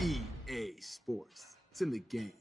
EA Sports. It's in the game.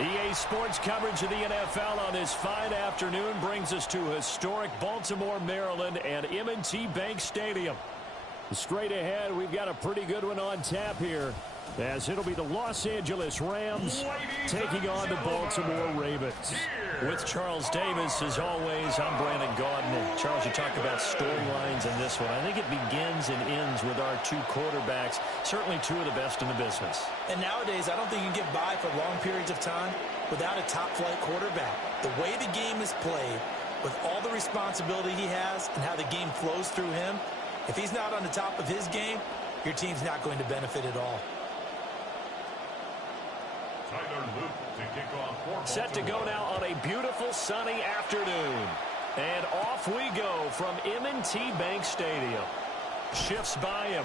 EA Sports coverage of the NFL on this fine afternoon brings us to historic Baltimore, Maryland, and M&T Bank Stadium. Straight ahead, we've got a pretty good one on tap here, as it'll be the Los Angeles Rams taking on the Baltimore Ravens. With Charles Davis, as always, I'm Brandon Gaudin. Charles, you talked about storylines in this one. I think it begins and ends with our two quarterbacks, certainly two of the best in the business. And nowadays, I don't think you can get by for long periods of time without a top-flight quarterback. The way the game is played, with all the responsibility he has and how the game flows through him, if he's not on the top of his game, your team's not going to benefit at all. Set to go now on a beautiful sunny afternoon. And off we go from M&T Bank Stadium. Shifts by him.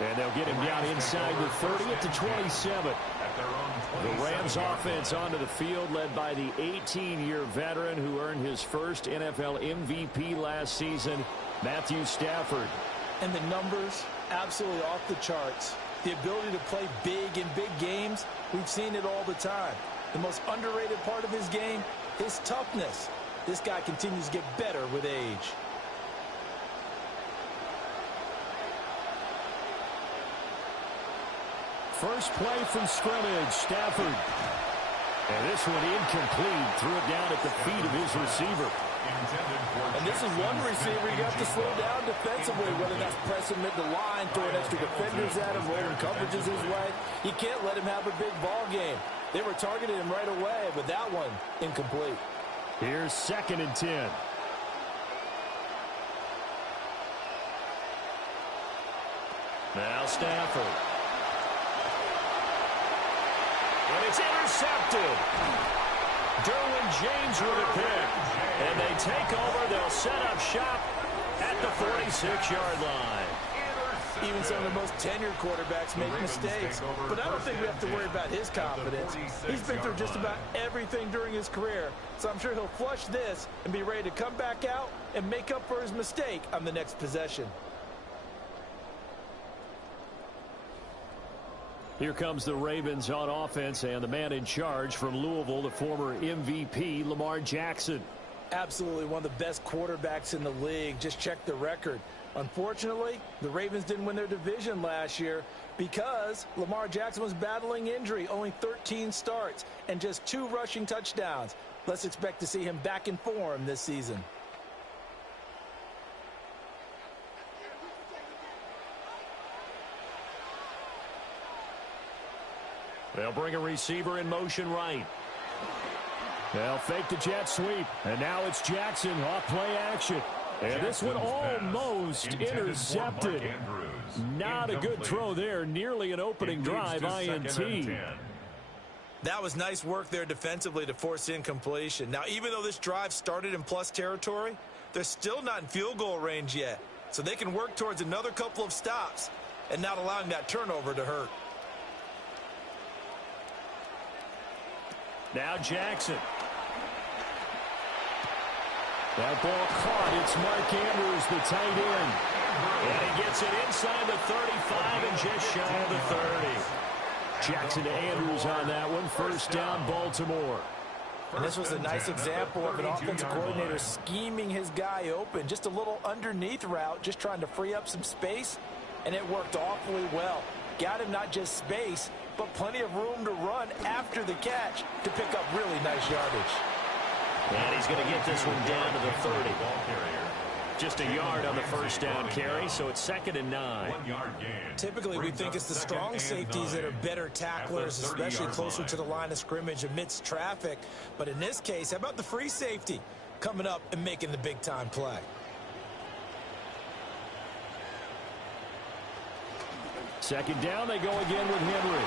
And they'll get him down inside the 30 to 27. The Rams offense onto the field led by the 18-year veteran who earned his first NFL MVP last season, Matthew Stafford. And the numbers, absolutely off the charts. The ability to play big in big games, we've seen it all the time. The most underrated part of his game, his toughness. This guy continues to get better with age. First play from scrimmage, Stafford. And this one incomplete. Threw it down at the feet of his receiver. And this is one receiver you have to slow down defensively, whether that's pressing mid the line, throwing extra defenders at him, rolling coverages his way. You can't let him have a big ball game. They were targeting him right away, but that one incomplete. Here's 2nd and 10. Now Stafford. And it's intercepted. Derwin James with a pick. And they take over. They'll set up shop at the 46-yard line. Even some of the most tenured quarterbacks make mistakes. But I don't think we have to worry about his confidence. He's been through just about everything during his career. So I'm sure he'll flush this and be ready to come back out and make up for his mistake on the next possession. Here comes the Ravens on offense, and the man in charge from Louisville, the former MVP, Lamar Jackson. Absolutely one of the best quarterbacks in the league. Just check the record. Unfortunately, the Ravens didn't win their division last year because Lamar Jackson was battling injury. Only 13 starts and just 2 rushing touchdowns. Let's expect to see him back in form this season. They'll bring a receiver in motion right. They'll fake the jet sweep. And now it's Jackson off play action. And this one almost intercepted. Not a good throw there. Nearly an opening drive INT. That was nice work there defensively to force incompletion. Now, even though this drive started in plus territory, they're still not in field goal range yet. So they can work towards another couple of stops and not allowing that turnover to hurt. Now Jackson. That ball caught. It's Mark Andrews, the tight end. And he gets it inside the 35 and just shy of the 30. Jackson to Andrews on that one. First down, Baltimore. And this was a nice example of an offensive coordinator scheming his guy open. Just a little underneath route, just trying to free up some space. And it worked awfully well. Got him not just space, but plenty of room to run after the catch to pick up really nice yardage. And he's going to get this one down to the 30. Just a yard on the first down carry, so it's 2nd and 9. Typically, we think it's the strong safeties that are better tacklers, especially closer to the line of scrimmage amidst traffic. But in this case, how about the free safety coming up and making the big-time play? Second down, they go again with Henry.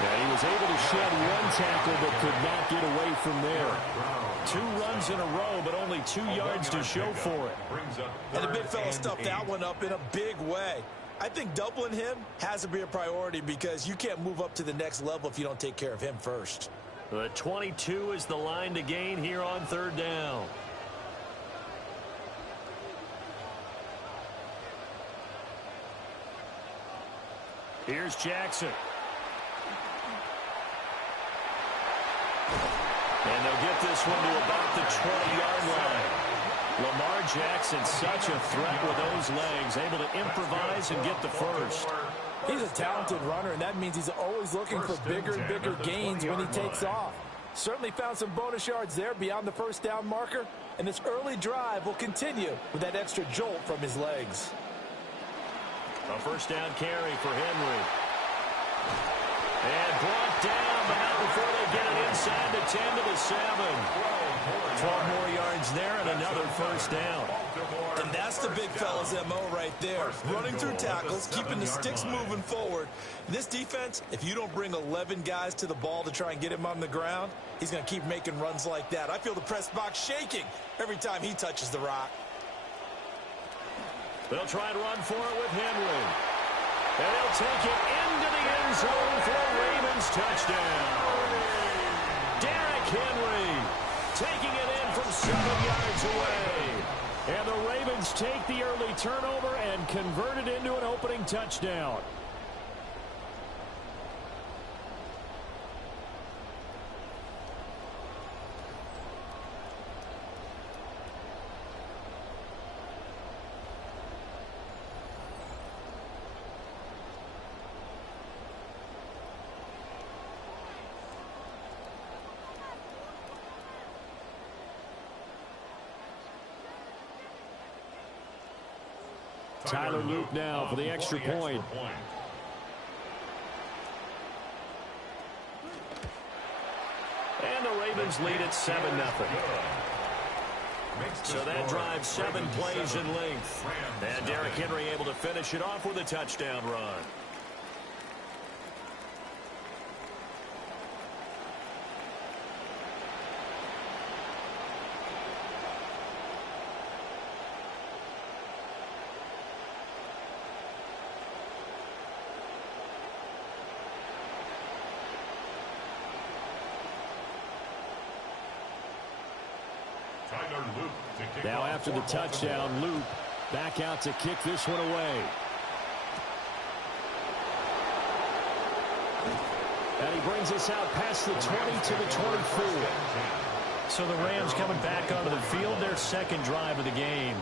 Yeah, he was able to shed one tackle but could not get away from there. 2 runs in a row, but only 2 yards to show for it. And the big fella stuffed that one up in a big way. I think doubling him has to be a priority because you can't move up to the next level if you don't take care of him first. The 22 is the line to gain here on 3rd down. Here's Jackson. And they'll get this one to about the 20-yard line. Lamar Jackson, such a threat with those legs, able to improvise and get the first. He's a talented runner, and that means he's always looking for bigger and bigger gains when he takes off. Certainly found some bonus yards there beyond the first down marker, and this early drive will continue with that extra jolt from his legs. A first down carry for Henry. And brought down, but not before they get it inside the 10 to the 7. 12 more yards there and another first down. And that's the big fella's MO right there. Running through tackles, keeping the sticks moving forward. This defense, if you don't bring 11 guys to the ball to try and get him on the ground, he's going to keep making runs like that. I feel the press box shaking every time he touches the rock. They'll try and run for it with Henry. And they'll take it into the end zone for a Ravens touchdown. Derrick Henry taking it in from 7 yards away. And the Ravens take the early turnover and convert it into an opening touchdown. Tyler Luke now for the extra point. And the Ravens lead at 7-0. So that drives 7 plays in length. And Derrick Henry able to finish it off with a touchdown run. Now after the touchdown, Luke back out to kick this one away. And he brings us out past the 20 to the 24. So the Rams coming back onto the field, their second drive of the game.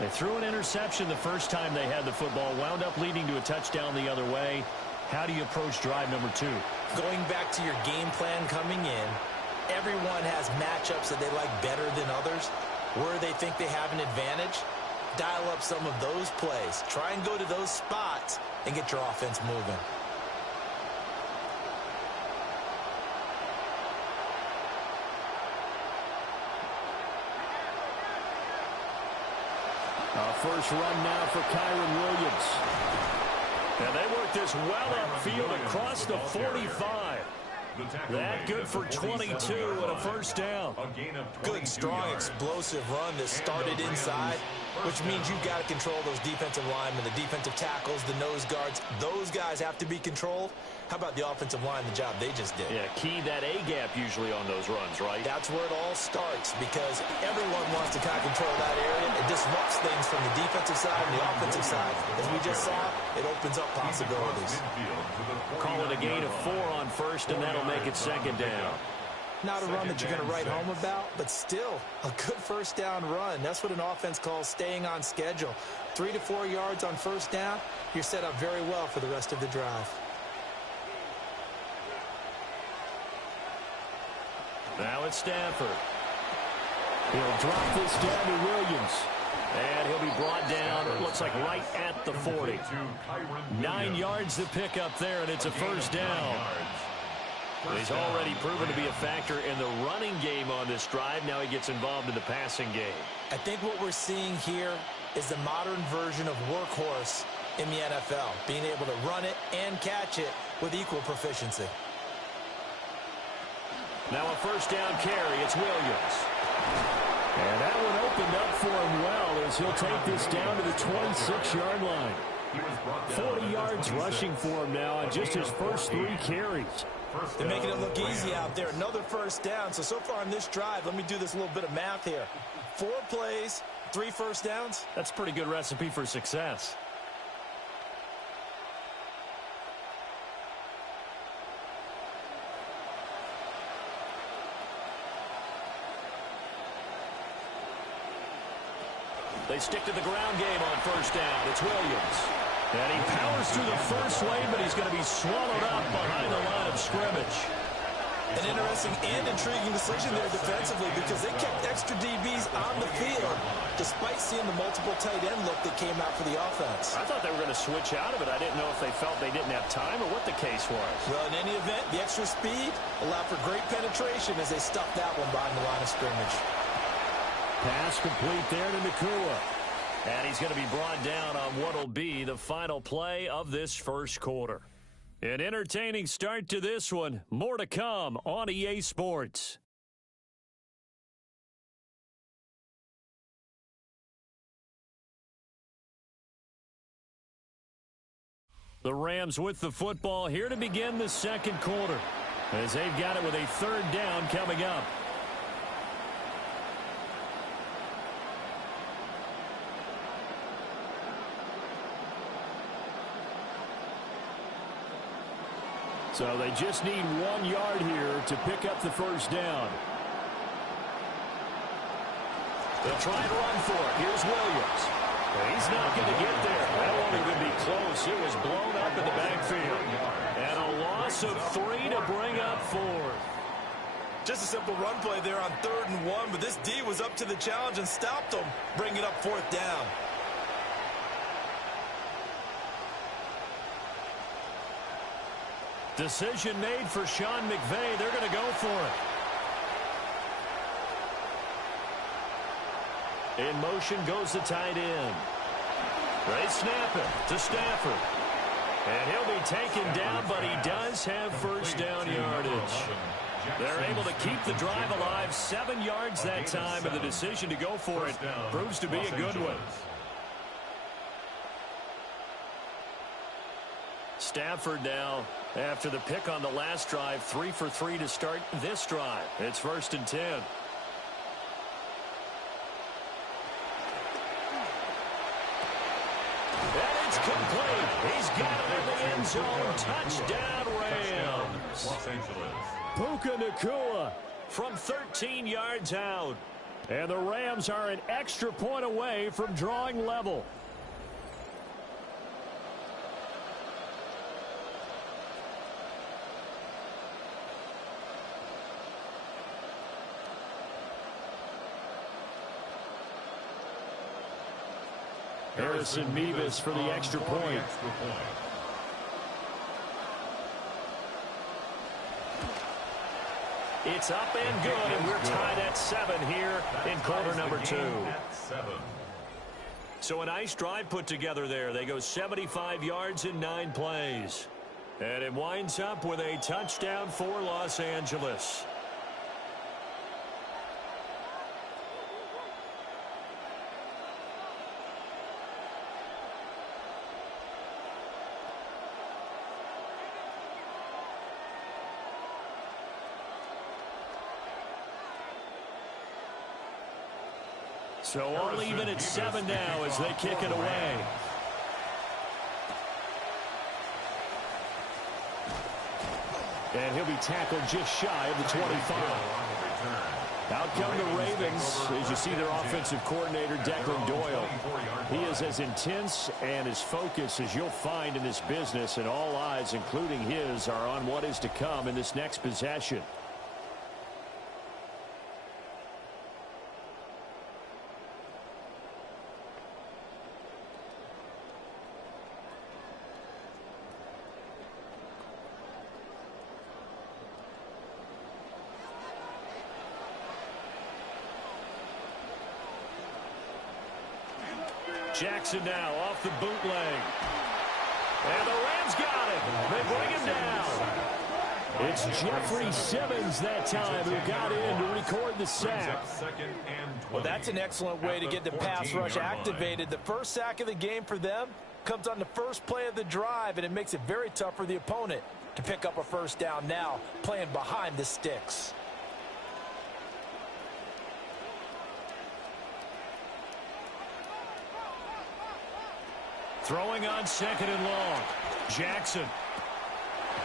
They threw an interception the first time they had the football, wound up leading to a touchdown the other way. How do you approach drive number 2? Going back to your game plan coming in, everyone has matchups that they like better than others. Where they think they have an advantage, dial up some of those plays. Try and go to those spots and get your offense moving. First run now for Kyren Williams. And they work this well upfield across the 45. That good for 22 and a first down. Good, strong, explosive run that started inside, which means you've got to control those defensive linemen, the defensive tackles, the nose guards. Those guys have to be controlled. How about the offensive line, the job they just did? Yeah, key that A-gap usually on those runs, right? That's where it all starts because everyone wants to kind of control that area. It disrupts things from the defensive side and the offensive side. As we just saw, it opens up possibilities. Call it a gain of 4 on first, and that'll make it second down. Not a run that you're going to write home about, but still a good first down run. That's what an offense calls staying on schedule. 3 to 4 yards on first down, you're set up very well for the rest of the drive. Now it's Stafford. He'll drop this down to Williams. And he'll be brought down, it looks like right at the 40. 9 yards to pick up there, and it's a first down. He's already proven to be a factor in the running game on this drive. Now he gets involved in the passing game. I think what we're seeing here is the modern version of workhorse in the NFL, being able to run it and catch it with equal proficiency. Now a first down carry, it's Williams. And that one opened up for him well as he'll take this down to the 26-yard line. 40 yards rushing for him now on just his first 3 carries. They're making it look easy out there. Another first down. So far on this drive, let me do this little bit of math here. 4 plays, 3 first downs. That's a pretty good recipe for success. They stick to the ground game on first down. It's Williams. And he powers through the first lane, but he's going to be swallowed up behind the line of scrimmage. An interesting and intriguing decision there defensively because they kept extra DBs on the field despite seeing the multiple tight end look that came out for the offense. I thought they were going to switch out of it. I didn't know if they felt they didn't have time or what the case was. Well, in any event, the extra speed allowed for great penetration as they stuffed that one behind the line of scrimmage. Pass complete there to Nacua. And he's going to be brought down on what will be the final play of this first quarter. An entertaining start to this one. More to come on EA Sports. The Rams with the football here to begin the second quarter as they've got it with a third down coming up. So they just need 1 yard here to pick up the first down. They'll try and run for it. Here's Williams. He's not going to get there. That won't even be close. It was blown up in the backfield. And a loss of 3 to bring up 4. Just a simple run play there on 3rd and 1, but this D was up to the challenge and stopped them, bringing up 4th down. Decision made for Sean McVay. They're going to go for it. In motion goes the tight end. They snap it to Stafford. And he'll be taken down, but he does have first down yardage. They're able to keep the drive alive. 7 yards that time, and the decision to go for it proves to be a good one. Stafford now, after the pick on the last drive, 3 for 3 to start this drive. It's 1st and 10. And it's complete. He's got it in the end zone. Touchdown, Rams. Los Angeles. Puka Nacua from 13 yards out. And the Rams are an extra point away from drawing level. Harrison Mevis for the extra point. It's up and good, and we're tied at 7 here in quarter number 2. So a nice drive put together there. They go 75 yards in 9 plays. And it winds up with a touchdown for Los Angeles. So all even at 7 now as they kick it away. And he'll be tackled just shy of the 25. Out come the Ravens as you see their offensive coordinator, Declan Doyle. He is as intense and as focused as you'll find in this business, and all eyes, including his, are on what is to come in this next possession. Jackson now off the bootleg. And the Rams got it. They bring him down. It's Jeffrey Simmons that time who got in to record the sack. Well, that's an excellent way to get the pass rush activated. The first sack of the game for them comes on the first play of the drive, and it makes it very tough for the opponent to pick up a first down now, playing behind the sticks. Throwing on 2nd and long. Jackson.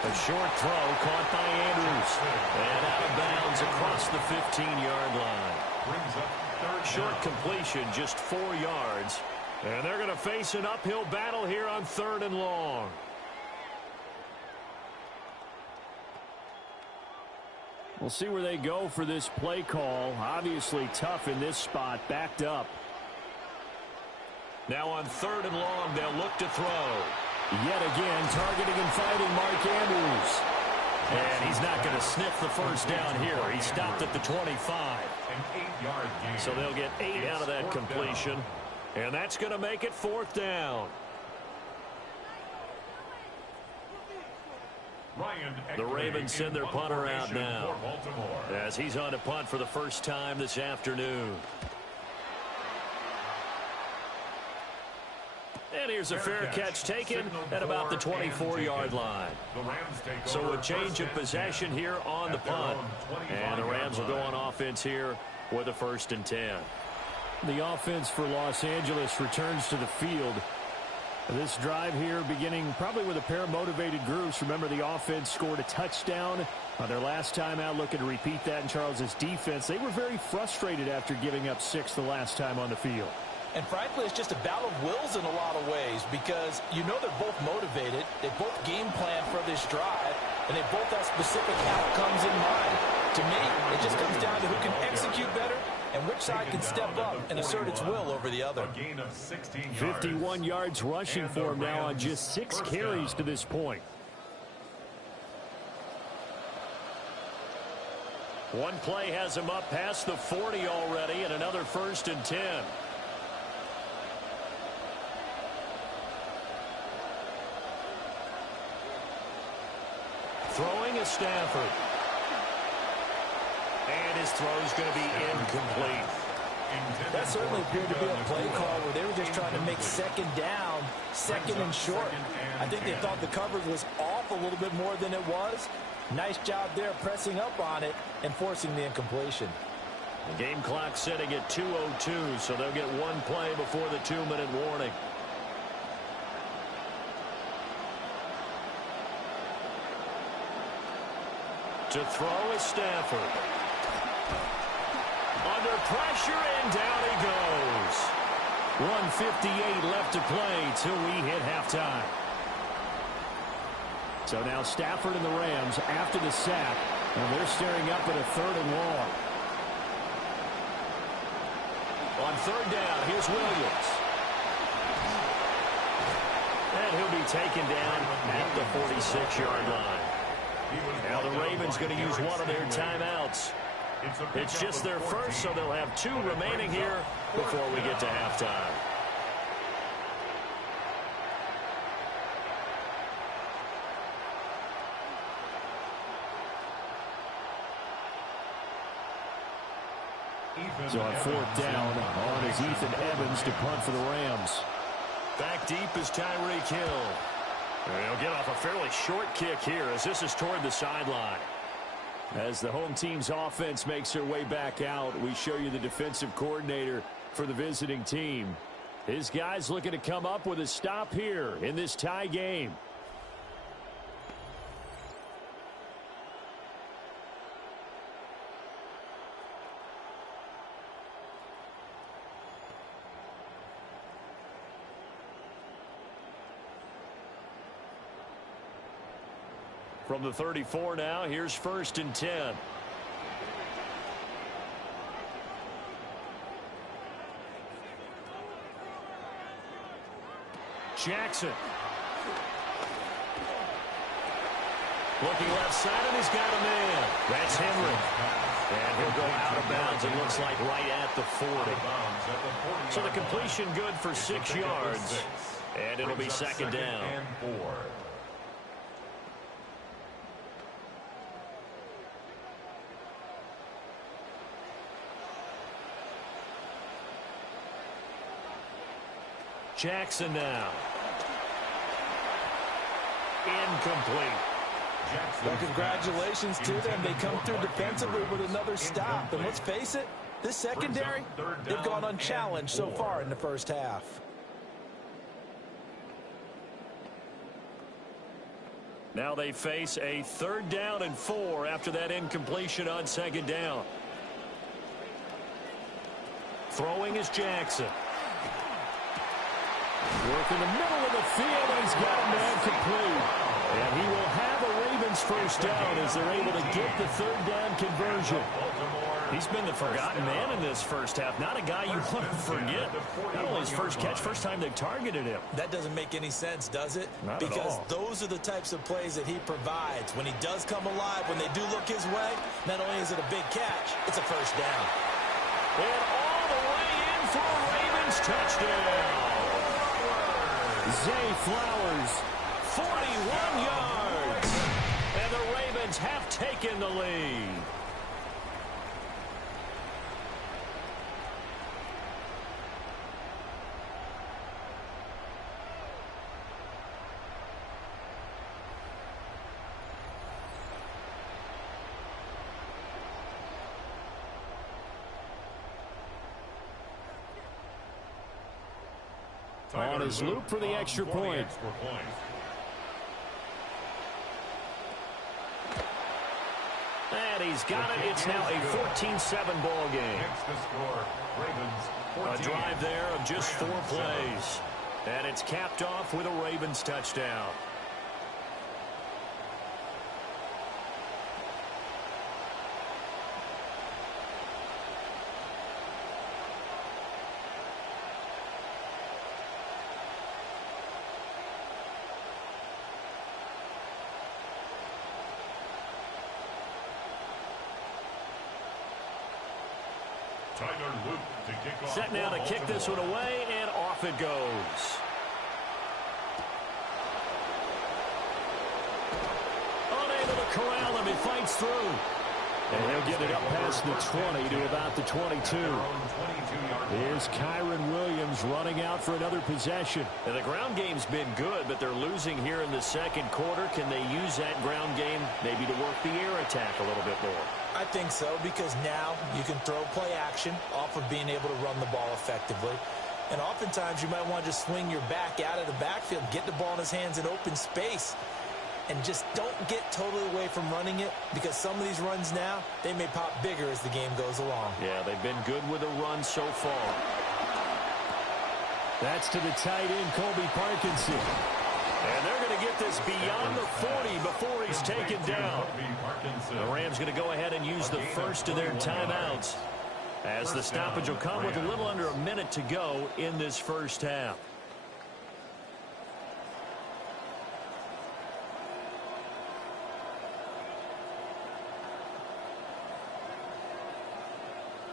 A short throw caught by Andrews. And out of bounds across the 15-yard line. Short completion, just 4 yards. And they're going to face an uphill battle here on 3rd and long. We'll see where they go for this play call. Obviously tough in this spot, backed up. Now on 3rd and long, they'll look to throw. Yet again, targeting and fighting Mark Andrews. And he's not going to sniff the first down here. He stopped at the 25. So they'll get 8 out of that completion. And that's going to make it 4th down. The Ravens send their punter out now as he's on to punt for the first time this afternoon. And here's a fair catch taken at about the 24-yard line. So a change of possession here on the punt. And the Rams will go on offense here with a 1st and 10. The offense for Los Angeles returns to the field. This drive here beginning probably with a pair of motivated groups. Remember, the offense scored a touchdown on their last time out. Looking to repeat that in Charles's defense. They were very frustrated after giving up 6 the last time on the field. And frankly, it's just a battle of wills in a lot of ways because you know they're both motivated. They both game plan for this drive, and they both have specific outcomes in mind. To me, it just comes down to who can execute better and which side can step up and assert its will over the other. 51 yards rushing for him now on just 6 carries to this point. One play has him up past the 40 already, and another 1st and 10. Throwing is Stafford. And his throw is going to be incomplete. That certainly appeared to be a play call where they were just trying to make second down, second and short. I think they thought the coverage was off a little bit more than it was. Nice job there pressing up on it and forcing the incompletion. The game clock setting at 2:02, so they'll get one play before the 2-minute warning. To throw is Stafford. Under pressure, and down he goes. 1:58 left to play till we hit halftime. So now Stafford and the Rams after the sack, and they're staring up at a 3rd and long. On 3rd down, here's Williams. And he'll be taken down at the 46-yard line. Now the Ravens going to use one of their timeouts. It's just their first, so they'll have 2 remaining here before we get to halftime. So on 4th down, on is Ethan Evans to punt for the Rams. Back deep is Tyreek Hill. He'll get off a fairly short kick here as this is toward the sideline. As the home team's offense makes their way back out, we show you the defensive coordinator for the visiting team. His guys looking to come up with a stop here in this tie game. From the 34 now, here's 1st and 10. Jackson. Looking left side, and he's got a man. That's Henry. And he'll go out of bounds, it looks like right at the 40. So the completion good for 6 yards. And it'll be 2nd down. Jackson now. Incomplete. Well, congratulations to them. They come through defensively with another stop. And let's face it, this secondary, they've gone unchallenged so far in the first half. Now they face a 3rd down and 4 after that incompletion on 2nd down. Throwing is Jackson. Work in the middle of the field, and he's got a man complete. And he will have a Ravens 1st down as they're able to get the 3rd down conversion. He's been the forgotten man in this first half. Not a guy you want to forget. Not only his first catch, first time they've targeted him. That doesn't make any sense, does it? Not at all. Because those are the types of plays that he provides. When he does come alive, when they do look his way, not only is it a big catch, it's a 1st down. And all the way in for a Ravens touchdown. Zay Flowers, 41 yards. And the Ravens have taken the lead. On his loop for the extra point. And he's got it. It's now a 14-7 ball game. A drive there of just 4 plays. And it's capped off with a Ravens touchdown. Set now to kick this one away, and off it goes. Unable to corral him. He fights through. And he'll get it up past the 20 to about the 22. Here's Kyren Williams running out for another possession. And the ground game's been good, but they're losing here in the second quarter. Can they use that ground game maybe to work the air attack a little bit more? I think so, because now you can throw play action off of being able to run the ball effectively. And oftentimes you might want to just swing your back out of the backfield, get the ball in his hands in open space, and just don't get totally away from running it, because some of these runs now, they may pop bigger as the game goes along. Yeah, they've been good with a run so far. That's to the tight end, Colby Parkinson. And they're going to get this beyond the 40 before he's taken down. The Rams going to go ahead and use the first of their timeouts, as the stoppage will come with a little under a minute to go in this first half.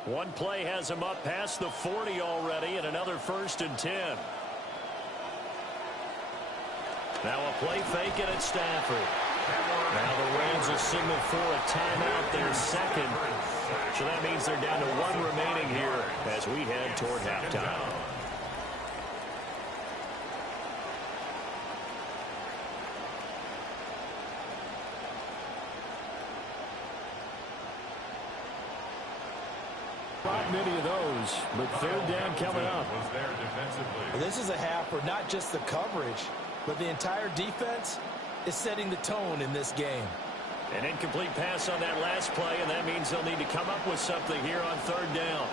One play has him up past the 40 already, and another 1st and 10. Now a play fake, and it's Stafford. Now the Rams will signal for a timeout, their second. So that means they're down to 1 remaining here as we head toward halftime. Not many of those, but 3rd down coming up. Well, this is a half where not just the coverage, but the entire defense is setting the tone in this game. An incomplete pass on that last play, and that means they'll need to come up with something here on 3rd down.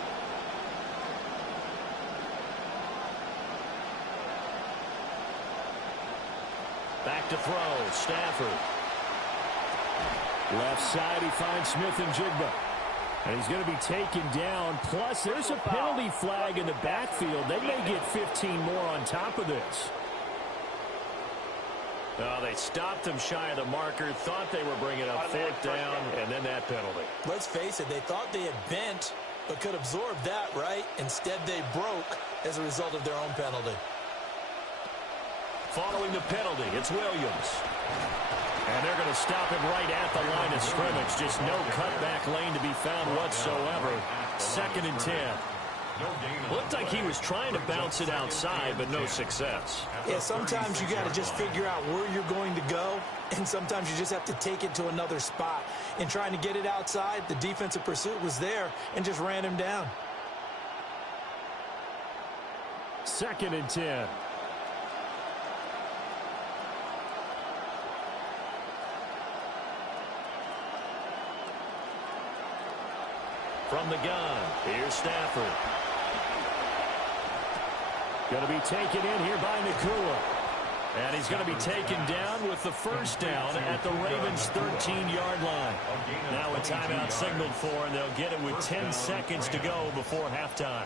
Back to throw, Stafford. Left side, he finds Smith and Jigba. And he's going to be taken down. Plus, there's a penalty flag in the backfield. They may get 15 more on top of this. They stopped him shy of the marker, thought they were bringing up 4th down, and then that penalty. Let's face it, they thought they had bent, but could absorb that, right? Instead, they broke as a result of their own penalty. Following the penalty, it's Williams. And they're going to stop him right at the line of scrimmage. Just no cutback lane to be found whatsoever. 2nd and 10. Looked like he was trying to bounce it outside, but no success. Yeah, sometimes you got to just figure out where you're going to go, and sometimes you just have to take it to another spot. In trying to get it outside, the defensive pursuit was there and just ran him down. 2nd and 10. From the gun, here's Stafford. Going to be taken in here by Nakua. And he's going to be taken down with the 1st down at the Ravens' 13-yard line. Now a timeout signaled for, and they'll get it with 10 seconds to go before halftime.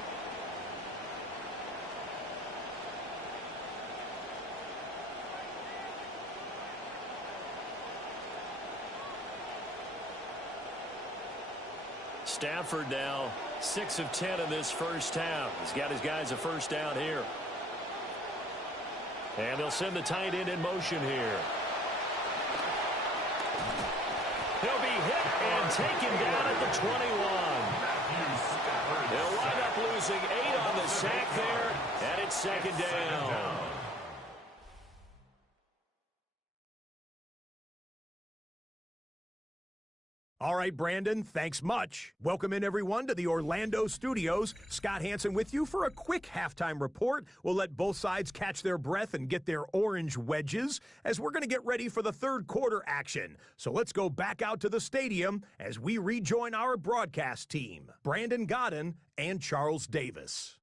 Stafford now 6 of 10 in this first half. He's got his guys a 1st down here. And they'll send the tight end in motion here. He'll be hit and taken down at the 21. They'll wind up losing 8 on the sack there, and it's 2nd down. All right, Brandon, thanks much. Welcome in, everyone, to the Orlando studios. Scott Hansen with you for a quick halftime report. We'll let both sides catch their breath and get their orange wedges as we're going to get ready for the 3rd quarter action. So let's go back out to the stadium as we rejoin our broadcast team, Brandon Godden and Charles Davis.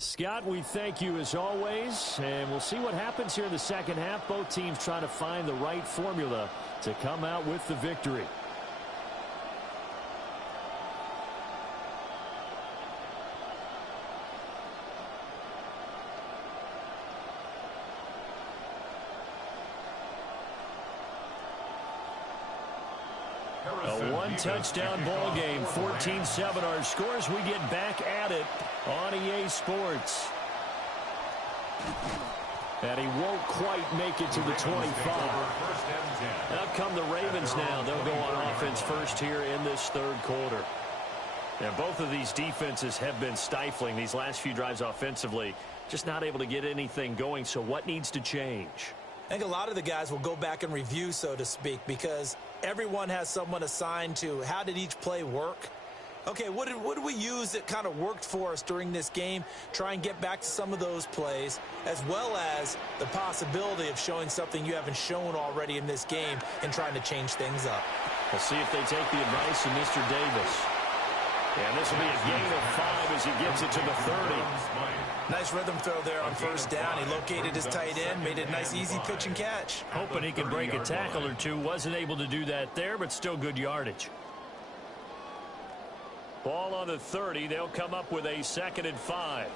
Scott, we thank you as always, and we'll see what happens here in the second half. Both teams trying to find the right formula to come out with the victory. three-touchdown ball game. 14-7 our scores. We get back at it on EA Sports. And he won't quite make it to the 25. Out come the Ravens now. They'll go on offense first here in this third quarter. And both of these defenses have been stifling these last few drives offensively. Just not able to get anything going. So what needs to change? I think a lot of the guys will go back and review, so to speak, because everyone has someone assigned to how did each play work. Okay, what did we use that kind of worked for us during this game? Try and get back to some of those plays, as well as the possibility of showing something you haven't shown already in this game and trying to change things up. We'll see if they take the advice of Mr. Davis. And this will be a gain of 5 as he gets it to the 30. Nice rhythm throw there on first down. He located his tight end, made it a nice, easy pitch and catch. Hoping he could break a tackle or two. Wasn't able to do that there, but still good yardage. Ball on the 30. They'll come up with a 2nd and 5.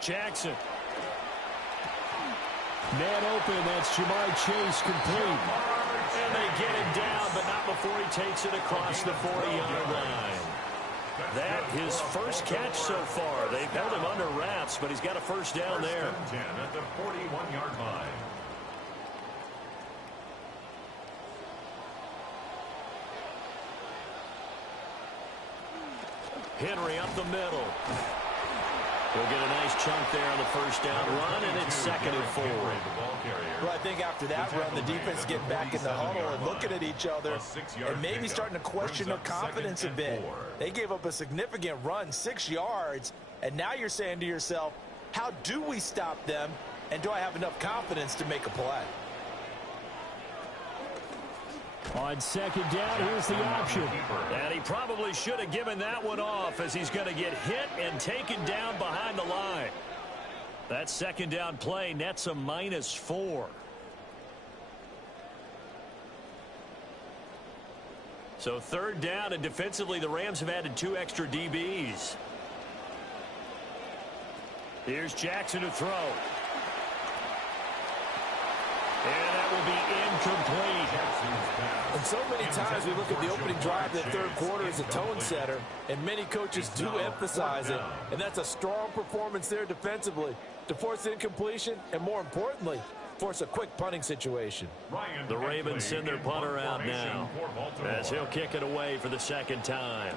Jackson. Man open. That's Jamar Chase complete. And they get him down, but not before he takes it across the 40-yard line. That his first catch so far. They've held him under wraps, but he's got a first down there. At the 41-yard line. Henry up the middle. He'll get a nice chunk there on the first down run, and it's 2nd and 4. Well, I think after that run, the defense getting back in the huddle and looking at each other and maybe starting to question their confidence a bit. They gave up a significant run, 6 yards, and now you're saying to yourself, how do we stop them, and do I have enough confidence to make a play? On 2nd down, here's the option. And he probably should have given that one off as he's going to get hit and taken down behind the line. That 2nd down play nets a -4. So 3rd down, and defensively the Rams have added 2 extra DBs. Here's Jackson to throw. And that will be incomplete. And so many times we look at the opening drive of the third quarter as a tone setter, and many coaches do emphasize it, and that's a strong performance there defensively to force incompletion and, more importantly, force a quick punting situation. The Ravens send their punter out now as he'll kick it away for the 2nd time.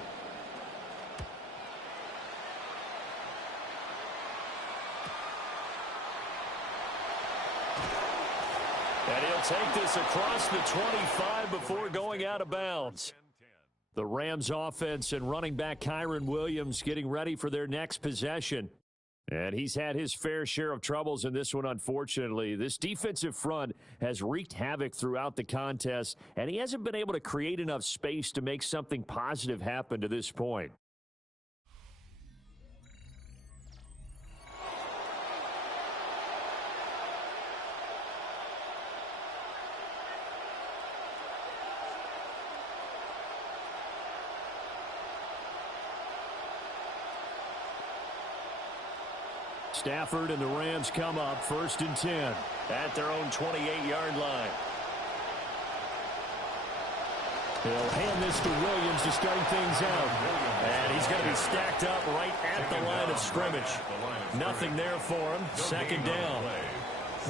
And he'll take this across the 25 before going out of bounds. The Rams offense and running back Kyren Williams getting ready for their next possession. And he's had his fair share of troubles in this one, unfortunately. This defensive front has wreaked havoc throughout the contest, and he hasn't been able to create enough space to make something positive happen to this point. Stafford and the Rams come up 1st and 10 at their own 28-yard line. He'll hand this to Williams to start things out. And he's going to be stacked up right at the line of scrimmage. Nothing there for him. 2nd down.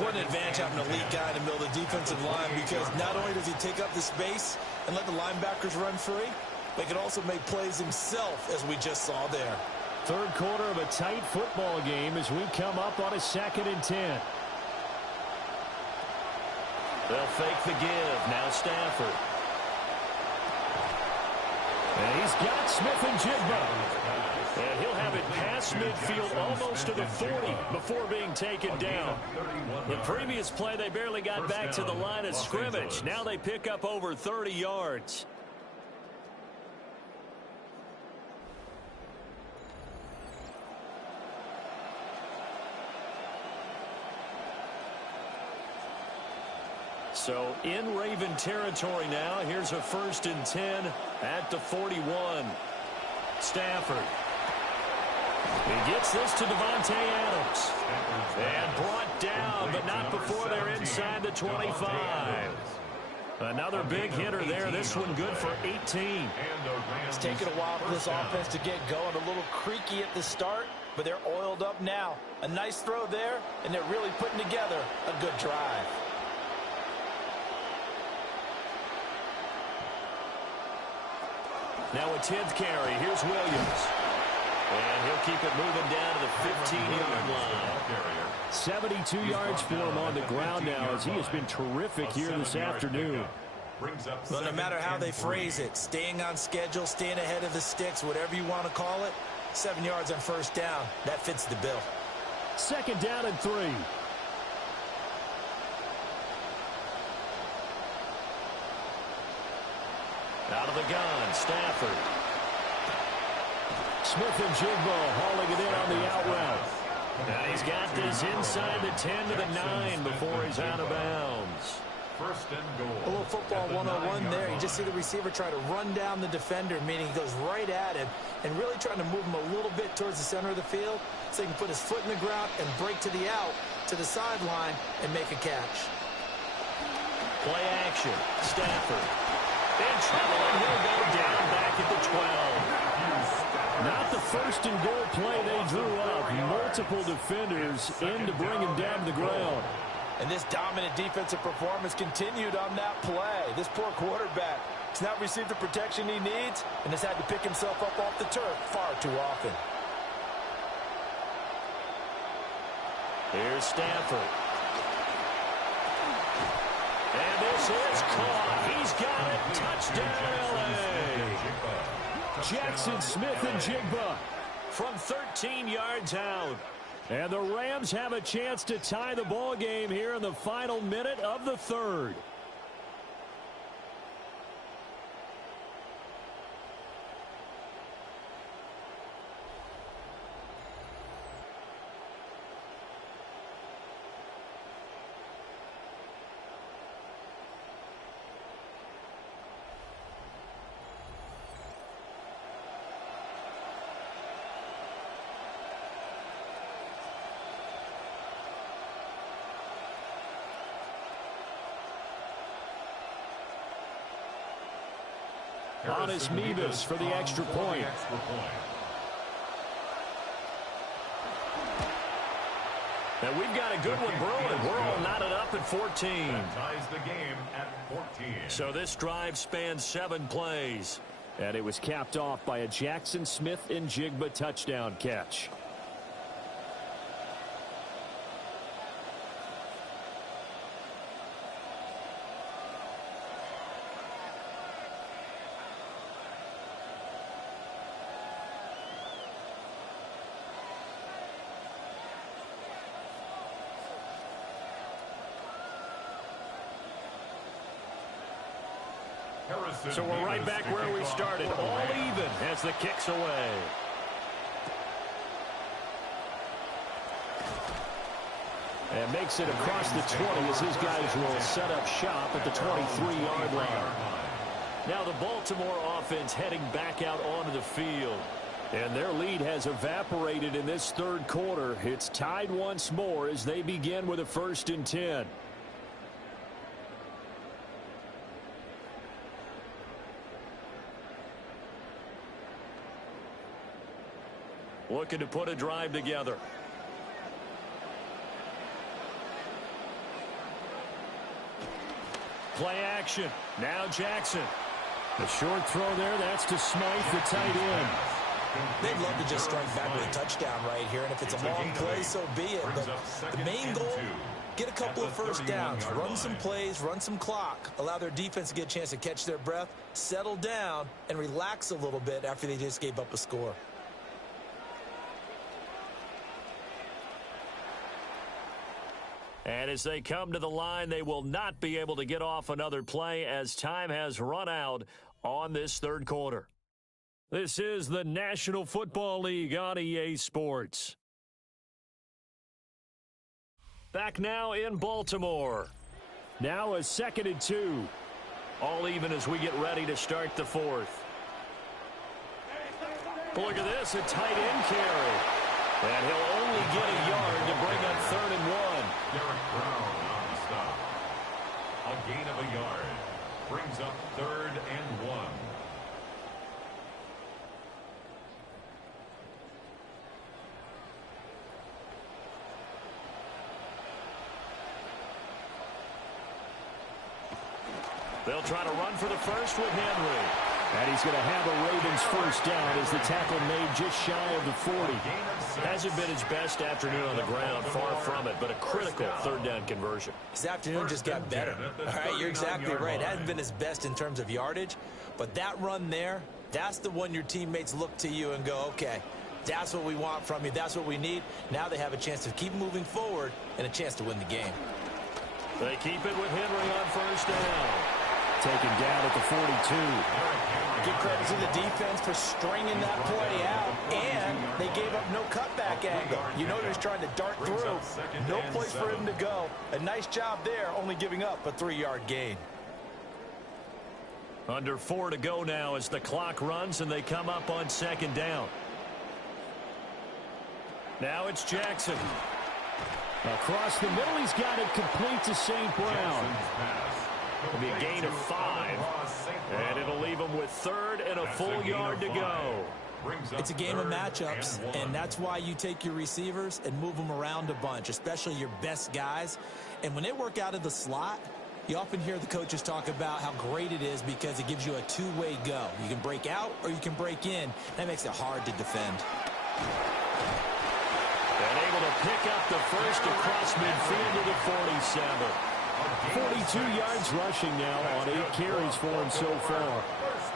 What an advantage having an elite guy in the middle of the defensive line, because not only does he take up the space and let the linebackers run free, but he can also make plays himself, as we just saw there. Third quarter of a tight football game as we come up on a 2nd and 10. They'll fake the give. Now Stafford. And he's got Smith and Jigba. And he'll have it past midfield almost to the 40 before being taken down. The previous play, they barely got back to the line of scrimmage. Now they pick up over 30 yards. So in Raven territory now. Here's a 1st and 10 at the 41. Stafford. He gets this to Davante Adams. And brought down, but not before they're inside the 25. Another big hitter there. This one good for 18. It's taken a while for this offense to get going. A little creaky at the start, but they're oiled up now. A nice throw there, and they're really putting together a good drive. Now a 10th carry. Here's Williams. And he'll keep it moving down to the 15-yard line. 72 yards for him on the ground now, as he has been terrific here this afternoon. Well, no matter how they phrase it, staying on schedule, staying ahead of the sticks, whatever you want to call it, 7 yards on first down, that fits the bill. 2nd down and 3. Out of the gun, Stafford. Smith-Njigba hauling it in on the out route. And he's got this inside the 10 to the 9 before he's out of bounds. First and goal. A little football 101 there. You just see the receiver try to run down the defender, meaning he goes right at him and really trying to move him a little bit towards the center of the field so he can put his foot in the ground and break to the out, to the sideline, and make a catch. Play action. Stafford. In trouble, and he'll go down back at the 12. Not the first and goal play they drew up. Multiple defenders in to bring him down to the ground. And this dominant defensive performance continued on that play. This poor quarterback has not received the protection he needs and has had to pick himself up off the turf far too often. Here's Stafford. And this is caught. He's got it. Touchdown, L.A. Jackson Smith-Njigba from 13 yards out. And the Rams have a chance to tie the ball game here in the final minute of the third. Honest Mevis for the extra point. And we've got a good one brewing. We're all knotted up at 14. That ties the game at 14. So this drive spans 7 plays. And it was capped off by a Jackson Smith-Njigba touchdown catch. So we're right back where we started, all even as the kick's away. And makes it across the 20 as his guys will set up shop at the 23-yard line. Now the Baltimore offense heading back out onto the field. And their lead has evaporated in this third quarter. It's tied once more as they begin with a 1st and 10. Looking to put a drive together. Play action. Now Jackson. A short throw there. That's to Smythe, the tight end. They'd love to just strike back with a touchdown right here, and if it's a long play, so be it. But the main goal, get a couple of first downs, run some plays, run some clock, allow their defense to get a chance to catch their breath, settle down, and relax a little bit after they just gave up a score. And as they come to the line, they will not be able to get off another play as time has run out on this third quarter. This is the National Football League on EA Sports. Back now in Baltimore. Now a 2nd and 2. All even as we get ready to start the fourth. Look at this, a tight end carry. And he'll only get a yard to bring up 3rd and 1. Derek Brown on the stop. A gain of a yard. brings up 3rd and 1. They'll try to run for the first with Henry. And he's going to have a Ravens first down as the tackle made just shy of the 40. Hasn't been his best afternoon on the ground, far from it, but a critical 3rd down conversion. His afternoon just got better. All right, you're exactly right. It hasn't been his best in terms of yardage, but that run there, that's the one your teammates look to you and go, okay, that's what we want from you. That's what we need. Now they have a chance to keep moving forward and a chance to win the game. They keep it with Henry on first down. Taken down at the 42. Give credit to the defense for stringing that play out, and they gave up no cutback angle. You know he was trying to dart through. No place for him to go. A nice job there, only giving up a 3-yard gain. Under 4 to go now as the clock runs, and they come up on 2nd down. Now it's Jackson. Across the middle, he's got it complete to St. Brown. It'll be a gain of 5, and it'll leave him with 3rd and a full yard to go. It's a game of matchups, and that's why you take your receivers and move them around a bunch, especially your best guys. And when they work out of the slot, you often hear the coaches talk about how great it is because it gives you a two-way go. You can break out or you can break in. That makes it hard to defend. And able to pick up the first across midfield to the 47. 42 yards rushing now on 8 carries for him so far.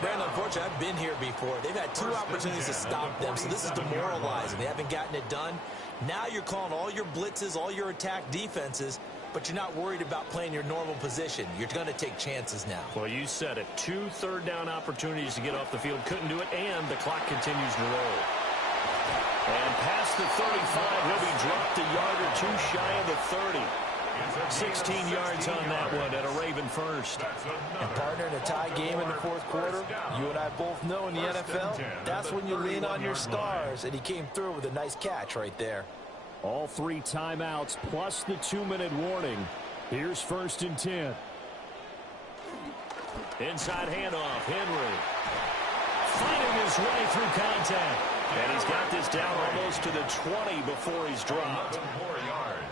Brandon, unfortunately, I've been here before. They've had 2 opportunities to stop them, so this is demoralizing. They haven't gotten it done. Now you're calling all your blitzes, all your attack defenses, but you're not worried about playing your normal position. You're going to take chances now. Well, you said it. 2 third-down opportunities to get off the field. Couldn't do it, and the clock continues to roll. And past the 35, he'll be dropped a yard or 2 shy of the 30. 16 yards on that one at a Raven first. And partner, in a tie game in the 4th quarter, you and I both know in the NFL, that's when you lean on your stars, and he came through with a nice catch right there. All 3 timeouts plus the 2-minute warning. Here's 1st and 10. Inside handoff, Henry. Fighting his way through contact. And he's got this down almost to the 20 before he's dropped.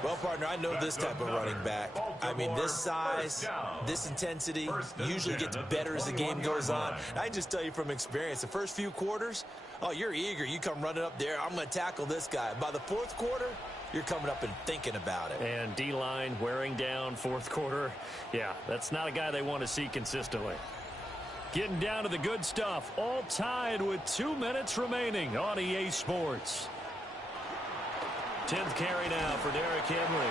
Well, partner, I know this type of running back. I mean, this size, this intensity usually gets better as the game goes on. I can just tell you from experience, the first few quarters, oh, you're eager. You come running up there, I'm going to tackle this guy. By the 4th quarter, you're coming up and thinking about it. And D-line wearing down 4th quarter. Yeah, that's not a guy they want to see consistently. Getting down to the good stuff, all tied with 2 minutes remaining on EA Sports. 10th carry now for Derrick Henry.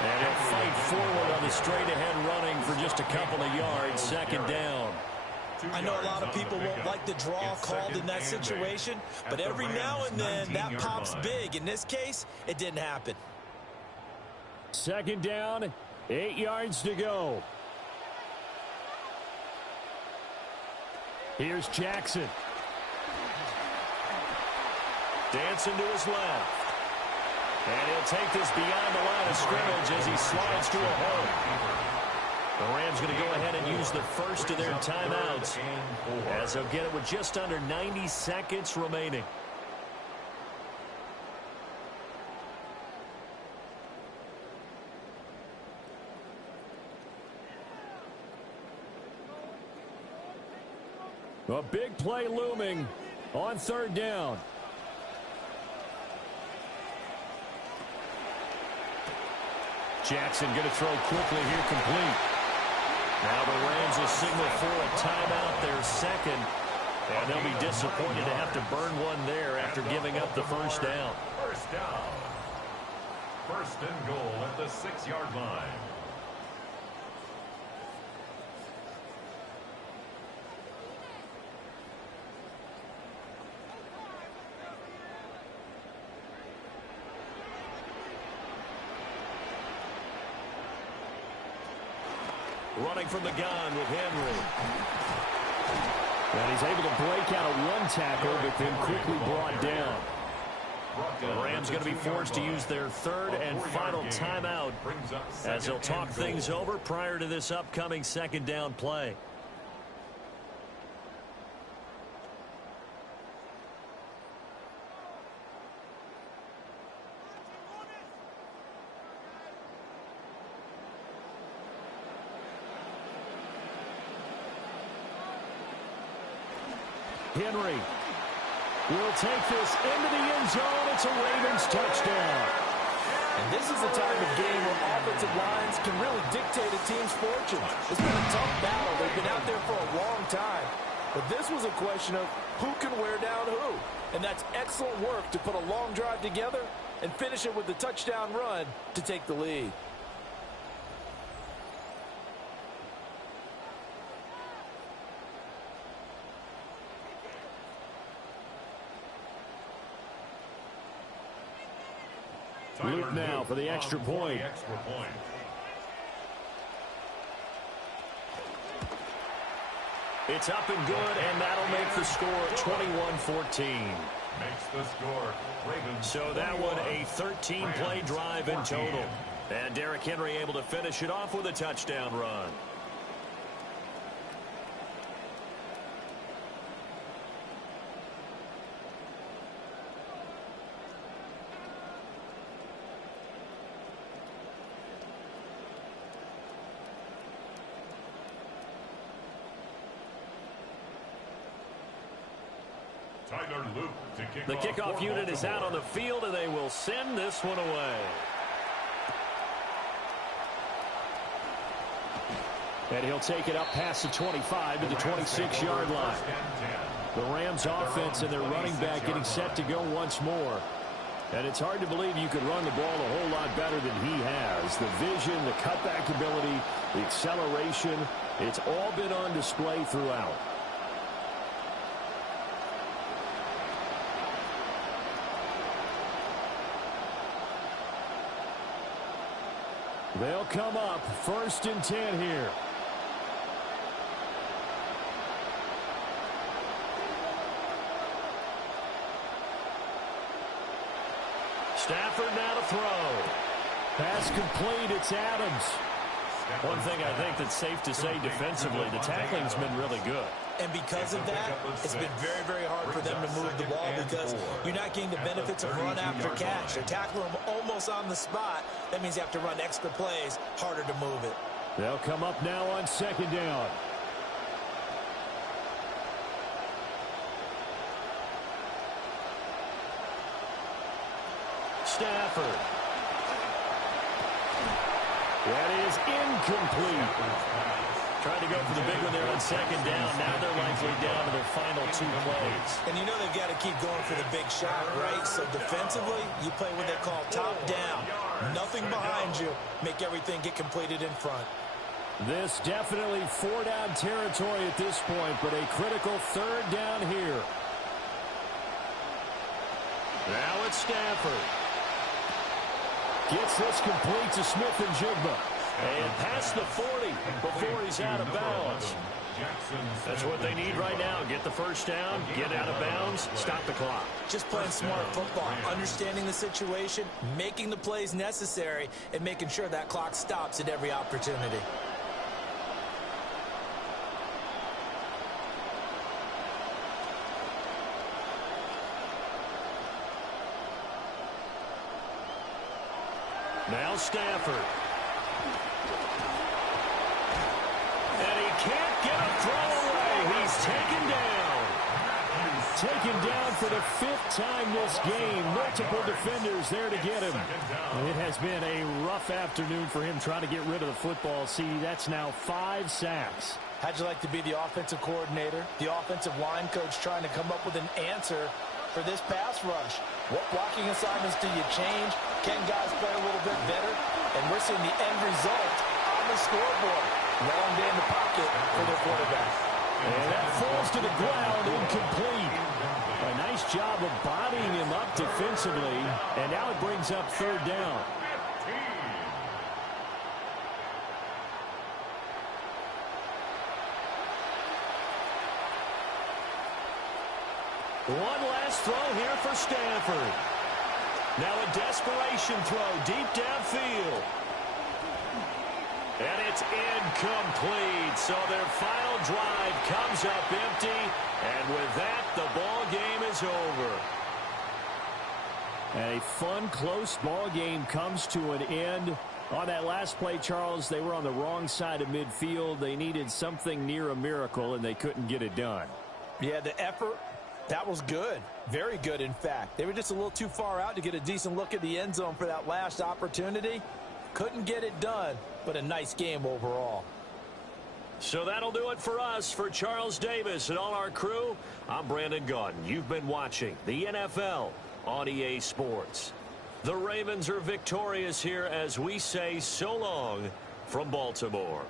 And he'll fight forward on the straight-ahead running for just a couple of yards, 2nd down. I know a lot of people won't like the draw called in that situation, but every now and then that pops big. In this case, it didn't happen. 2nd down, 8 yards to go. Here's Jackson. Dancing to his left. And he'll take this beyond the line of scrimmage as he slides to a hole. The Rams going to go ahead and use the first of their timeouts as they'll get it with just under 90 seconds remaining. A big play looming on 3rd down. Jackson going to throw quickly here, complete. Now the Rams will signal for a timeout, their 2nd. And they'll be disappointed to have to burn one there after giving up the first down. First down. 1st and goal at the 6-yard line. Running from the gun with Henry. And he's able to break out of 1 tackle, but then quickly brought down. The Rams going to be forced to use their 3rd and final timeout as they'll talk things over prior to this upcoming 2nd down play. Henry will take this into the end zone. It's a Ravens touchdown. And this is the time of game where offensive lines can really dictate a team's fortunes. It's been a tough battle. They've been out there for a long time. But this was a question of who can wear down who. And that's excellent work to put a long drive together and finish it with the touchdown run to take the lead. Luke now for the extra point. It's up and good, and that'll make the score 21-14. Makes the score Ravens. So that one a 13-play drive in total. And Derrick Henry able to finish it off with a touchdown run. Tyler Luke to kick The kickoff unit is out on the field, and they will send this one away. And he'll take it up past the 25 to the 26-yard line. The Rams offense and their running back getting set to go once more. And it's hard to believe you could run the ball a whole lot better than he has. The vision, the cutback ability, the acceleration, it's all been on display throughout. They'll come up 1st and 10 here. Stafford now to throw. Pass complete. It's Adams. One thing I think that's safe to say defensively, the tackling's been really good. And because of that, it's been very, very hard for them to move the ball because you're not getting the benefits of run after catch. They're tackling them almost on the spot. That means you have to run extra plays, harder to move it. They'll come up now on 2nd down. Stafford. That is incomplete. Trying to go for the big one there on 2nd down. Now they're likely down to their final 2 plays. And you know they've got to keep going for the big shot, right? So defensively, you play what they call top down. Nothing behind you. Make everything get completed in front. This definitely 4-down territory at this point, but a critical 3rd down here. Now it's Stafford. Gets this complete to Smith-Njigba. And past the 40 before he's out of bounds. That's what they need right now. Get the 1st down, get out of bounds, stop the clock. Just playing smart football, understanding the situation, making the plays necessary, and making sure that clock stops at every opportunity. Now Stafford. And he can't get a throw away. He's taken down. Taken down for the 5th time this game. Multiple defenders there to get him. It has been a rough afternoon for him trying to get rid of the football. See, that's now 5 sacks. How'd you like to be the offensive coordinator, the offensive line coach trying to come up with an answer for this pass rush? What blocking assignments do you change? Can guys play a little bit better? And we're seeing the end result on the scoreboard. Long day in the pocket for their quarterback. And that falls to the ground, incomplete. A nice job of bodying him up defensively. And now it brings up 3rd down. One last throw here for Stafford. Now a desperation throw deep downfield. And it's incomplete. So their final drive comes up empty. And with that, the ball game is over. And a fun, close ball game comes to an end. On that last play, Charles, they were on the wrong side of midfield. They needed something near a miracle, and they couldn't get it done. Yeah, the effort, that was good. Very good, in fact. They were just a little too far out to get a decent look at the end zone for that last opportunity. Couldn't get it done, but a nice game overall. So that'll do it for us. For Charles Davis and all our crew, I'm Brandon Gaudin. You've been watching the NFL on EA Sports. The Ravens are victorious here as we say so long from Baltimore.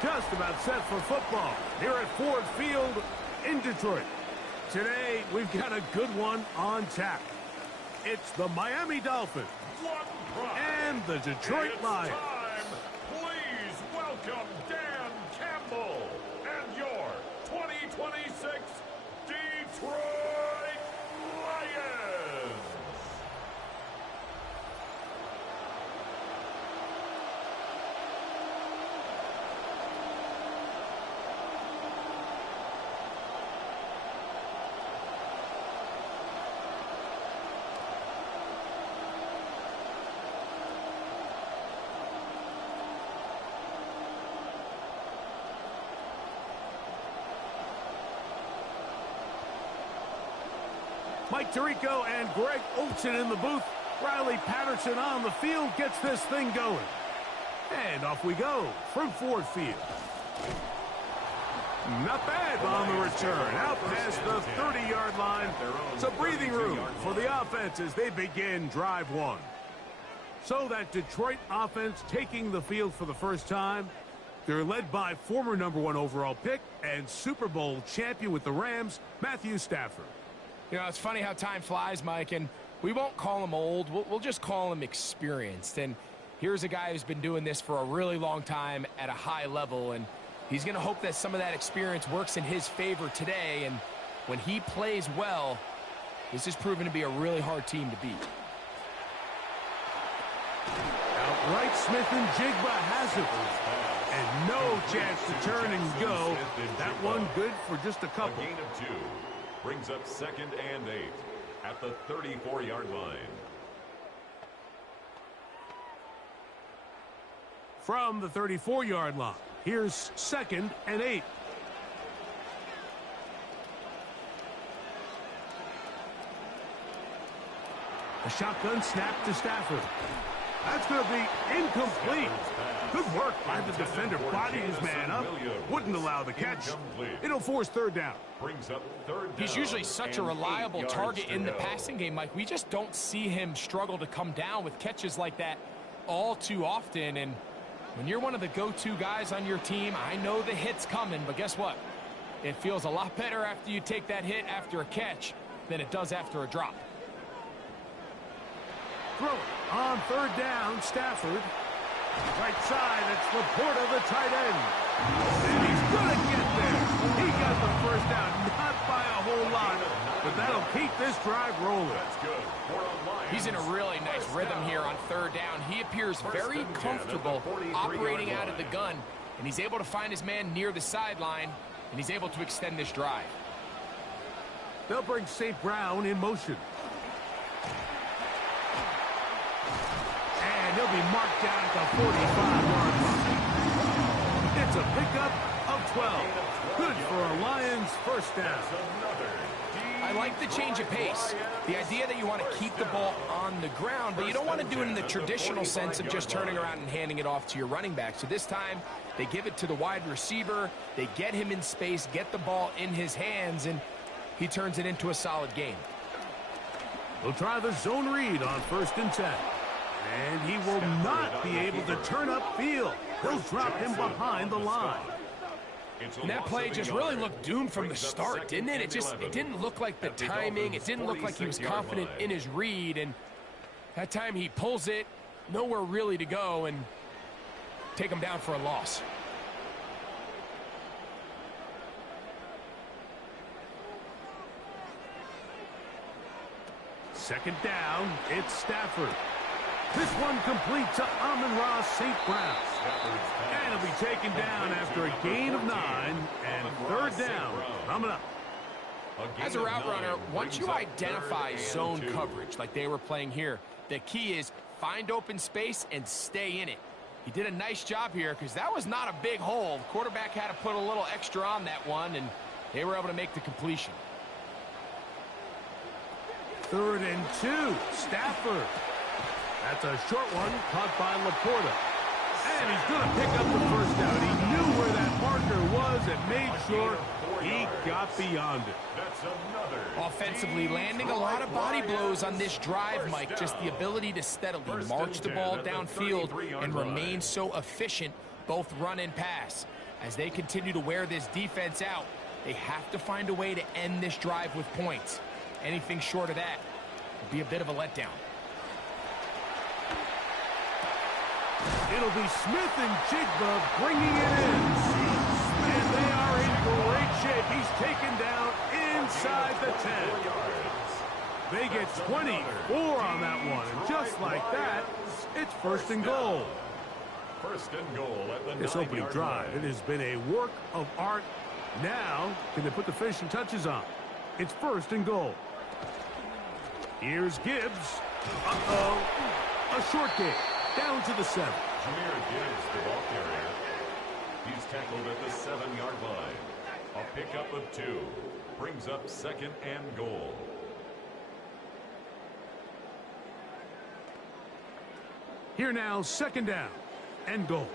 Just about set for football here at Ford Field in Detroit. Today, we've got a good one on tap. It's the Miami Dolphins and the Detroit Lions. Please welcome Dan Campbell and your 2026 Detroit Lions. Mike Tirico and Greg Olsen in the booth. Riley Patterson on the field gets this thing going. And off we go from Ford Field. Not bad on the return. Out past the 30-yard line. Some breathing room for the offense as they begin drive one. So that Detroit offense taking the field for the first time. They're led by former #1 overall pick and Super Bowl champion with the Rams, Matthew Stafford. You know, it's funny how time flies, Mike, and we won't call him old. We'll just call him experienced. And here's a guy who's been doing this for a really long time at a high level, and he's going to hope that some of that experience works in his favor today. And when he plays well, this is proven to be a really hard team to beat. Outright Smith and Jigba has it. And no chance to turn and go. That one good for just a couple. A gain of 2. Brings up 2nd and 8 at the 34-yard line. From the 34-yard line, here's 2nd and 8. A shotgun snap to Stafford. That's going to be incomplete. Good work by the defender. Bodied his man up. Wouldn't allow the catch. It'll force 3rd down. Brings up 3rd down. He's usually such a reliable target in the passing game, Mike. We just don't see him struggle to come down with catches like that all too often. And when you're one of the go-to guys on your team, I know the hit's coming, but guess what? It feels a lot better after you take that hit after a catch than it does after a drop. Throw it on 3rd down, Stafford. Right side, it's Laporta, the tight end. And he's going to get there. He got the 1st down, not by a whole lot, but that'll keep this drive rolling. That's good. 4 on line. He's in a really nice rhythm here on third down. He appears very comfortable operating out of the gun, and he's able to find his man near the sideline, and he's able to extend this drive. They'll bring St. Brown in motion. And he'll be marked down at the 45-yard line. It's a pickup of 12. Good for a Lions first down. I like the change of pace. The idea that you want to keep the ball on the ground, but you don't want to do it in the traditional sense of just turning around and handing it off to your running back. So this time, they give it to the wide receiver. They get him in space, get the ball in his hands, and he turns it into a solid game. They'll try the zone read on 1st and 10. And he will not be able to turn upfield. They'll drop him behind the line. And that play just really looked doomed from the start, didn't it? It didn't look like the timing. It didn't look like he was confident in his read. And that time he pulls it, nowhere really to go, and take him down for a loss. Second down, it's Stafford. This one complete to Amon-Ra St. Brown. And he'll be taken down after a gain of 9, and third down coming up. As a route runner, once you identify zone coverage like they were playing here, the key is find open space and stay in it. He did a nice job here because that was not a big hole. The quarterback had to put a little extra on that one, and they were able to make the completion. 3rd and 2, Stafford. That's a short one caught by Laporta. And he's going to pick up the first down. He knew where that marker was and made sure he got beyond it. Offensively, landing a lot of body blows on this drive, Mike. Just the ability to steadily march the ball downfield and remain so efficient, both run and pass. As they continue to wear this defense out, they have to find a way to end this drive with points. Anything short of that would be a bit of a letdown. It'll be Smith and Jigba bringing it in. And they are in great shape. He's taken down inside the 10. They get 24 on that one. And just like that, it's 1st and goal. 1st and goal at the 9-yard line. This opening drive, it has been a work of art. Now, can they put the finishing touches on? It's 1st and goal. Here's Gibbs. Uh-oh. A short game. Down to the 7. Jahmyr Gibbs, the ball carrier. He's tackled at the 7-yard line. A pickup of 2. Brings up 2nd and goal. Here now, 2nd down and goal.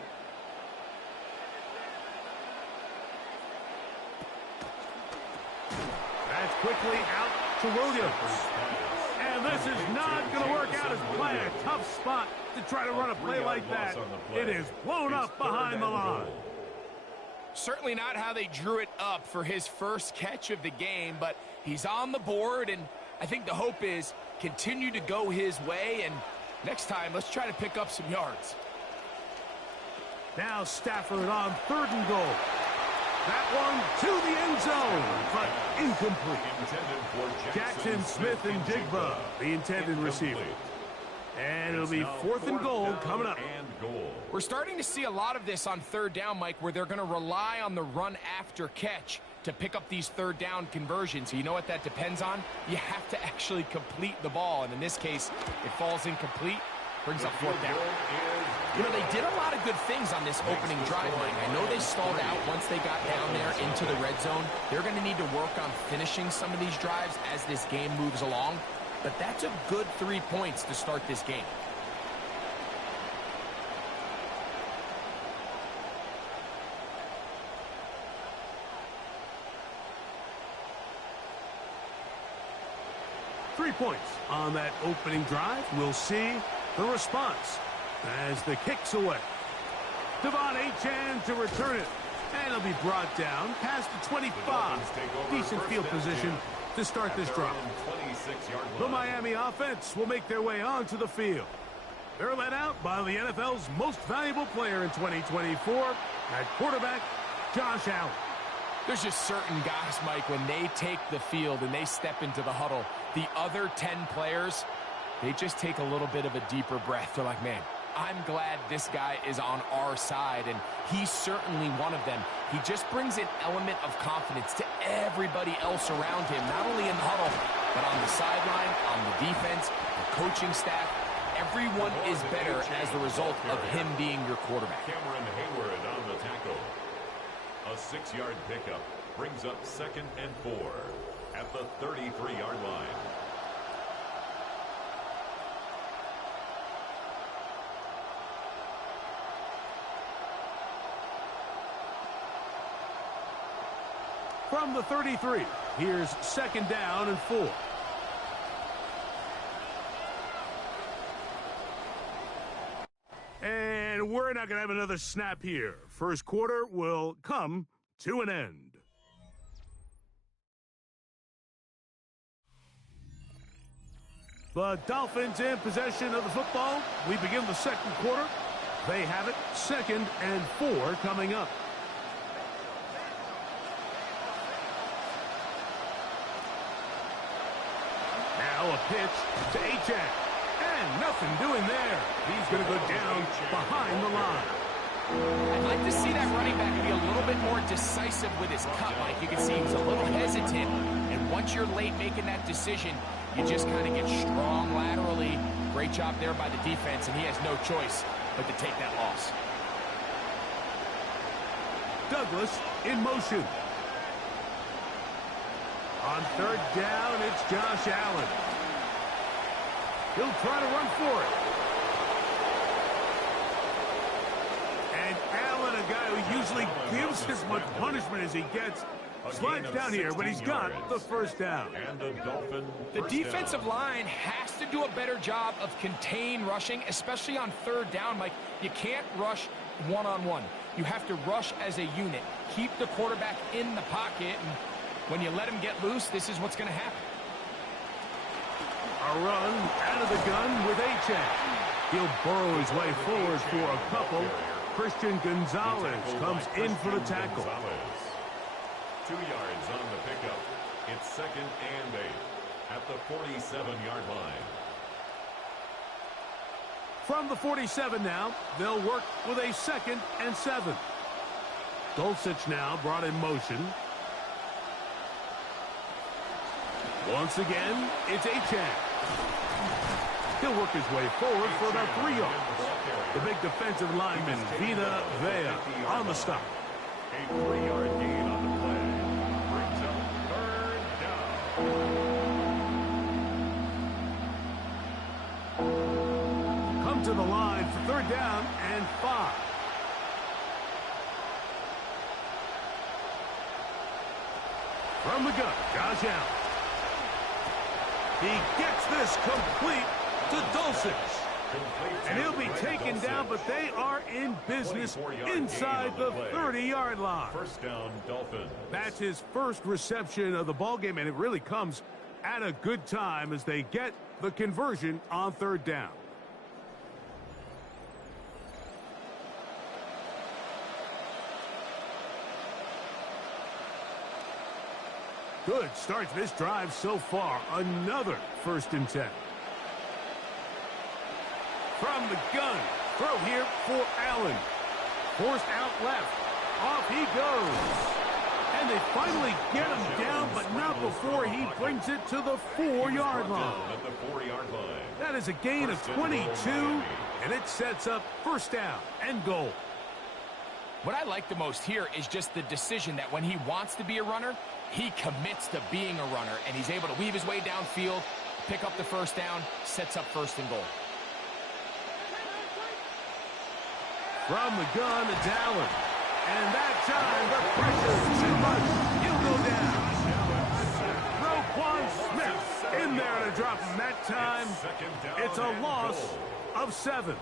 That's quickly out to Williams. And this is not going to work out as planned. A tough spot to try to run a play like that. It is blown up behind the line. Certainly not how they drew it up for his first catch of the game, but he's on the board, and I think the hope is continue to go his way, and next time, let's try to pick up some yards. Now Stafford on 3rd and goal. That one to the end zone, but incomplete. Jackson Smith and Jigba, the intended receiver. And it'll be 4th and goal coming up. We're starting to see a lot of this on 3rd down, Mike, where they're going to rely on the run after catch to pick up these 3rd down conversions. So you know what that depends on? You have to actually complete the ball. And in this case, it falls incomplete, brings up 4th down. You know, they did a lot of good things on this opening drive, Mike. I know they stalled out once they got down there into the red zone. They're going to need to work on finishing some of these drives as this game moves along. But that's a good 3 points to start this game. .3 points on that opening drive. We'll see the response as the kick's away. Devon Achane to return it. And it'll be brought down past the 25. Decent field position to start this drive. The Miami offense will make their way onto the field. They're led out by the NFL's most valuable player in 2024, at quarterback, Josh Allen. There's just certain guys, Mike, when they take the field and they step into the huddle, the other 10 players, they just take a little bit of a deeper breath. They're like, man, I'm glad this guy is on our side, and he's certainly one of them. He just brings an element of confidence to everybody else around him, not only in the huddle, but on the sideline, on the defense, the coaching staff. Everyone is better as the result of him being your quarterback. Cameron Hayward on the tackle. A 6-yard pickup brings up 2nd and 4 at the 33-yard line. From the 33, here's 2nd down and 4. And we're not going to have another snap here. First quarter will come to an end. The Dolphins in possession of the football. We begin the second quarter. They have it, 2nd and 4 coming up. Now a pitch to Achane. And nothing doing there. He's going to go down behind the line. I'd like to see that running back be a little bit more decisive with his cut, Mike. You can see he's a little hesitant, and once you're late making that decision, you just kind of get strong laterally. Great job there by the defense, and he has no choice but to take that loss. Douglas in motion. On 3rd down, it's Josh Allen. He'll try to run for it. And Allen, a guy who usually gives as much punishment as he gets, slides down here, but he's got the 1st down. And the Dolphin The defensive line has to do a better job of contain rushing, especially on 3rd down. Mike, you can't rush one-on-one. You have to rush as a unit. Keep the quarterback in the pocket, and when you let him get loose, this is what's going to happen. A run out of the gun with Achane. He'll burrow his way forward for a couple. Christian Gonzalez comes in for the tackle. 2 yards on the pickup. It's 2nd and 8 at the 47-yard line. From the 47 now, they'll work with a 2nd and 7. Dulcich now brought in motion. Once again, it's Achane. He'll work his way forward for about 3 yards. The big defensive lineman, Vita Vea, on the stop. A 3-yard gain on the play. Brings up 3rd down. Come to the line for 3rd down and 5. From the gun, Josh Allen. He gets this complete to Dulcich. And he'll be taken down, but they are in business inside the 30-yard line. 1st down, Dolphins. That's his first reception of the ballgame, and it really comes at a good time as they get the conversion on 3rd down. Good start to this drive so far. Another 1st and 10. From the gun. Throw here for Allen. Forced out left. Off he goes. And they finally get him down, but not before he brings it to the 4-yard line. At the 4-yard line. That is a gain of 22, and it sets up 1st down and goal. What I like the most here is just the decision that when he wants to be a runner, he commits to being a runner, and he's able to weave his way downfield, pick up the 1st down, sets up 1st and goal. From the gun, it's Allen. And that time, the pressure's too much. He'll go down. Roquan Smith in there to drop him. That time, it's a loss of 7.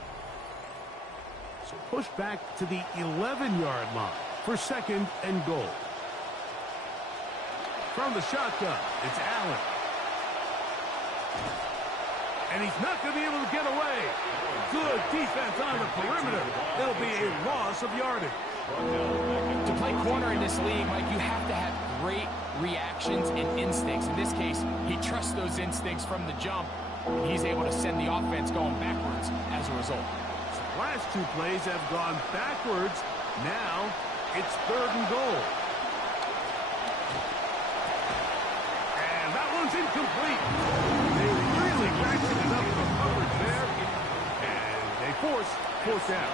So push back to the 11-yard line for 2nd and goal. From the shotgun, it's Allen. And he's not going to be able to get away. Good defense on the perimeter. It'll be a loss of yardage. To play corner in this league, Mike, you have to have great reactions and instincts. In this case, he trusts those instincts from the jump, and he's able to send the offense going backwards as a result. So last two plays have gone backwards. Now it's 3rd and goal. And that one's incomplete. They really ratcheted up the coverage there. And they force 4th down.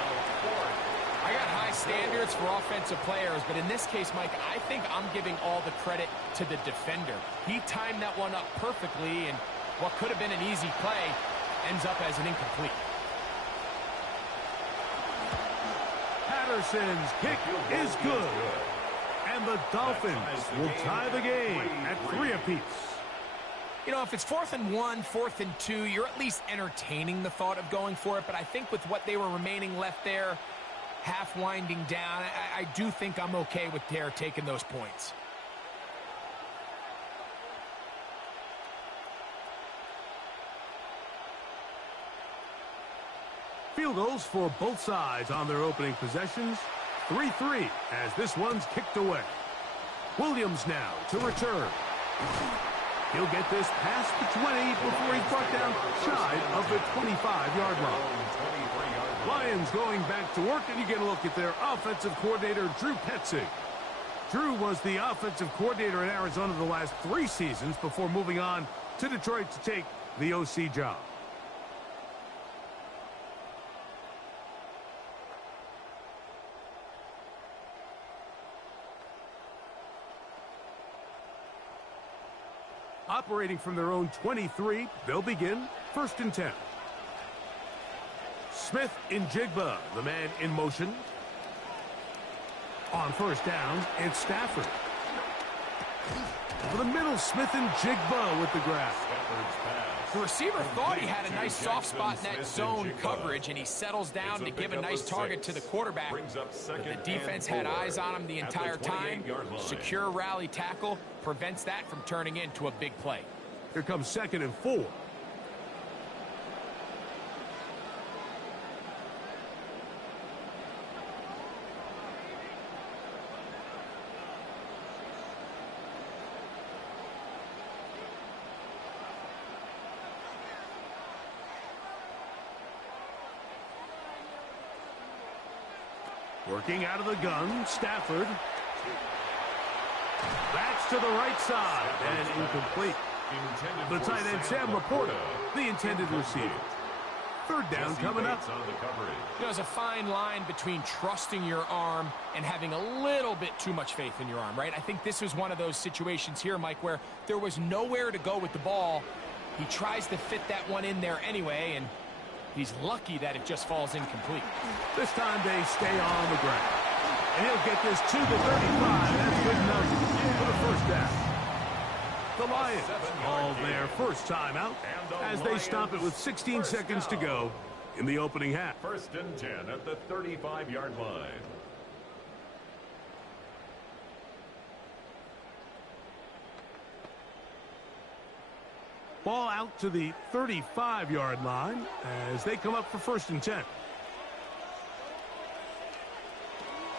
I got high standards for offensive players, but in this case, Mike, I think I'm giving all the credit to the defender. He timed that one up perfectly, and what could have been an easy play ends up as an incomplete. Patterson's kick is good. And the Dolphins will tie the game at 3 apiece. You know, if it's 4th and 1, 4th and 2, you're at least entertaining the thought of going for it, but I think with what they were remaining left there, half winding down, I do think I'm okay with Dare taking those points. Field goals for both sides on their opening possessions. 3-3 as this one's kicked away. Williams now to return. He'll get this past the 20 before he's brought down shy of the 25-yard line. Lions going back to work, and you get a look at their offensive coordinator, Drew Petzing. Drew was the offensive coordinator in Arizona the last 3 seasons before moving on to Detroit to take the OC job. Operating from their own 23, they'll begin 1st and 10. Smith in Jigba, the man in motion. On 1st down, it's Stafford. Over the middle, Smith and Jigba with the grab. The receiver thought he had a nice soft spot in that zone coverage, and he settles down to give a nice target to the quarterback. But the defense had eyes on him the entire time. Secure rally tackle prevents that from turning into a big play. Here comes 2nd and 4. Working out of the gun, Stafford. That's to the right side and incomplete. The tight end, Sam Laporta, the intended receiver. 3rd down coming up. There's a fine line between trusting your arm and having a little bit too much faith in your arm, right? I think this was one of those situations here, Mike, where there was nowhere to go with the ball. He tries to fit that one in there anyway, and he's lucky that it just falls incomplete. This time they stay on the ground. And he'll get this to the 35. That's good enough for the 1st down. The Lions call their first timeout as they stop it with 16 seconds to go in the opening half. 1st and 10 at the 35-yard line. Ball out to the 35-yard line as they come up for 1st and 10.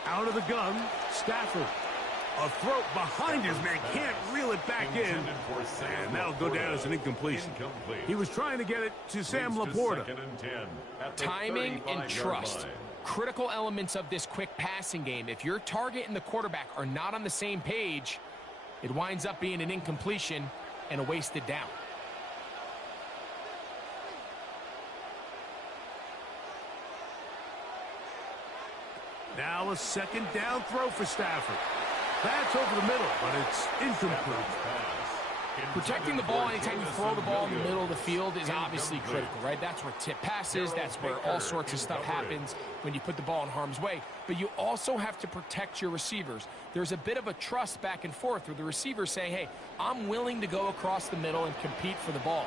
Out of the gun, Stafford. A throw behind his man, can't reel it back in, and that'll go down as an incompletion. He was trying to get it to Sam Laporta. Timing and trust. Critical elements of this quick passing game. If your target and the quarterback are not on the same page, it winds up being an incompletion and a wasted down. Now a 2nd down throw for Stafford. That's over the middle, but it's incomplete. Protecting the ball anytime you throw the ball in the middle of the field is obviously critical, right? That's where tip passes, that's where all sorts of stuff happens when you put the ball in harm's way. But you also have to protect your receivers. There's a bit of a trust back and forth where the receivers say, hey, I'm willing to go across the middle and compete for the ball.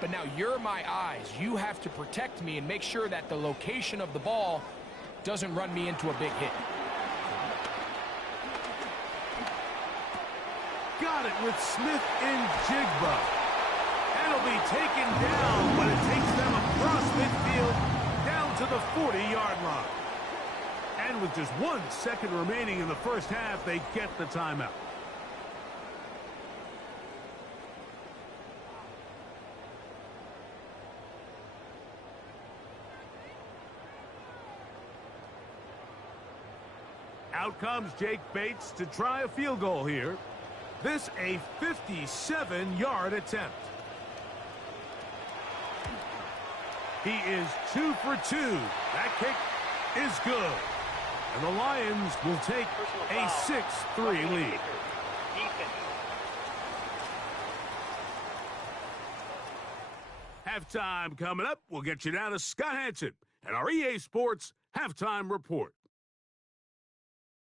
But now you're my eyes. You have to protect me and make sure that the location of the ball doesn't run me into a big hit. Got it with Smith and Jigba. And it'll be taken down, but it takes them across midfield down to the 40-yard line. And with just 1 second remaining in the first half, they get the timeout. Out comes Jake Bates to try a field goal here. This a 57-yard attempt. He is 2 for 2. That kick is good. And the Lions will take a 6-3 lead. Halftime coming up. We'll get you down to Scott Hanson and our EA Sports Halftime Report.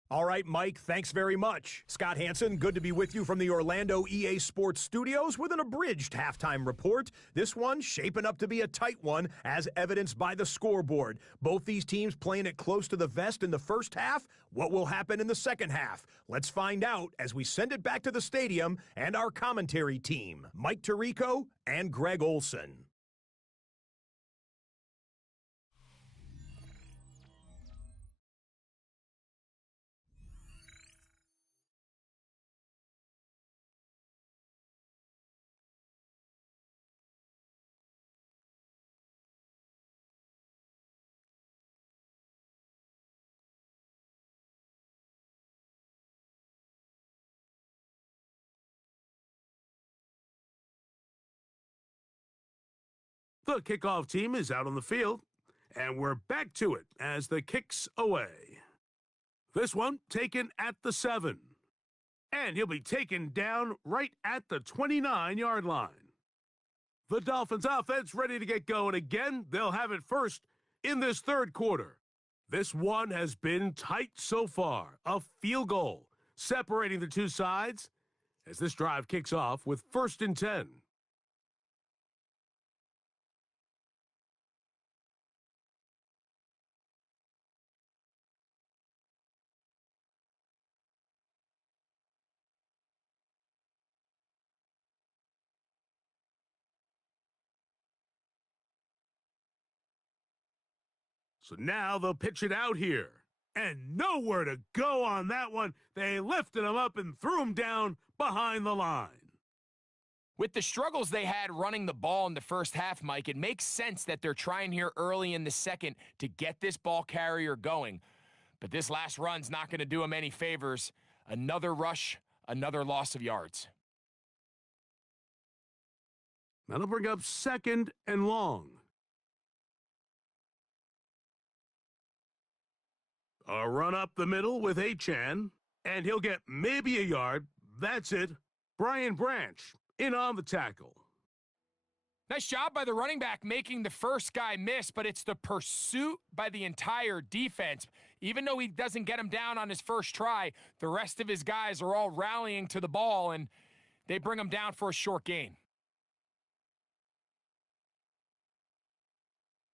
All right, Mike, thanks very much. Scott Hanson, good to be with you from the Orlando EA Sports Studios with an abridged halftime report. This one shaping up to be a tight one, as evidenced by the scoreboard. Both these teams playing it close to the vest in the first half. What will happen in the second half? Let's find out as we send it back to the stadium and our commentary team, Mike Tirico and Greg Olson. The kickoff team is out on the field, and we're back to it as the kick's away. This one taken at the 7, and he'll be taken down right at the 29-yard line. The Dolphins offense ready to get going again. They'll have it first in this third quarter. This one has been tight so far. A field goal separating the two sides as this drive kicks off with 1st and 10. So now they'll pitch it out here. And nowhere to go on that one. They lifted him up and threw him down behind the line. With the struggles they had running the ball in the first half, Mike, it makes sense that they're trying here early in the second to get this ball carrier going. But this last run's not going to do him any favors. Another rush, another loss of yards. That'll bring up 2nd and long. A run up the middle with Achane, and he'll get maybe a yard. That's it. Brian Branch in on the tackle. Nice job by the running back making the first guy miss, but it's the pursuit by the entire defense. Even though he doesn't get him down on his first try, the rest of his guys are all rallying to the ball, and they bring him down for a short gain.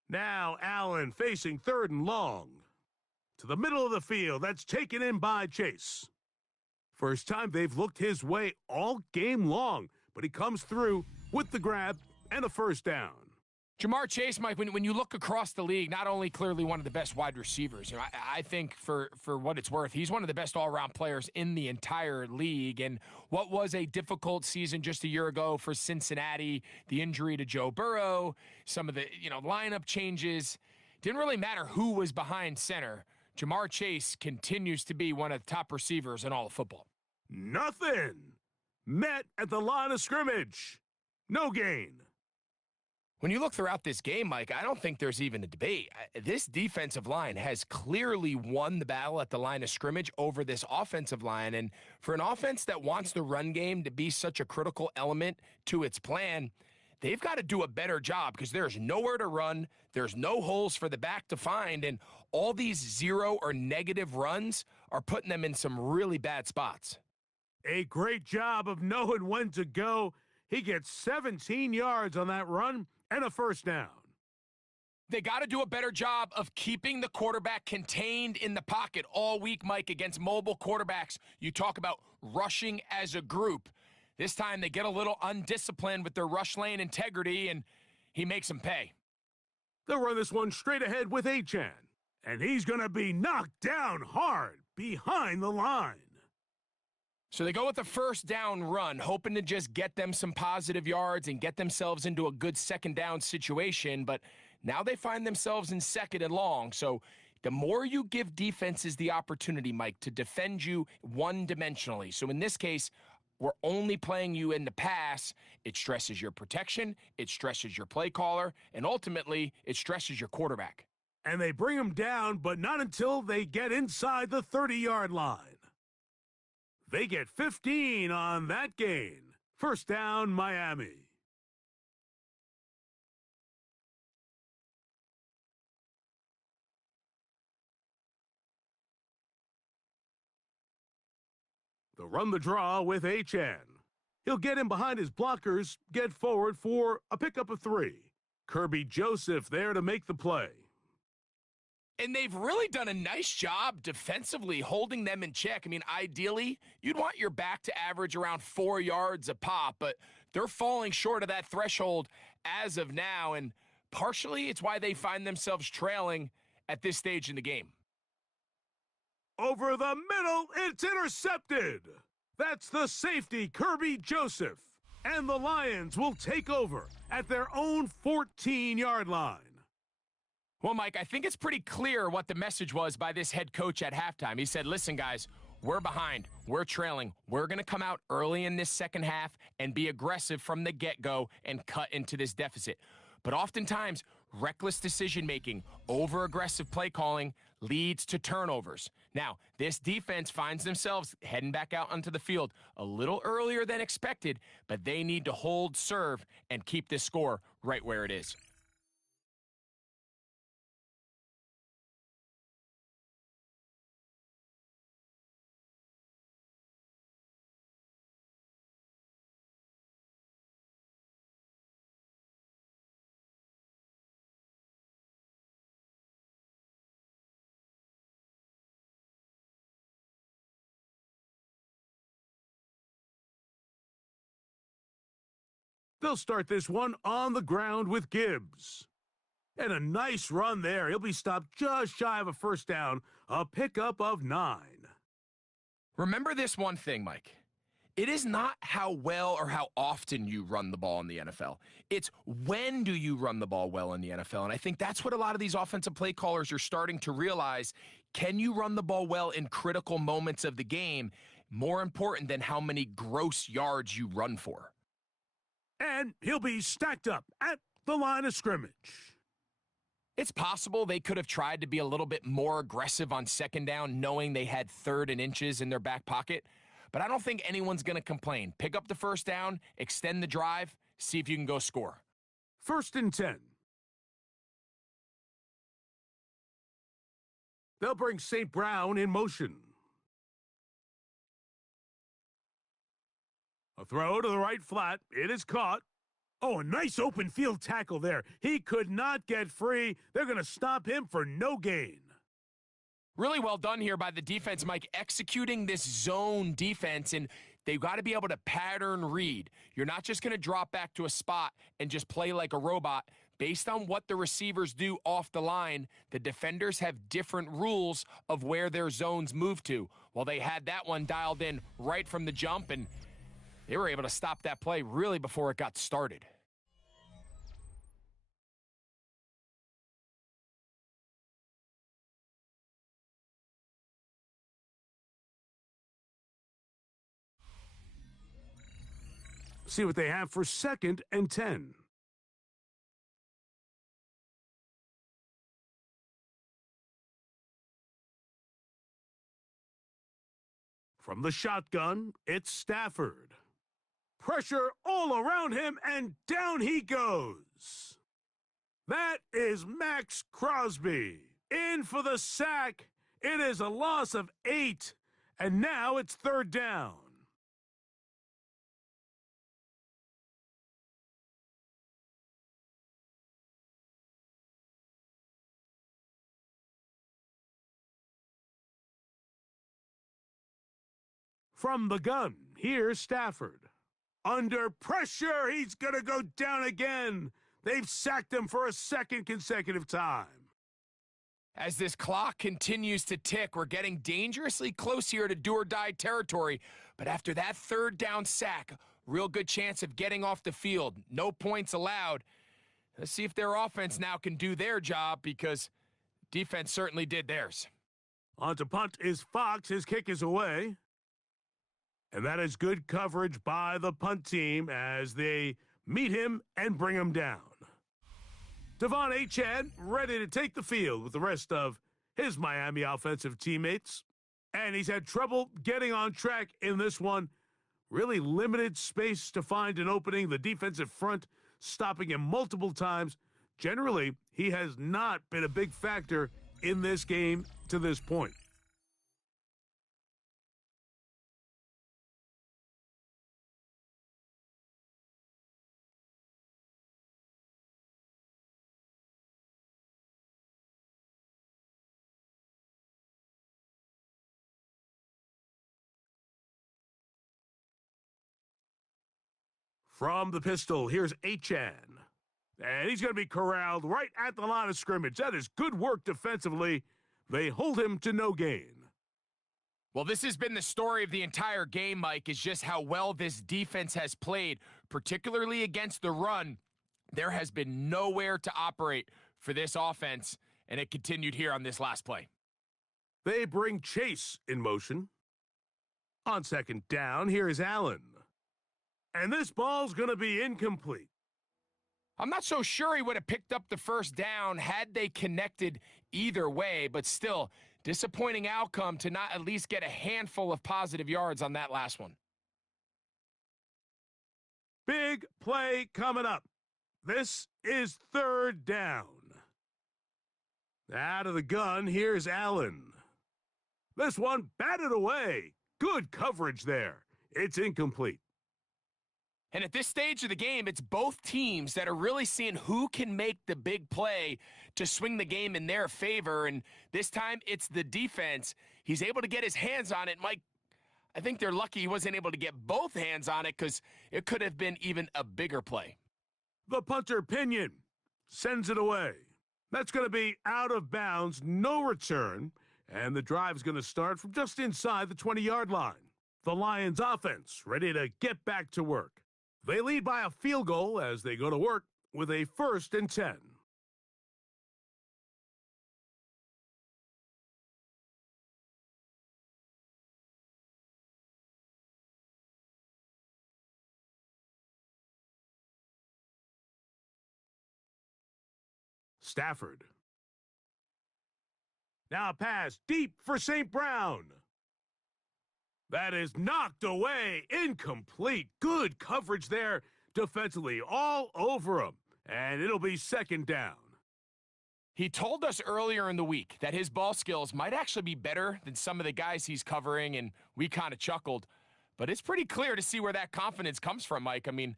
Now Allen facing 3rd and long. To the middle of the field, that's taken in by Chase. First time they've looked his way all game long, but he comes through with the grab and a 1st down. Ja'Marr Chase, Mike, when you look across the league, not only clearly one of the best wide receivers, I think for what it's worth, he's one of the best all-around players in the entire league. And what was a difficult season just a year ago for Cincinnati, the injury to Joe Burrow, some of the lineup changes, didn't really matter who was behind center. Ja'Marr Chase continues to be one of the top receivers in all of football. Nothing. Met at the line of scrimmage. No gain. When you look throughout this game, Mike, I don't think there's even a debate. This defensive line has clearly won the battle at the line of scrimmage over this offensive line. And for an offense that wants the run game to be such a critical element to its plan, they've got to do a better job because there's nowhere to run. There's no holes for the back to find. And all these 0 or negative runs are putting them in some really bad spots. A great job of knowing when to go. He gets 17 yards on that run and a 1st down. They got to do a better job of keeping the quarterback contained in the pocket all week, Mike, against mobile quarterbacks. You talk about rushing as a group. This time they get a little undisciplined with their rush lane integrity, and he makes them pay. They'll run this one straight ahead with Achane, and he's going to be knocked down hard behind the line. So they go with a 1st down run, hoping to just get them some positive yards and get themselves into a good 2nd down situation, but now they find themselves in 2nd and long. So the more you give defenses the opportunity, Mike, to defend you one-dimensionally. So in this case, we're only playing you in the pass. It stresses your protection, it stresses your play caller, and ultimately, it stresses your quarterback. And they bring him down, but not until they get inside the 30-yard line. They get 15 on that gain. First down, Miami. They'll run the draw with Achane. He'll get in behind his blockers, get forward for a pickup of 3. Kirby Joseph there to make the play. And they've really done a nice job defensively holding them in check. I mean, ideally, you'd want your back to average around 4 yards a pop, but they're falling short of that threshold as of now, and partially it's why they find themselves trailing at this stage in the game. Over the middle, it's intercepted. That's the safety, Kirby Joseph. And the Lions will take over at their own 14-yard line. Well, Mike, I think it's pretty clear what the message was by this head coach at halftime. He said, listen, guys, we're behind. We're trailing. We're going to come out early in this second half and be aggressive from the get-go and cut into this deficit. But oftentimes, reckless decision-making, over-aggressive play calling leads to turnovers. Now, this defense finds themselves heading back out onto the field a little earlier than expected, but they need to hold serve and keep this score right where it is. They'll start this one on the ground with Gibbs. And a nice run there. He'll be stopped just shy of a first down, a pickup of 9. Remember this one thing, Mike. It is not how well or how often you run the ball in the NFL. It's when do you run the ball well in the NFL. And I think that's what a lot of these offensive play callers are starting to realize. Can you run the ball well in critical moments of the game? More important than how many gross yards you run for. And he'll be stacked up at the line of scrimmage. It's possible they could have tried to be a little bit more aggressive on second down, knowing they had 3rd and inches in their back pocket. But I don't think anyone's going to complain. Pick up the first down, extend the drive, see if you can go score. 1st and 10. They'll bring St. Brown in motion. A throw to the right flat. It is caught. Oh, a nice open field tackle there. He could not get free. They're going to stop him for no gain. Really well done here by the defense, Mike, executing this zone defense, and they've got to be able to pattern read. You're not just going to drop back to a spot and just play like a robot. Based on what the receivers do off the line, the defenders have different rules of where their zones move to. Well, they had that one dialed in right from the jump, and they were able to stop that play really before it got started. See what they have for 2nd and 10. From the shotgun, it's Stafford. Pressure all around him, and down he goes. That is Max Crosby. In for the sack. It is a loss of 8, and now it's 3rd down. From the gun, here's Stafford. Under pressure, he's going to go down again. They've sacked him for a 2nd consecutive time. As this clock continues to tick, we're getting dangerously close here to do-or-die territory. But after that 3rd down sack, real good chance of getting off the field. No points allowed. Let's see if their offense now can do their job, because Defense certainly did theirs. On to punt is Fox. His kick is away. And that is good coverage by the punt team as they meet him and bring him down. Devon Achane ready to take the field with the rest of his Miami offensive teammates. And he's had trouble getting on track in this one. Really limited space to find an opening. The defensive front stopping him multiple times. Generally, he has not been a big factor in this game to this point. From the pistol, here's Achane. And he's going to be corralled right at the line of scrimmage. That is good work defensively. They hold him to no gain. Well, this has been the story of the entire game, Mike, is just how well this defense has played, particularly against the run. There has been nowhere to operate for this offense, and it continued here on this last play. They bring Chase in motion. On second down, here is Allen. And this ball's going to be incomplete. I'm not so sure he would have picked up the first down had they connected either way, but still, disappointing outcome to not at least get a handful of positive yards on that last one. Big play coming up. This is third down. Out of the gun, here's Allen. This one batted away. Good coverage there. It's incomplete. And at this stage of the game, it's both teams that are really seeing who can make the big play to swing the game in their favor. And this time, it's the defense. He's able to get his hands on it. Mike, I think they're lucky he wasn't able to get both hands on it because it could have been even a bigger play. The punter, Pinion, sends it away. That's going to be out of bounds, no return. And the drive's going to start from just inside the 20-yard line. The Lions offense ready to get back to work. They lead by a field goal as they go to work with a 1st and 10. Stafford. Now a pass deep for St. Brown. That is knocked away, incomplete. Good coverage there defensively, all over him. And it'll be second down. He told us earlier in the week that his ball skills might actually be better than some of the guys he's covering, and we kind of chuckled. But it's pretty clear to see where that confidence comes from, Mike. I mean,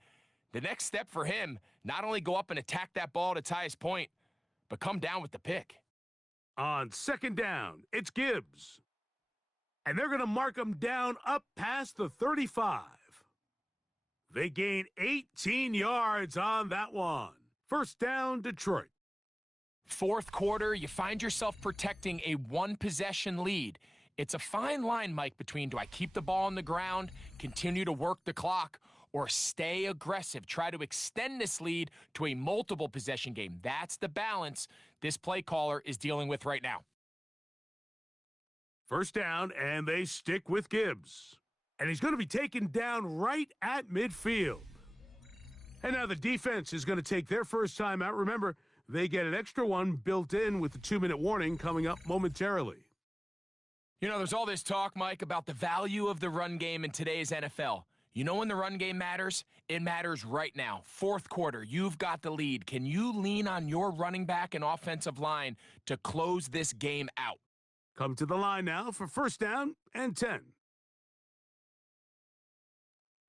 the next step for him, not only go up and attack that ball to tie his point, but come down with the pick. On second down, it's Gibbs. And they're going to mark him down up past the 35. They gain 18 yards on that one. First down, Detroit. Fourth quarter, you find yourself protecting a one-possession lead. It's a fine line, Mike, between do I keep the ball on the ground, continue to work the clock, or stay aggressive, try to extend this lead to a multiple-possession game. That's the balance this play caller is dealing with right now. First down, and they stick with Gibbs. And he's going to be taken down right at midfield. And now the defense is going to take their first time out. Remember, they get an extra one built in with the 2-minute warning coming up momentarily. You know, there's all this talk, Mike, about the value of the run game in today's NFL. You know when the run game matters? It matters right now. Fourth quarter, you've got the lead. Can you lean on your running back and offensive line to close this game out? Come to the line now for first down and 10.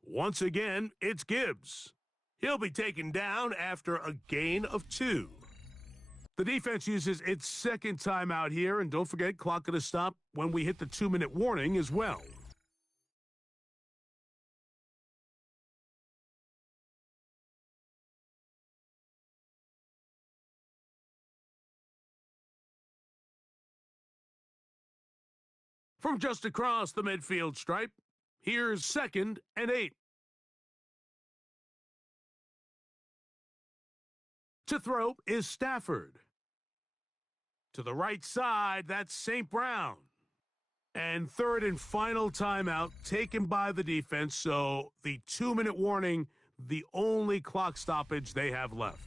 Once again, it's Gibbs. He'll be taken down after a gain of 2. The defense uses its second timeout here, and don't forget, clock going to stop when we hit the 2-minute warning as well. From just across the midfield stripe, here's second and 8. To throw is Stafford. To the right side, that's St. Brown. And third and final timeout taken by the defense, so the 2-minute warning, the only clock stoppage they have left.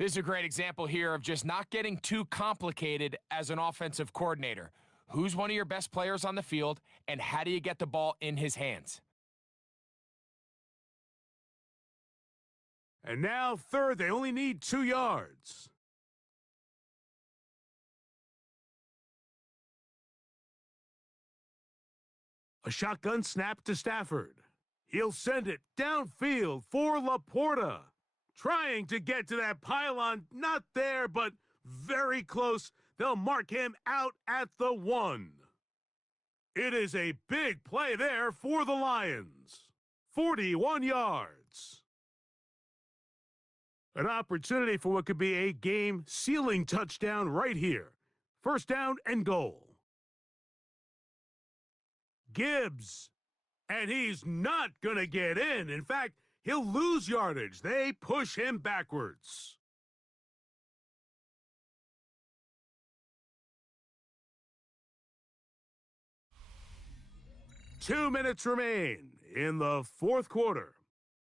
This is a great example here of just not getting too complicated as an offensive coordinator. Who's one of your best players on the field, and how do you get the ball in his hands? And now third, they only need 2 yards. A shotgun snap to Stafford. He'll send it downfield for Laporta. Trying to get to that pylon, not there, but very close. They'll mark him out at the 1. It is a big play there for the Lions. 41 yards. An opportunity for what could be a game-sealing touchdown right here. First down and goal. Gibbs, and he's not going to get in. In fact, he'll lose yardage. They push him backwards. Two minutes remain in the fourth quarter.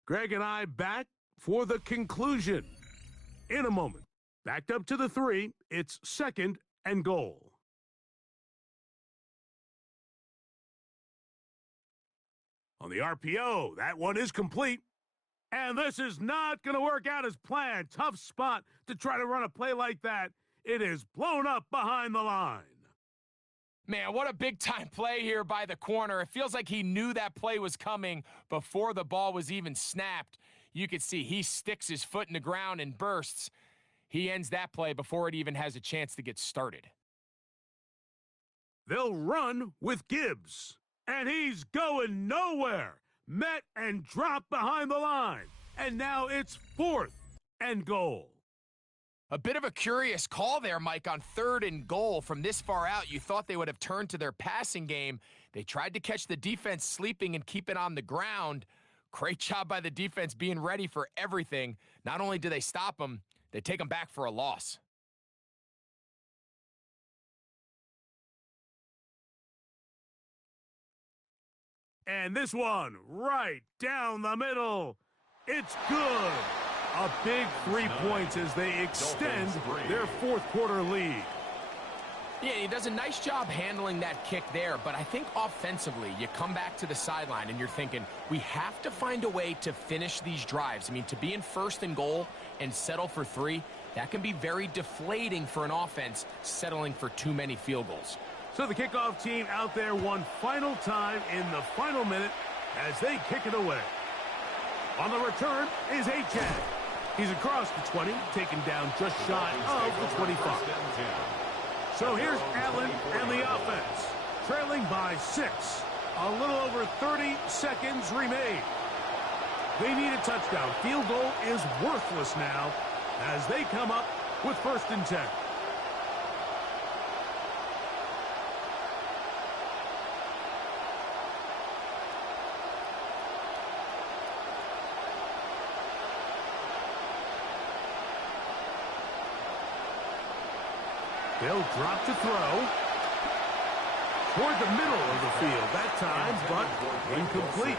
Greg and I back for the conclusion in a moment. Backed up to the 3, it's second and goal. On the RPO, that one is complete. And this is not going to work out as planned. Tough spot to try to run a play like that. It is blown up behind the line. Man, what a big-time play here by the corner. It feels like he knew that play was coming before the ball was even snapped. You could see he sticks his foot in the ground and bursts. He ends that play before it even has a chance to get started. They'll run with Gibbs. And he's going nowhere. Met and dropped behind the line. And now it's fourth and goal. A bit of a curious call there, Mike, on third and goal. From this far out, you thought they would have turned to their passing game. They tried to catch the defense sleeping and keep it on the ground. Great job by the defense being ready for everything. Not only do they stop them, they take them back for a loss. And this one, right down the middle. It's good. A big 3 points as they extend their fourth quarter lead. Yeah, he does a nice job handling that kick there, but I think offensively, you come back to the sideline and you're thinking, we have to find a way to finish these drives. I mean, to be in first and goal and settle for 3, that can be very deflating for an offense settling for too many field goals. So the kickoff team out there one final time in the final minute as they kick it away. On the return is Achane. He's across the 20, taken down just shy of the 25. So here's Allen and the offense, trailing by 6. A little over 30 seconds remain. They need a touchdown. Field goal is worthless now as they come up with first and 10. They'll drop to throw. Toward the middle of the field that time, but incomplete.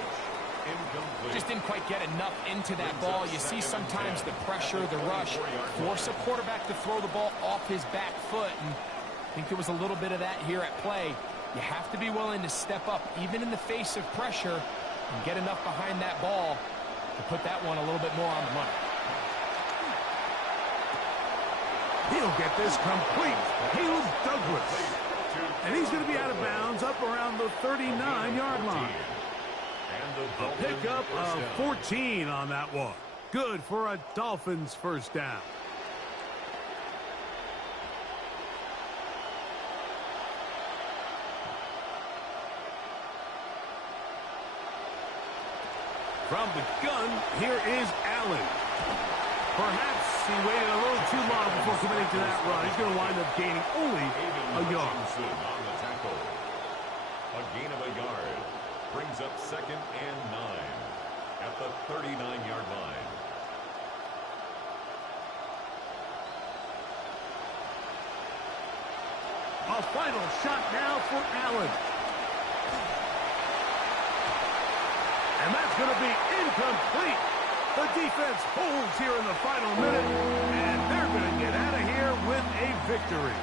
Just didn't quite get enough into that ball. You see sometimes the pressure, the rush, force a quarterback to throw the ball off his back foot. And I think there was a little bit of that here at play. You have to be willing to step up, even in the face of pressure, and get enough behind that ball to put that one a little bit more on the money. He'll get this complete. Caleb Douglas. And he's going to be out of bounds up around the 39-yard line. A pickup of 14 on that one. Good for a Dolphins first down. From the gun, here is Allen. Perhaps he waited a little too long before committing to that run. He's going to wind up gaining only a yard. On the tackle. A gain of a yard brings up second and 9 at the 39-yard line. A final shot now for Allen. And that's going to be incomplete. The defense holds here in the final minute, and they're going to get out of here with a victory.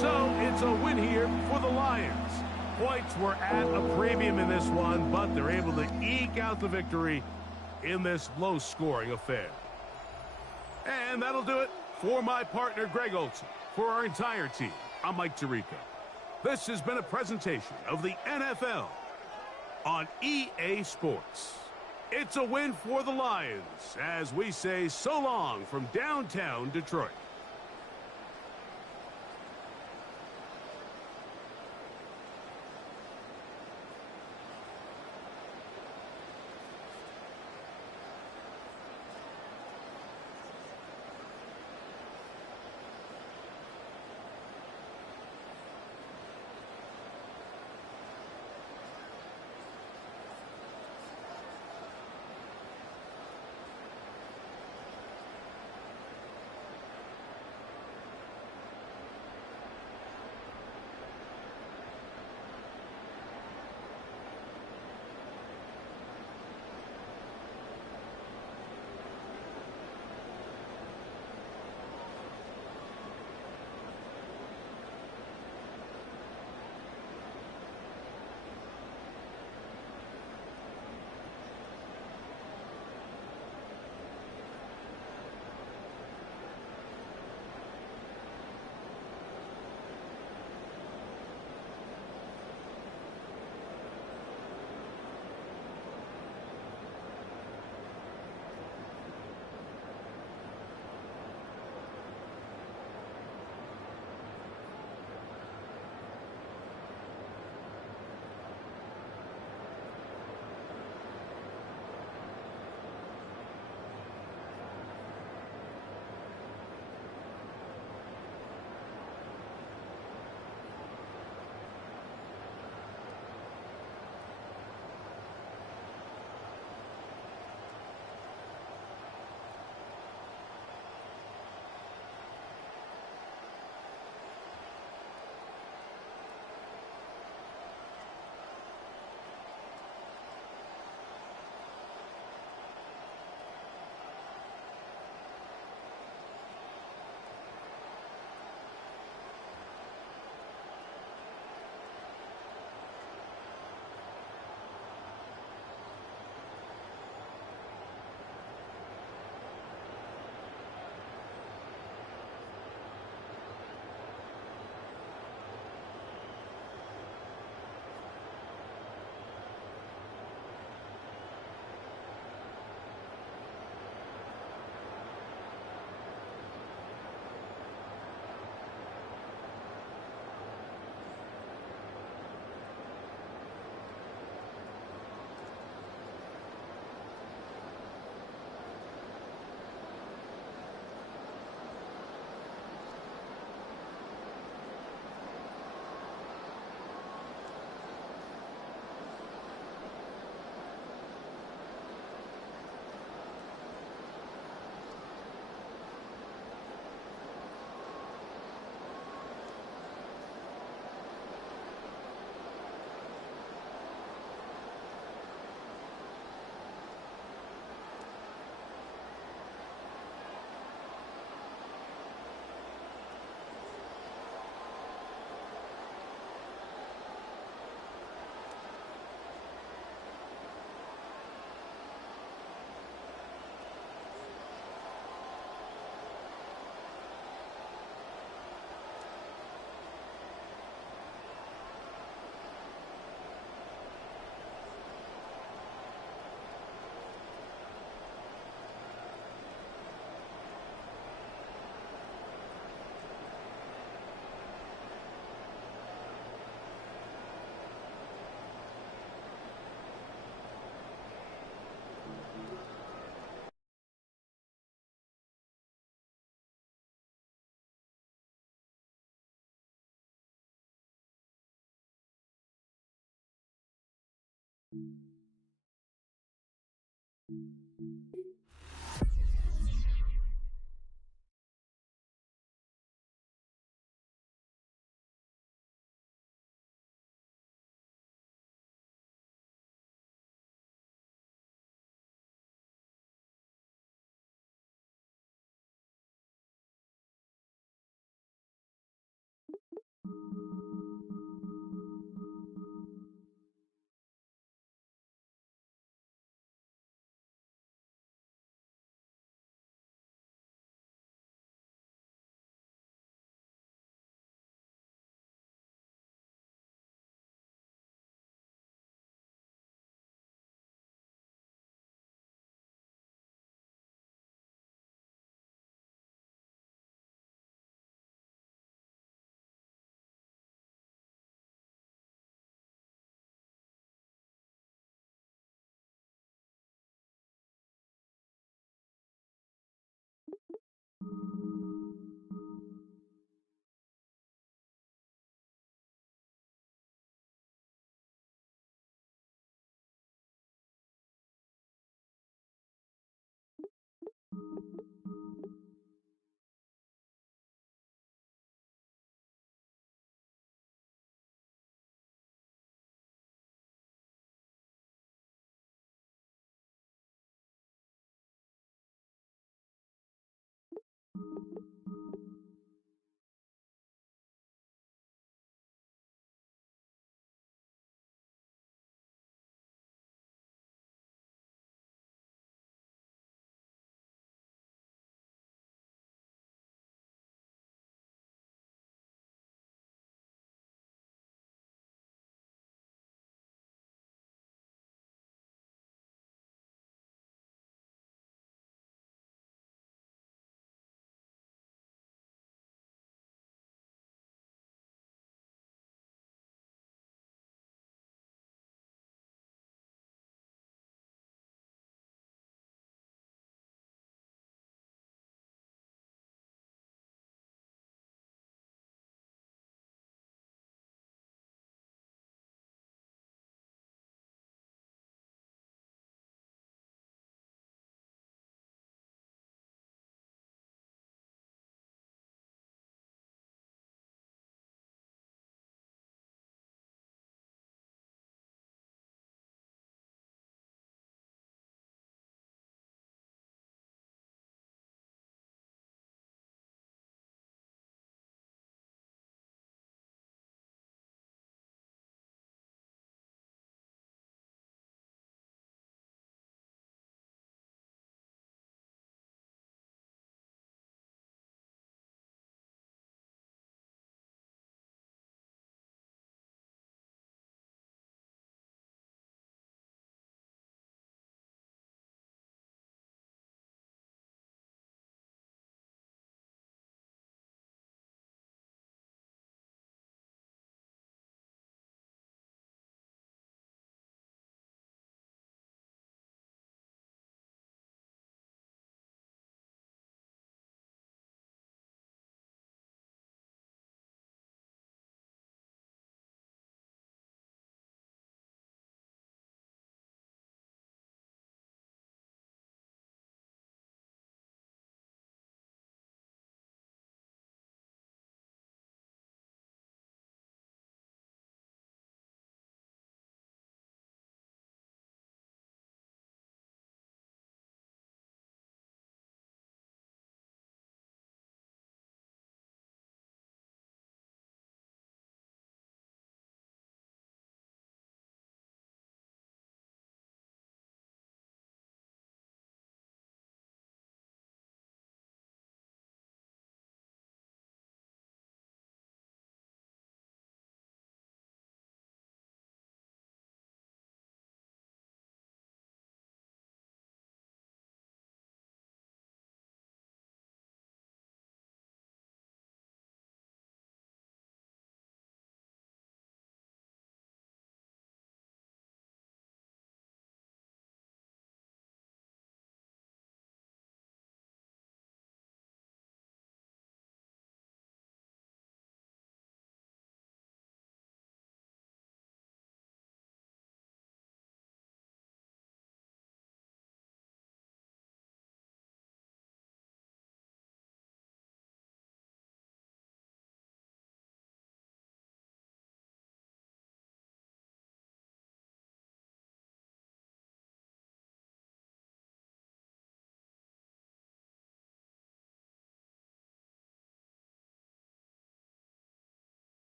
So it's a win here for the Lions. Points were at a premium in this one, but they're able to eke out the victory in this low-scoring affair. And that'll do it for my partner, Greg Olson. For our entire team, I'm Mike Tirico. This has been a presentation of the NFL on EA Sports. It's a win for the Lions as we say so long from downtown Detroit.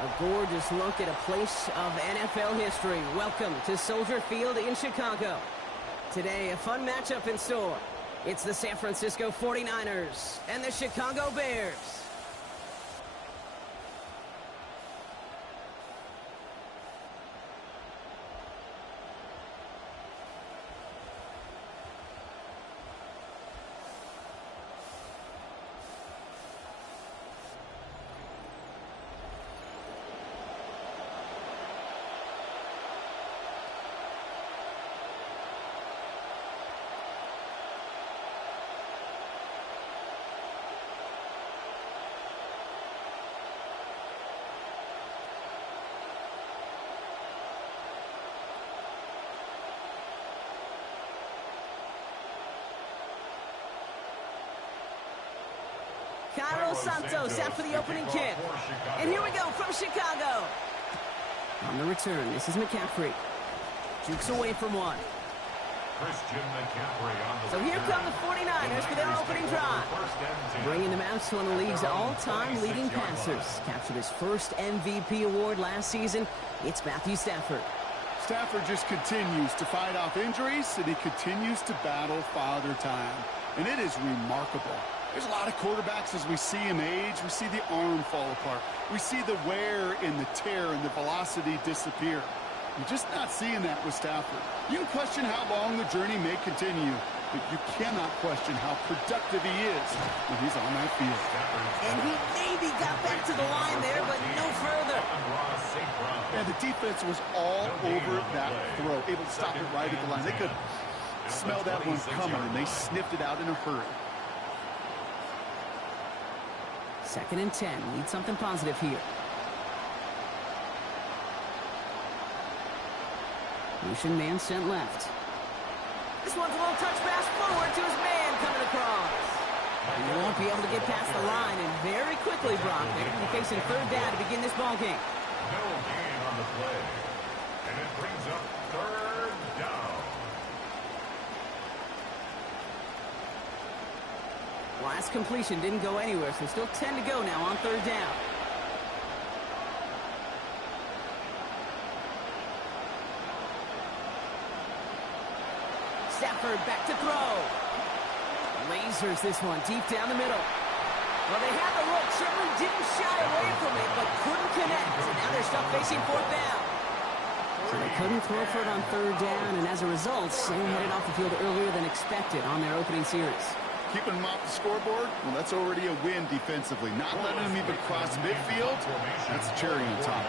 A gorgeous look at a place of NFL history. Welcome to Soldier Field in Chicago. Today, a fun matchup in store. It's the San Francisco 49ers and the Chicago Bears. Carlos Santos set for the opening kick. And here we go from Chicago. On the return, this is McCaffrey. Jukes away from one. Christian McCaffrey on the So here come the 49ers for their opening drive. Bringing them out to one of the league's all-time leading passers. Captured his first MVP award last season. It's Matthew Stafford. Stafford just continues to fight off injuries, and he continues to battle Father Time. And it is remarkable. There's a lot of quarterbacks as we see him age. We see the arm fall apart. We see the wear and the tear and the velocity disappear. You're just not seeing that with Stafford. You can question how long the journey may continue, but you cannot question how productive he is when he's on that field. And he maybe got back to the line there, but no further. And the defense was all over that throw, able to stop it right at the line. They could smell that one coming, and they sniffed it out in a hurry. 2nd and 10. Need something positive here. Motion man sent left. This one's a little touch pass forward to his man coming across. He won't be able to get past the line, and very quickly, Brock, they're going to be facing 3rd down to begin this ball game. No gain on the play. And it brings up 3rd down. Last completion didn't go anywhere, so still 10 to go now on 3rd down. Stafford back to throw. Lasers this one deep down the middle. Well, they had the look, certainly didn't shy away from it, but couldn't connect. And now they're stuck facing 4th down. So they couldn't throw for it on 3rd down, and as a result, they headed off the field earlier than expected on their opening series. Keeping them off the scoreboard, well, that's already a win defensively. Not letting them even cross midfield, that's a cherry on top.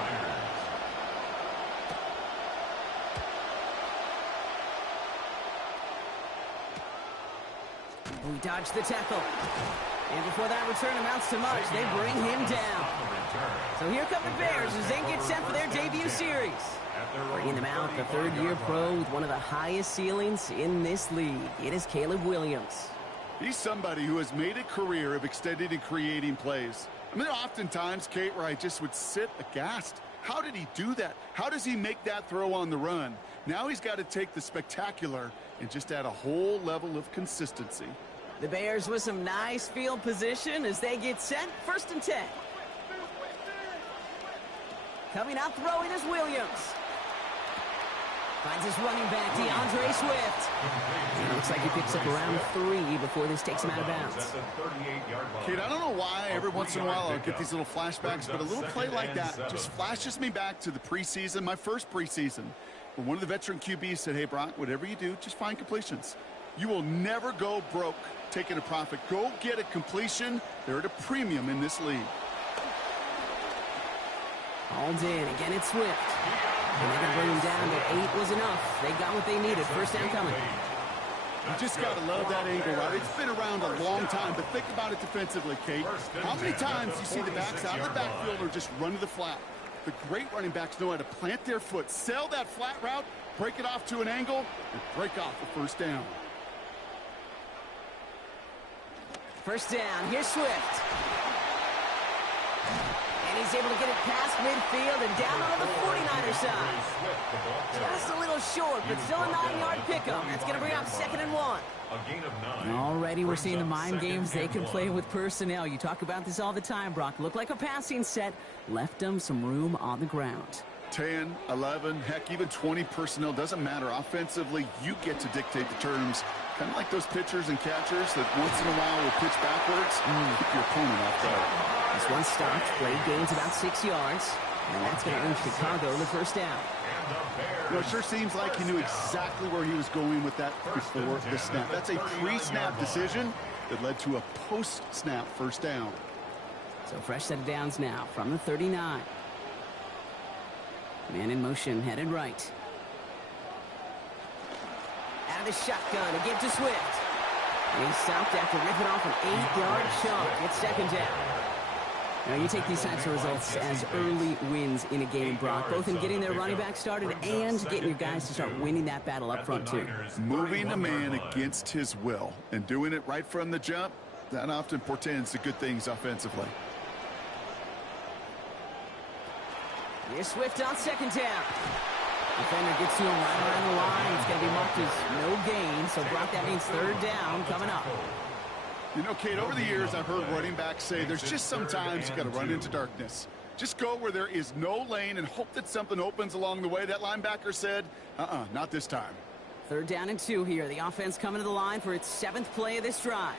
We dodged the tackle. And before that return amounts to much, they bring him down. So here come the Bears as they get set for their debut series. Bringing them out, the 3rd-year pro with one of the highest ceilings in this league. It is Caleb Williams. He's somebody who has made a career of extending and creating plays. I mean, there are oftentimes, Kate, where I just would sit aghast. How did he do that? How does he make that throw on the run? Now he's got to take the spectacular and just add a whole level of consistency. The Bears with some nice field position as they get set. 1st and 10. Coming out throwing is Williams. Finds his running back, DeAndre Swift. And it looks like he picks up around 3 before this takes him out of bounds. Kate, I don't know why every once in a while I'll get these little flashbacks, but a little play like that just flashes me back to the preseason, my first preseason, where one of the veteran QBs said, hey, Brock, whatever you do, just find completions. You will never go broke taking a profit. Go get a completion. They're at a premium in this league. Hauled in. Again, it's Swift. And they're going to bring him down, but 8 was enough. They got what they needed. 1st down coming. You just got to love that angle, right? It's been around a long time, but think about it defensively, Kate. How many times do you see the backs out of the backfield or just run to the flat? The great running backs know how to plant their foot, sell that flat route, break it off to an angle, and break off the 1st down. 1st down. Here's Swift. And he's able to get it past midfield and down on the 49er side. Just a little short, but still a 9-yard pickup. That's going to bring up 2nd and 1. A gain of 9. Already we're seeing the mind games they can play with personnel. You talk about this all the time, Brock. Looked like a passing set. Left them some room on the ground. 10, 11, heck, even 20 personnel. Doesn't matter. Offensively, you get to dictate the terms. Kind of like those pitchers and catchers that once in a while will pitch backwards. Keep your opponent off guard. This one stopped. Play gains about 6 yards. And that's going to earn Chicago the 1st down. You know, it sure seems like he knew exactly where he was going with that before the snap. That's a pre-snap decision that led to a post-snap 1st down. So fresh set of downs now from the 39. Man in motion, headed right. Out of the shotgun, a give to Swift. And he's stopped after ripping off an 8-yard chunk. It's 2nd down. Now, you take these types of results as early wins in a game, Brock, both in getting their running back started and getting your guys to start winning that battle up front, too. Moving a man against his will and doing it right from the jump, That often portends to good things offensively. Here's Swift on second down. Defender gets to him right around the line. It's going to be marked as no gain. So, Brock, that means third down coming up. You know, Kate, over the years, I've heard running backs say there's just sometimes you got to run into darkness. Just go where there is no lane and hope that something opens along the way. That linebacker said, not this time. Third down and 2 here. The offense coming to the line for its 7th play of this drive.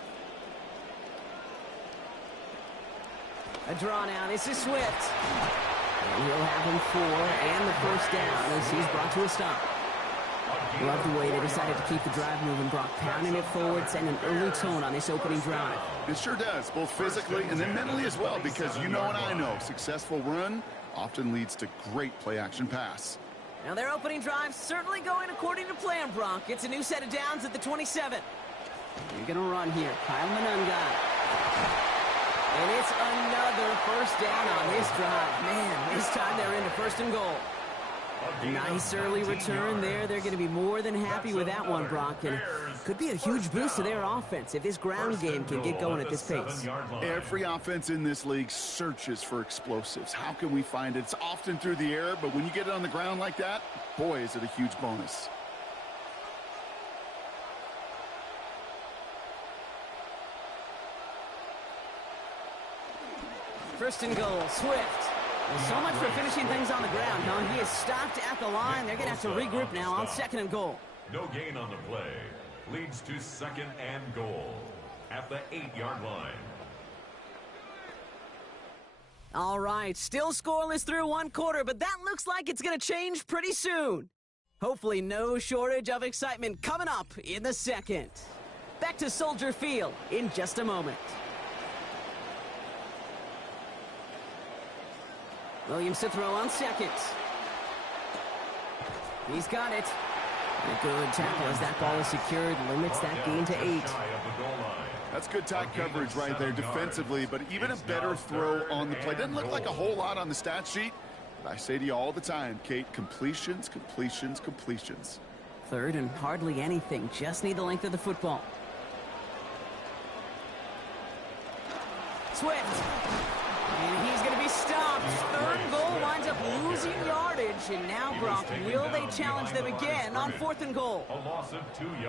A draw now. This is Swift. And he'll have him 4 and the first down as he's brought to a stop. Love the way they decided to keep the drive moving, Brock. Pounding it forward, setting an early tone on this opening drive. It sure does, both physically and then mentally as well, because you know and I know successful run often leads to great play-action pass. Now their opening drive certainly going according to plan, Brock. It's a new set of downs at the 27. You're going to run here. Kyle Monunga. And it's another first down on this drive. Man, this time they're into first and goal. Nice early return there. They're going to be more than happy with that one, Brock. And could be a huge boost to their offense if this ground game can get going at this pace. Every offense in this league searches for explosives. How can we find it? It's often through the air, but when you get it on the ground like that, boy, is it a huge bonus. First and goal, Swift. Well, so much for finishing things on the ground, huh? He is stopped at the line. They're going to have to regroup now on second and goal. No gain on the play. Leads to second and goal at the 8-yard line. All right, still scoreless through one quarter, but that looks like it's going to change pretty soon. Hopefully no shortage of excitement coming up in the second. Back to Soldier Field in just a moment. Williams to throw on second. He's got it. A good tackle as that ball is secured, limits that gain to 8. That's good tight coverage right there defensively, but even a better throw on the play. Doesn't look like a whole lot on the stat sheet, but I say to you all the time, Kate, completions, completions, completions. Third and hardly anything. Just need the length of the football. Swift. And he's going to be stopped. Third and goal winds up losing yardage. And now, Brock, will they challenge them again on 4th and goal?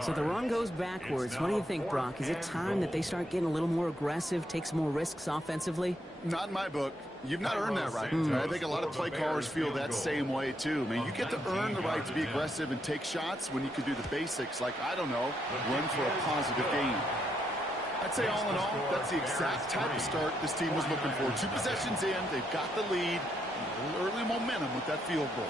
So the run goes backwards. What do you think, Brock? Is it time that they start getting a little more aggressive, take some more risks offensively? Not in my book. You've not earned that right. I think a lot of play callers feel that same way, too. I mean, you get to earn the right to be aggressive and take shots when you can do the basics, like, I don't know, run for a positive gain. I'd say all in all, that's the exact type of start this team was looking for. 2 possessions in, they've got the lead, a little early momentum with that field goal.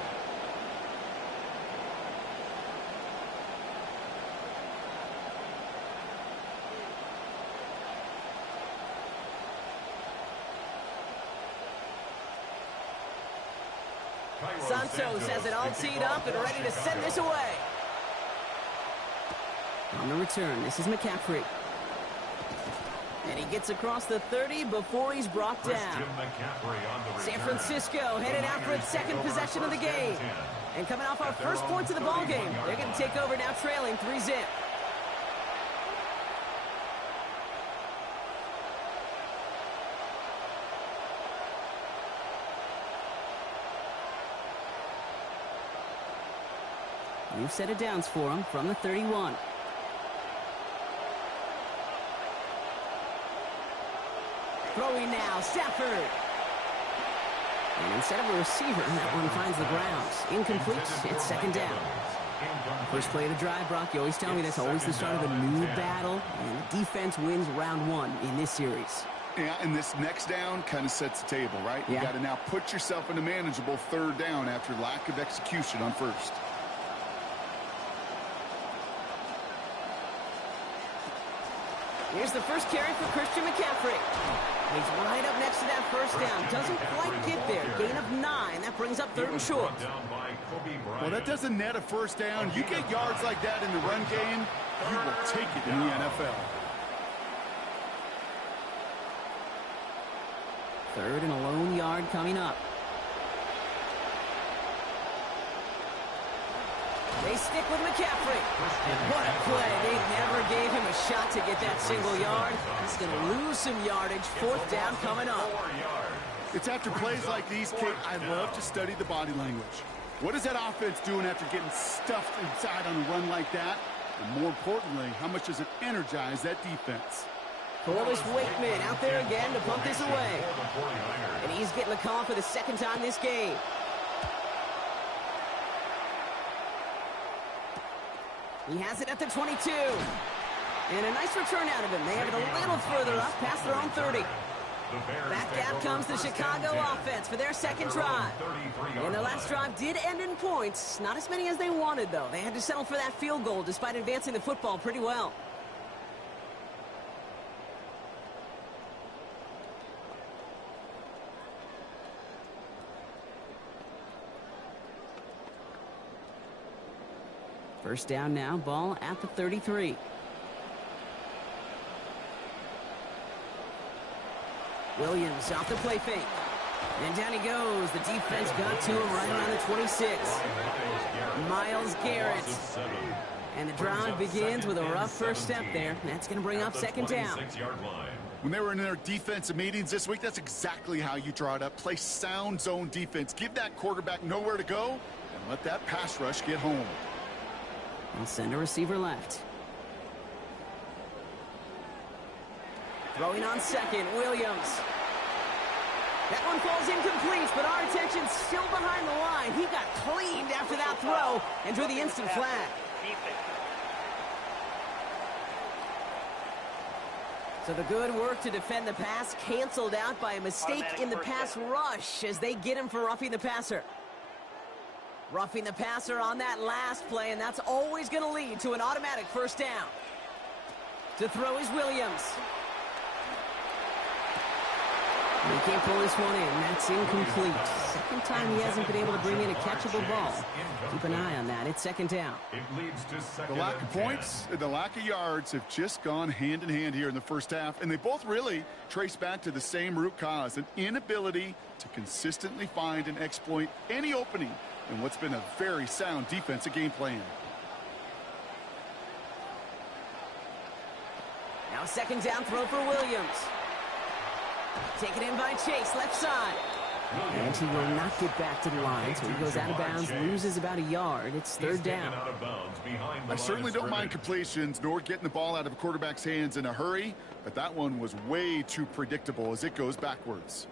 Santos has it all teed up and ready to send this away. On the return, this is McCaffrey. And he gets across the 30 before he's brought down. San Francisco headed out for its second possession of the game. And coming off our first points of the ball game, they're going to take over now trailing 3-zip. New set of downs for him from the 31. Throwing now, Stafford. And instead of a receiver, that one finds the ground. Incomplete, it's second down. First play of the drive, Brock, you always tell me that's always the start of a new battle. And the defense wins round 1 in this series. Yeah, and this next down kind of sets the table, right? You got to now put yourself in a manageable 3rd down after lack of execution on 1st. Here's the first carry for Christian McCaffrey. He's right up next to that first down. Doesn't quite get there. Gain of 9. That brings up 3rd and short. Well, that doesn't net a first down. You get yards like that in the run game, you will take it in the NFL. 3rd and a lone yard coming up. They stick with McCaffrey. And what a play. They never gave him a shot to get that single yard. He's going to lose some yardage. 4th down coming up. It's after plays like these, Kate, I love to study the body language. What is that offense doing after getting stuffed inside on a run like that? And more importantly, how much does it energize that defense? Corliss Wakeman out there again to pump this away. And he's getting the call for the 2nd time this game. He has it at the 22. And a nice return out of him. They have it a little further up past their own 30. Back out comes the Chicago offense for their 2nd drive. And their last drive did end in points. Not as many as they wanted, though. They had to settle for that field goal despite advancing the football pretty well. First down now, ball at the 33. Williams off the play fake. And down he goes. The defense got to him right around the 26. Myles Garrett. And the drive begins with a rough first step there. That's going to bring up 2nd down. When they were in their defensive meetings this week, that's exactly how you draw it up. Play sound zone defense. Give that quarterback nowhere to go and let that pass rush get home. They'll send a receiver left. Throwing on 2nd, Williams. That one falls incomplete, but our attention's still behind the line. He got cleaned after that throw and drew the instant flag. So the good work to defend the pass canceled out by a mistake in the pass rush as they get him for roughing the passer. Roughing the passer on that last play, and that's always going to lead to an automatic 1st down. To throw is Williams. He can't pull this one in. That's incomplete. 2nd time he hasn't been able to bring in a catchable ball. Keep an eye on that. It's 2nd down. The lack of points and the lack of yards have just gone hand in hand here in the 1st half, and they both really trace back to the same root cause, an inability to consistently find and exploit any opening in what's been a very sound defensive game plan. Now 2nd down throw for Williams. Taken in by Chase, left side. And he will not get back to the line, so he goes out of bounds, loses about a yard. It's 3rd down. I certainly don't mind completions nor getting the ball out of a quarterback's hands in a hurry, but that one was way too predictable as it goes backwards.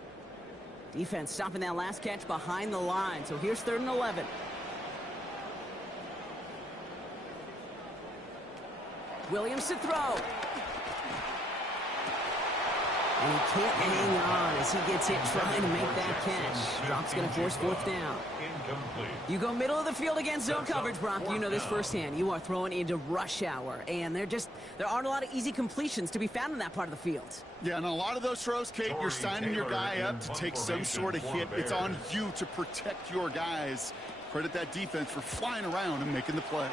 Defense stopping that last catch behind the line, so here's 3rd and 11. Williams to throw. And he can't hang on as he gets hit trying to make that catch. Brock's going to force 4th down. You go middle of the field against zone coverage, Brock. You know this firsthand. You are throwing into rush hour, and there aren't a lot of easy completions to be found in that part of the field. Yeah, and a lot of those throws, Kate, you're signing your guy up to take some sort of hit. It's on you to protect your guys. Credit that defense for flying around and making the play.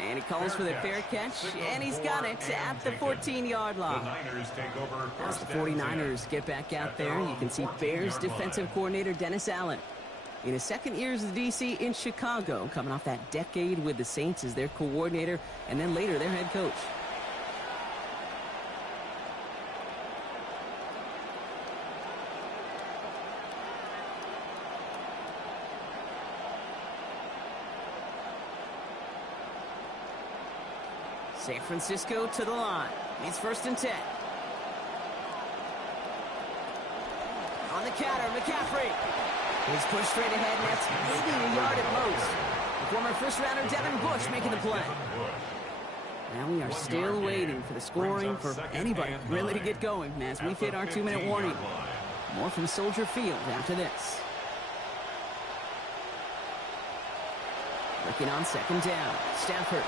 And he calls for the fair catch, and he's got it at the 14-yard line. As the 49ers get back out there, you can see Bears defensive coordinator Dennis Allen. In his 2nd year as the DC in Chicago, coming off that decade with the Saints as their coordinator, and then later their head coach. San Francisco to the line. It's 1st and 10. On the counter, McCaffrey. He's pushed straight ahead, and that's maybe a yard at most. The former 1st-rounder Devin Bush making the play. Now we are still waiting for the scoring for anybody really to get going as we've hit our 2-minute warning. More from Soldier Field after this. Looking on 2nd down. Stafford.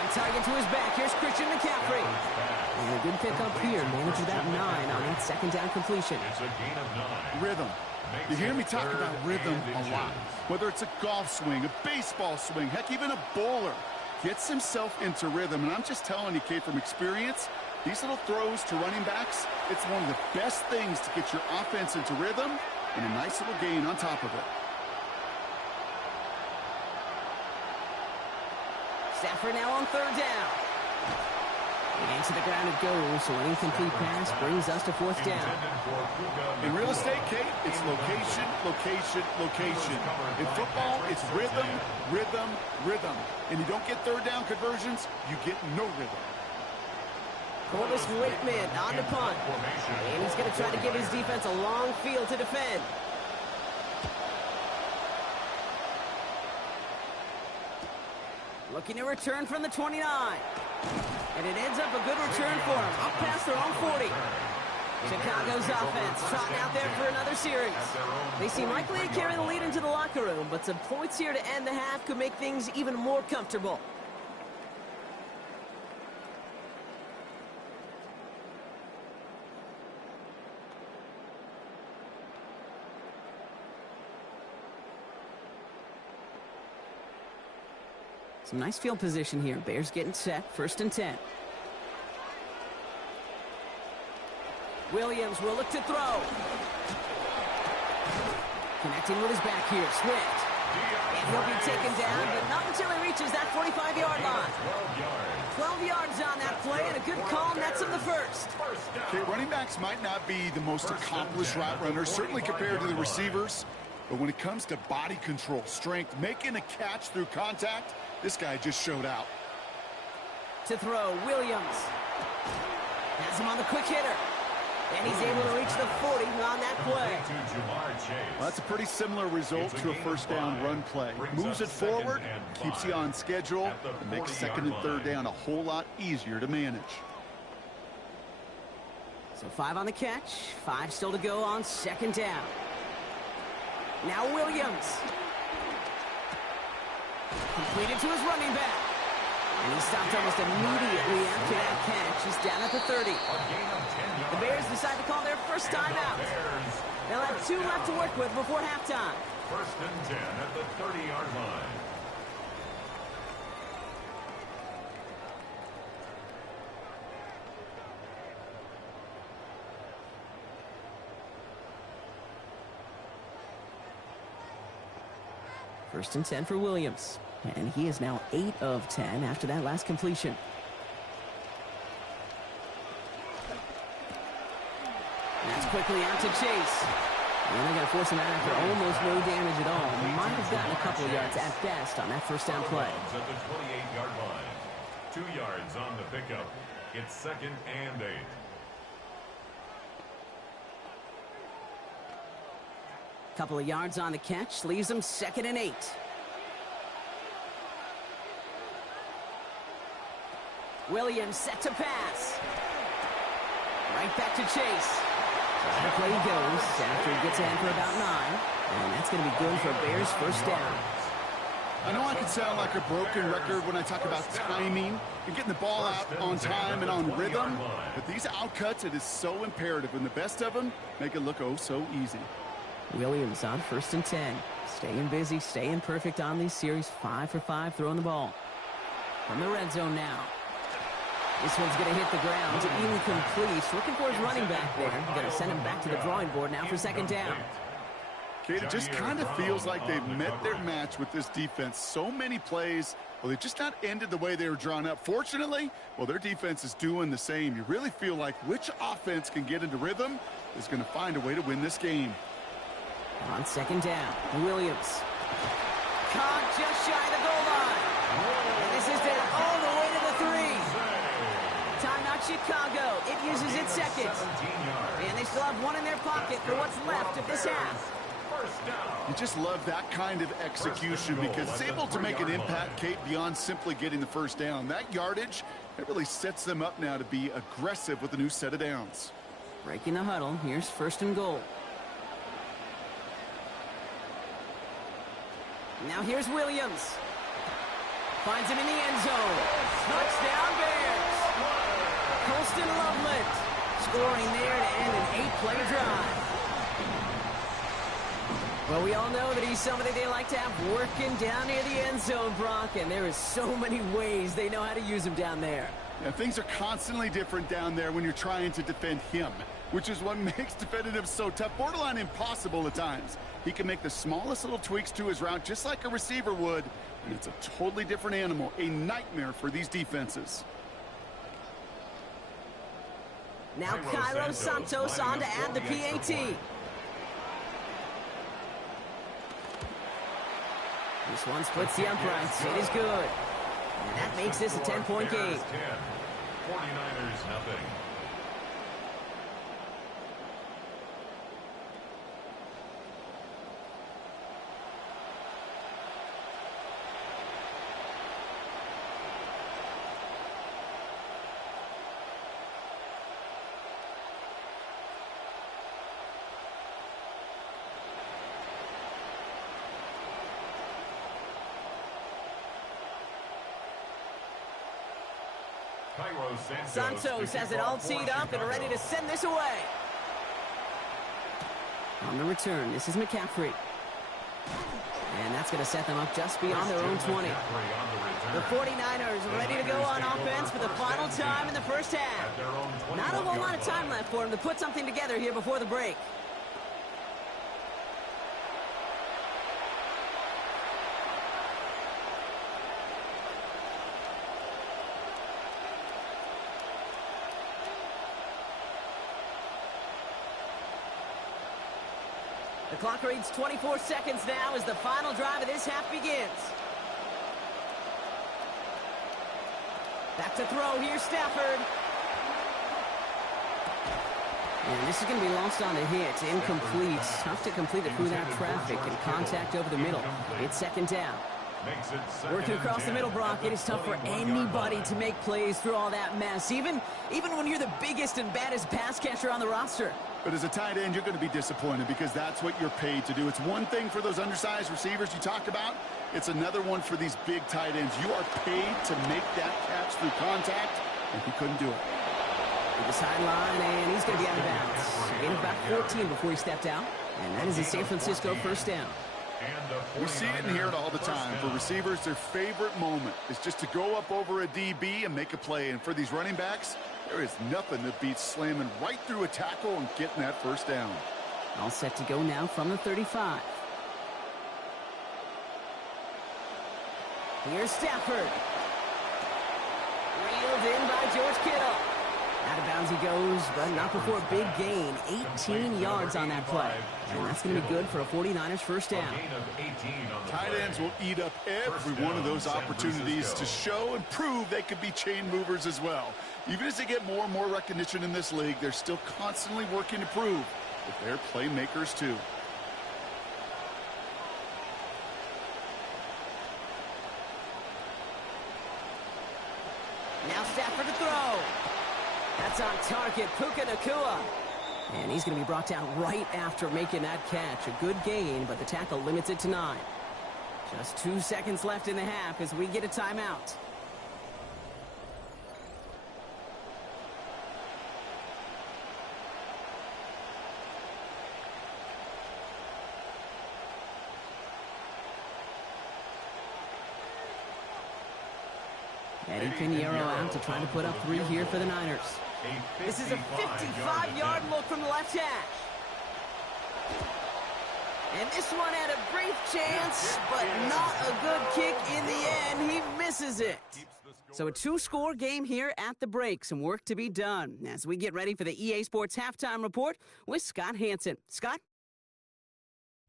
On target to his back. Here's Christian McCaffrey. And a good pick up here. Managed about 9 on that 2nd down completion. Rhythm. You hear me talk about rhythm a lot. Whether it's a golf swing, a baseball swing, heck, even a bowler gets himself into rhythm. And I'm just telling you, Kate, from experience, these little throws to running backs, it's one of the best things to get your offense into rhythm and a nice little gain on top of it. Stafford now on third down. And to the ground it goes, so an incomplete pass brings us to fourth down. In real estate, Kate, it's location, location, location. In football, it's rhythm, rhythm, rhythm. And you don't get third down conversions, you get no rhythm. Corliss Wakeman on the punt. And he's going to try to give his defense a long field to defend. Looking to return from the 29. And it ends up a good return for him. Up past their own 40. Chicago's offense trotting out there for another series. They seem likely to carry the lead into the locker room, but some points here to end the half could make things even more comfortable. Some nice field position here. Bears getting set. 1st and 10. Williams will look to throw. Connecting with his back here. Swift. And he'll be taken down, but not until he reaches that 45-yard line. 12 yards on that play, and a good call nets him the first. Okay, running backs might not be the most accomplished route runners, certainly compared to the receivers. But when it comes to body control, strength, making a catch through contact, this guy just showed out. To throw, Williams. Has him on the quick hitter. And he's able to reach the 40 on that play. Well, that's a pretty similar result to a first down run play. Moves it forward, keeps you on schedule, and makes 2nd and 3rd down a whole lot easier to manage. So 5 on the catch, 5 still to go on 2nd down. Now Williams. Completed to his running back. And he stopped almost immediately after that catch. He's down at the 30. The Bears decide to call their first timeout. They'll have 2 left to work with before halftime. 1st and 10 at the 30-yard line. First and 10 for Williams. And he is now 8 of 10 after that last completion. That's quickly out to Chase. And they're going to force him out after almost no damage at all. Might have gotten a couple yards at best on that first down play. At the 28-yard line. 2 yards on the pickup. It's 2nd and 8. Couple of yards on the catch, leaves them 2nd and 8. Williams set to pass. Right back to Chase. The play he goes after he gets ahead for about 9. And that's going to be good for Bears first down. I know I can sound like a broken record when I talk about timing and getting the ball out on time and on rhythm, but these outcuts, it is so imperative, and the best of them make it look oh so easy. Williams on 1st and 10. Staying busy, staying perfect on these series. 5 for 5 throwing the ball. From the red zone now. This one's going to hit the ground. Incomplete. Looking for his running back there. Going to send him back to the drawing board now for 2nd down. Kate, it just kind of feels like they've met their match with this defense. So many plays, well, they've just not ended the way they were drawn up. Fortunately, well, their defense is doing the same. You really feel like which offense can get into rhythm is going to find a way to win this game. On 2nd down, Williams. Caught just shy of the goal line. And this is down all the way to the 3. Timeout Chicago. It uses its 2nd. And they still have 1 in their pocket for what's left of this half. You just love that kind of execution because it's able to make an impact, Kate, beyond simply getting the first down. That yardage, it really sets them up now to be aggressive with a new set of downs. Breaking the huddle. Here's 1st and goal. Now here's Williams. Finds him in the end zone. Touchdown Bears. Colston Loveland scoring there to end an 8-play drive. Well, we all know that he's somebody they like to have working down near the end zone, Brock, and there is so many ways they know how to use him down there. Yeah, things are constantly different down there when you're trying to defend him, which is what makes defending him so tough, borderline impossible at times. He can make the smallest little tweaks to his route just like a receiver would, And it's a totally different animal, a nightmare for these defenses. Now Cairo Santos on to add the PAT. This one splits the uprights. It is good. And that makes this a 10-point game. 10. 49ers nothing. Santos has it all teed up and ready to send this away. On the return, this is McCaffrey. And that's going to set them up just beyond their own 20. The 49ers ready to go on offense for the final time in the first half. Not a whole lot of time left for them to put something together here before the break. The clock reads 24 seconds now as the final drive of this half begins. Back to throw. Here's Stafford. And this is going to be lost on the hit. Incomplete. Tough to complete it through that traffic and contact over the middle. It's second down. Working across the middle, Brock, it is tough for anybody to make plays through all that mess, even when you're the biggest and baddest pass catcher on the roster. But as a tight end, you're going to be disappointed because that's what you're paid to do. It's one thing for those undersized receivers you talked about. It's another one for these big tight ends. You are paid to make that catch through contact, and he couldn't do it. With the sideline, and he's going to be out of bounds. Gained about 14 before he stepped out, and that is a San Francisco first down. We see it and hear it all the time. For receivers, their favorite moment is just to go up over a DB and make a play. And for these running backs, there is nothing that beats slamming right through a tackle and getting that first down. All set to go now from the 35. Here's Stafford. Reeled in by George Kittle. Out of bounds he goes, but not before a big gain. 18 yards on that play. And that's going to be good for a 49ers first down. Tight ends will eat up every one of those opportunities to show and prove they could be chain movers as well. Even as they get more and more recognition in this league, they're still constantly working to prove that they're playmakers too. Now Stafford to throw. That's on target, Puka Nacua. And he's going to be brought down right after making that catch. A good gain, but the tackle limits it to 9. Just 2 seconds left in the half as we get a timeout. Eddie Pinheiro out to try to put up 3 here for the Niners. This is a 55-yard look from the left hash. And this one had a brief chance, but not a good kick in the end. He misses it. So a 2-score game here at the break. Some work to be done as we get ready for the EA Sports Halftime Report with Scott Hanson. Scott?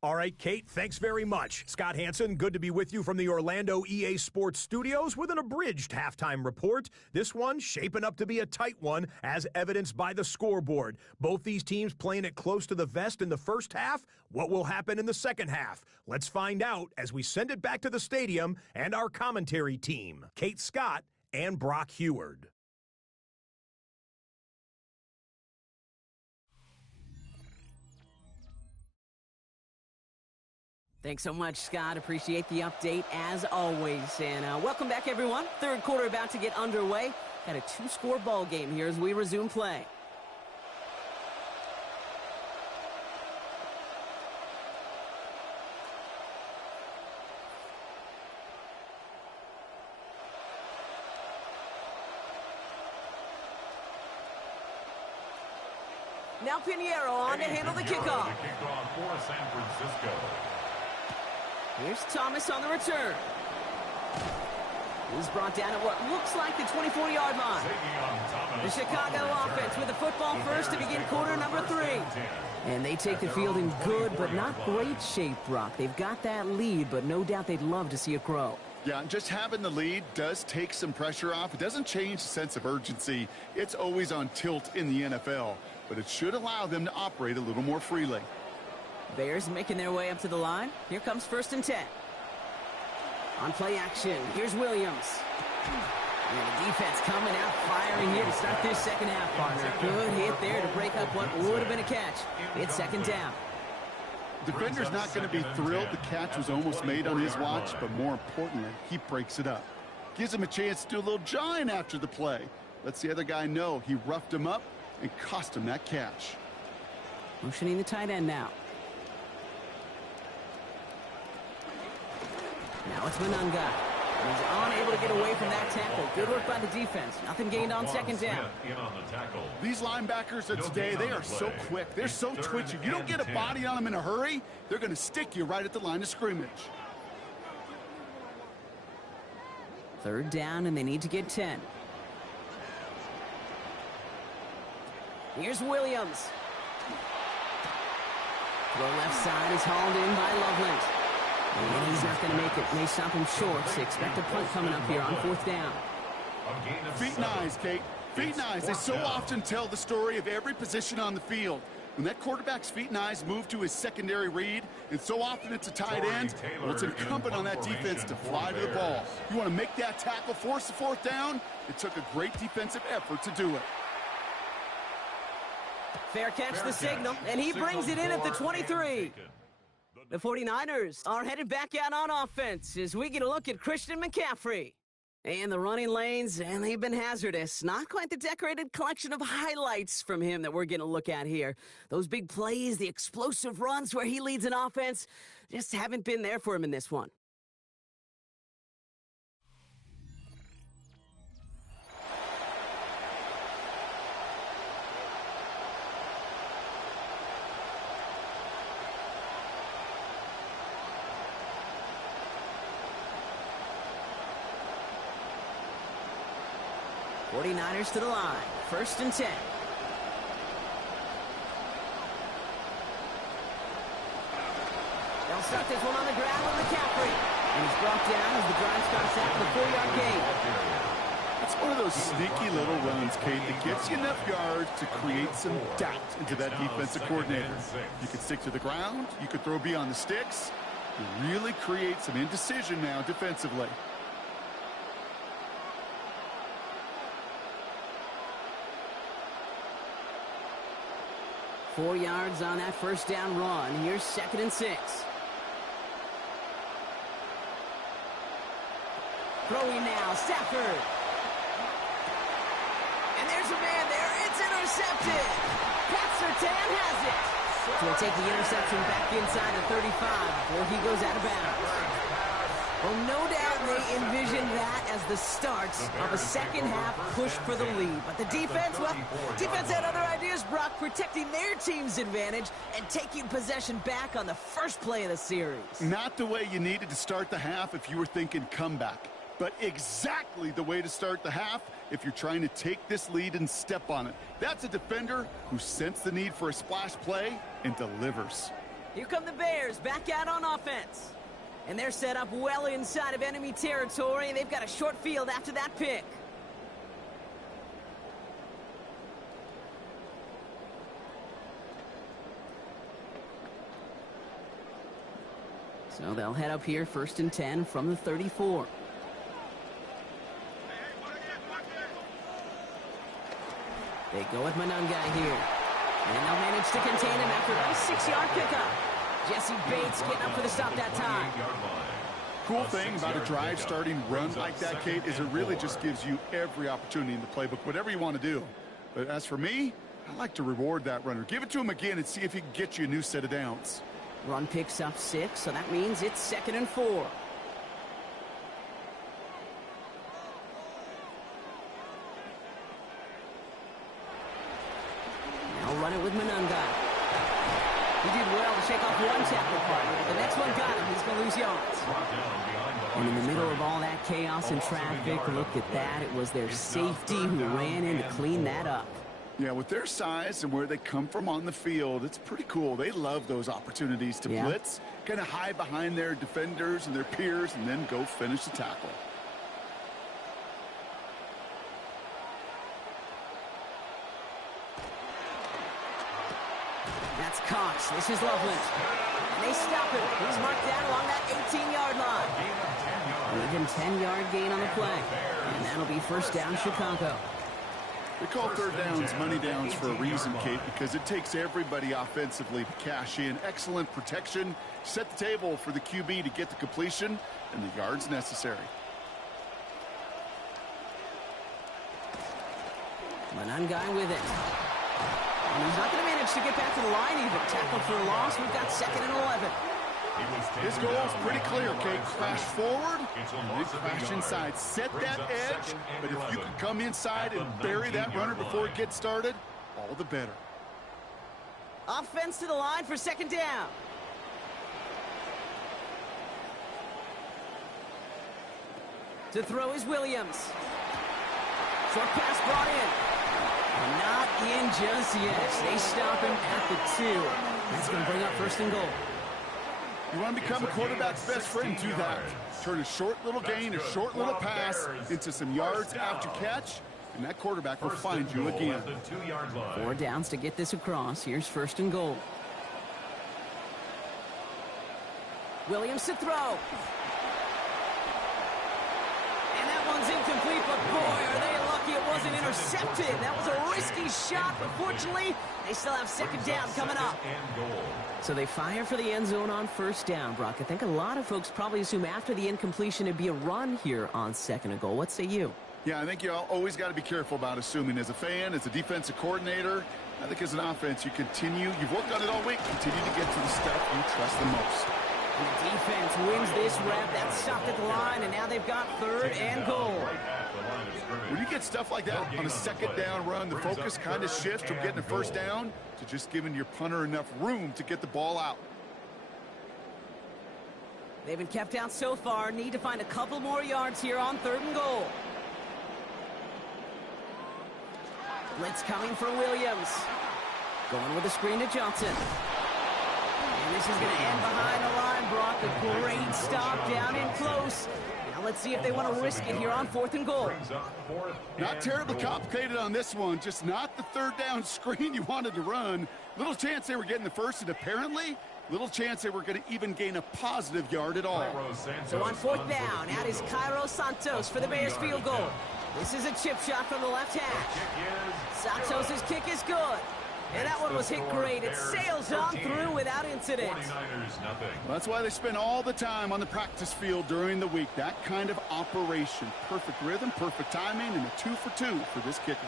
All right, Kate, thanks very much. Scott Hanson, good to be with you from the Orlando EA Sports Studios with an abridged halftime report. This one shaping up to be a tight one, as evidenced by the scoreboard. Both these teams playing it close to the vest in the first half. What will happen in the second half? Let's find out as we send it back to the stadium and our commentary team, Kate Scott and Brock Heward. Thanks so much, Scott. Appreciate the update as always. And welcome back, everyone. Third quarter about to get underway. Got a 2-score ball game here as we resume play. Now Pinheiro on to handle the kickoff. For San Francisco. Here's Thomas on the return. He's brought down at what looks like the 24-yard line. The Chicago offense with the football first to begin quarter number 3. And they take the field in good but not great shape, Brock. They've got that lead, but no doubt they'd love to see it grow. Yeah, just having the lead does take some pressure off. It doesn't change the sense of urgency. It's always on tilt in the NFL, but it should allow them to operate a little more freely. Bears making their way up to the line. Here comes 1st and 10. On play action, here's Williams. And the defense coming out firing here to start this second half, partner. Good hit there to break up what would have been a catch. It's 2nd down. Defender's not going to be thrilled the catch was almost made on his watch, but more importantly, he breaks it up. Gives him a chance to do a little jawing after the play. Lets the other guy know he roughed him up and cost him that catch. Motioning the tight end now. Now it's Monanga. He's unable to get away from that tackle. Good work by the defense. Nothing gained on 2nd down. These linebackers of today, they are so quick. They're so twitchy. You don't get a body on them in a hurry, they're going to stick you right at the line of scrimmage. 3rd down, and they need to get 10. Here's Williams. Throw left side is hauled in by Loveland. And he's not going to make it. May stop him short, so expect a punt coming up here on 4th down. Feet and eyes, Kate. Feet and eyes. They so often tell the story of every position on the field. When that quarterback's feet and eyes move to his secondary read, and so often it's a tight end, well, it's incumbent on that defense to fly to the ball. You want to make that tackle, force the 4th down? It took a great defensive effort to do it. Fair catch the signal, and he brings it in at the 23. The 49ers are headed back out on offense as we get a look at Christian McCaffrey. And the running lanes, and they've been hazardous. Not quite the decorated collection of highlights from him that we're going to look at here. Those big plays, the explosive runs where he leads an offense, just haven't been there for him in this one. '49ers to the line. 1st and 10. They'll start this one on the ground with McCaffrey. And he's brought down as the drive starts out with a 4-yard gain. It's one of those sneaky little runs, Kate, that gets you enough yards to create some doubt into that defensive coordinator. You could stick to the ground. You could throw beyond the sticks. You really create some indecision now defensively. Four yards on that 1st down run. Here's 2nd and 6. Throwing now, Stafford. And there's a man there. It's intercepted. Pat Surtain has it. So we'll take the interception back inside the 35 before he goes out of bounds. Well, no doubt they envisioned that as the start of a second half push for the lead. But the defense, well, defense had other ideas, Brock, protecting their team's advantage and taking possession back on the first play of the series. Not the way you needed to start the half if you were thinking comeback, but exactly the way to start the half if you're trying to take this lead and step on it. That's a defender who sensed the need for a splash play and delivers. Here come the Bears back out on offense. And they're set up well inside of enemy territory. They've got a short field after that pick. So they'll head up here 1st and 10 from the 34. They go with Monanga here. And they'll manage to contain him after about a 6-yard pickup. Jesse Bates getting up for the stop that time. Cool thing about a drive starting run like that, Kate, is it really just gives you every opportunity in the playbook, whatever you want to do. But as for me, I like to reward that runner. Give it to him again and see if he can get you a new set of downs. Run picks up 6, so that means it's 2nd and 4. Now run it with Monanga. He did well to shake off one tackle partner, but the next one got him. He's going to lose yards. And in the middle of all that chaos and traffic, look at that. It was their safety who ran in to clean that up. Yeah, with their size and where they come from on the field, it's pretty cool. They love those opportunities to blitz, kind of hide behind their defenders and their peers, and then go finish the tackle. That's Cox. This is Loveland. And they stop it. He's marked down along that 18-yard line. Even 10-yard gain on the play. And that'll be first down, Chicago. We call third downs money downs for a reason, Kate, because it takes everybody offensively to cash in. Excellent protection. Set the table for the QB to get the completion and the yards necessary. Manungai with it. And he's not going to manage to get back to the line even. Tackle for a loss. We've got 2nd and 11. His goal is pretty clear, Kate. Crash forward, and then crash inside. Set that edge, but if you can come inside and bury that runner before it gets started, all the better. Offense to the line for 2nd down. To throw is Williams. Short pass brought in. Not in just yet. They stop him at the 2. That's going to bring up 1st and goal. You want to become a quarterback's best friend, do that. Turn a short little gain, a short little pass into some yards after catch, and that quarterback will find you again. 4 downs to get this across. Here's 1st and goal. Williams to throw. And that one's incomplete, but boy, are they lucky it wasn't intercepted. That was a risky shot, but fortunately, they still have 2nd down coming up. So they fire for the end zone on 1st down, Brock. I think a lot of folks probably assume after the incompletion it'd be a run here on 2nd and goal. What say you? Yeah, I think you always got to be careful about assuming. As a fan, as a defensive coordinator, I think as an offense, you've worked on it all week, continue to get to the stuff you trust the most. And the defense wins this rep. That's stopped at the line, and now they've got 3rd and goal. When you get stuff like that on a 2nd down run, the focus kind of shifts from getting a 1st down to just giving your punter enough room to get the ball out. They've been kept out so far. Need to find a couple more yards here on 3rd and goal. Blitz coming from Williams. Going with a screen to Johnson. And this is going to end behind the line, Brock. A great stop down in close. Now let's see if they want to risk it here on 4th and goal. Not terribly complicated on this one. Just not the 3rd down screen you wanted to run. Little chance they were getting the 1st, and apparently little chance they were going to even gain a positive yard at all. So on 4th down, out is Cairo Santos for the Bears field goal. This is a chip shot from the left hash. Santos' kick is good. And that one was hit great. It sails on through without incident. That's why they spend all the time on the practice field during the week. That kind of operation. Perfect rhythm, perfect timing, and a 2 for 2 for this kicker.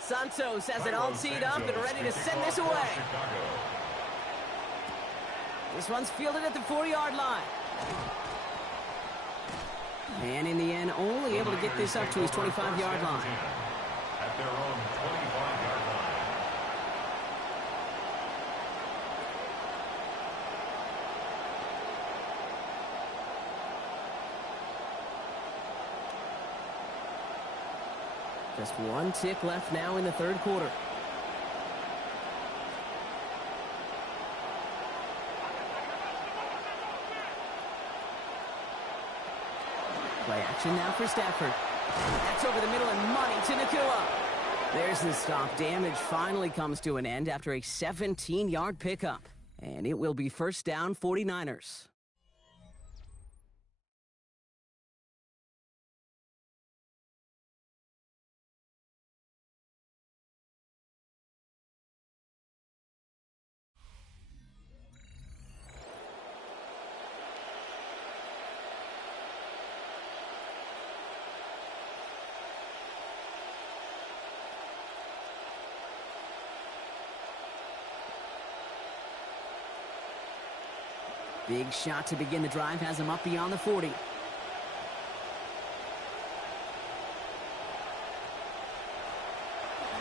Santos has it all teed up and ready to send this away. This one's fielded at the 4-yard line. And in the end, only able to get this up to his 25-yard line. At their own 25-yard line. Just 1 tick left now in the 3rd quarter. Play action now for Stafford. That's over the middle and money to Nacua. There's the stop. Damage finally comes to an end after a 17-yard pickup. And it will be 1st down 49ers. Big shot to begin the drive has him up beyond the 40.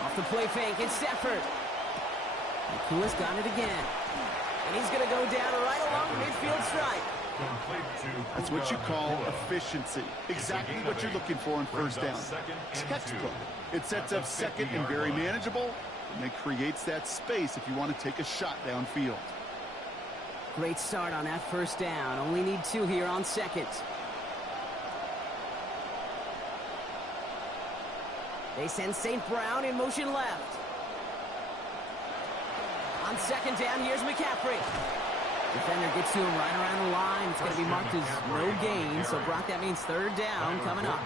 Off the play fake, it's Stafford. Nakua's got it again. And he's going to go down right along the midfield stripe. That's what you call efficiency. Exactly what you're looking for in first down. Textbook. It sets up second and very manageable, and it creates that space if you want to take a shot downfield. Great start on that first down. Only need 2 here on second. They send St. Brown in motion left. On second down, here's McCaffrey. Defender gets to him right around the line. It's going to be marked as no gain. So, Brock, that means third down coming up.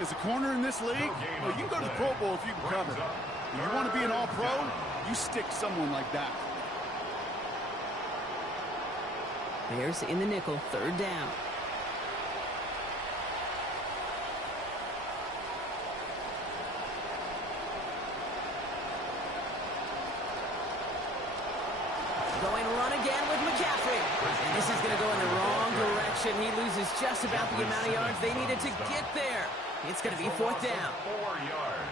As a corner in this league, well, you can go to the Pro Bowl if you can cover. If you want to be an all-pro, you stick someone like that. Bears in the nickel, third down. Going run again with McCaffrey. And this is going to go in the wrong direction. He loses just about the amount of yards they needed to get there. It's going to be fourth down.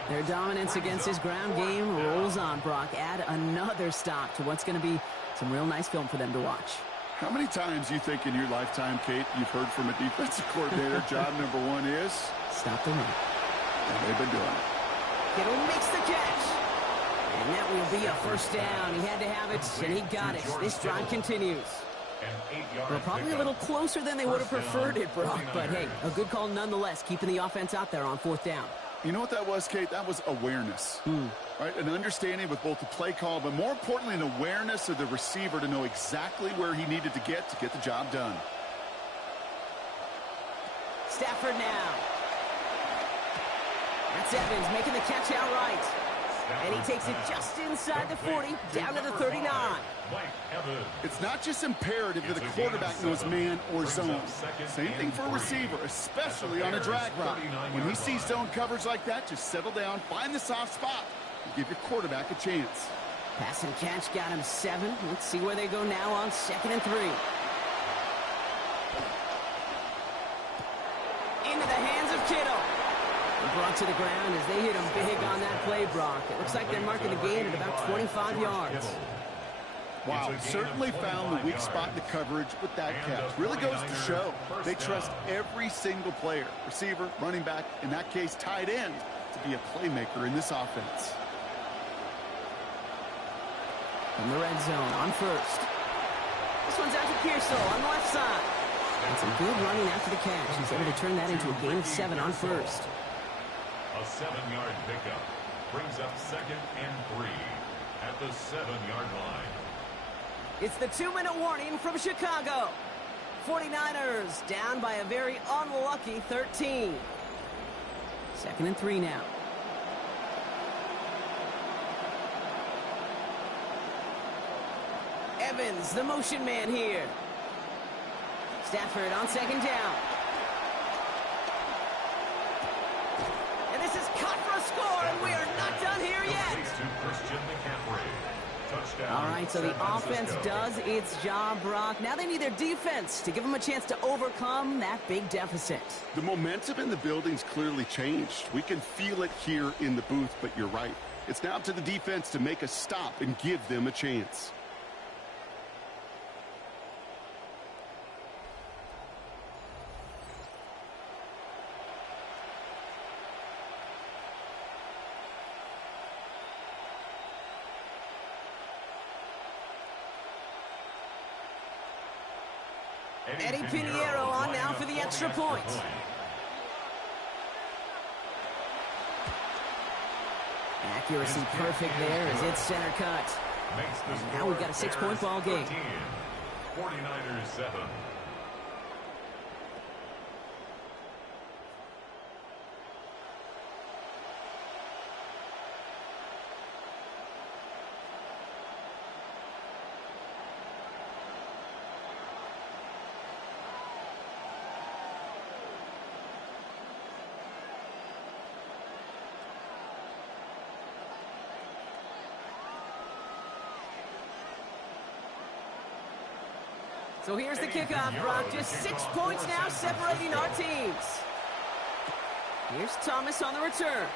Their dominance against his ground game rolls on, Brock. Add another stop to what's going to be some real nice film for them to watch. How many times do you think in your lifetime, Kate, you've heard from a defensive coordinator, job number 1 is? Stop the run. And they've been doing it. Kittle makes the catch. And that will be a first down. He had to have it, and he got it. This drive continues. Well, probably a little closer than they would have preferred it, Brock. But, hey, a good call nonetheless, keeping the offense out there on fourth down. You know what that was, Kate? That was awareness. Right? An understanding with both the play call, but more importantly, an awareness of the receiver to know exactly where he needed to get the job done. Stafford now. That's Evans making the catch outright. And he takes it just inside the 40, down to the 39. It's not just imperative that the quarterback knows man or zone. Same thing for a receiver, especially on a drag route. When he sees zone coverage like that, just settle down, find the soft spot, and give your quarterback a chance. Pass and catch got him 7. Let's see where they go now on 2nd and 3. Into the hands of Kittle. Brought to the ground as they hit him big on that play, Brock. It looks like they're marking the gain at about 25 yards. Wow, certainly found the weak spot in the coverage with that catch. Really goes to show they trust every single player, receiver, running back, in that case tight end, to be a playmaker in this offense. From the red zone on first. This one's out to Pearsall on the left side. And some good running after the catch. He's able to turn that into a gain of 7 on first. A 7-yard pickup brings up 2nd and 3 at the 7-yard line. It's the 2-minute warning from Chicago. 49ers down by a very unlucky 13. 2nd and 3 now. Evans, the motion man here. Stafford on 2nd down. And this is caught for a score, and we are not done here yet. All right, so the offense does its job, Brock. Now they need their defense to give them a chance to overcome that big deficit. The momentum in the building's clearly changed. We can feel it here in the booth, but you're right. It's now up to the defense to make a stop and give them a chance. Eddie Pinheiro on now for the extra point. Accuracy perfect there as it's center cut. And now we've got a 6-point ball game. 49ers 7. So here's the kickoff, Brock. Just 6 points now separating our teams. Here's Thomas on the return.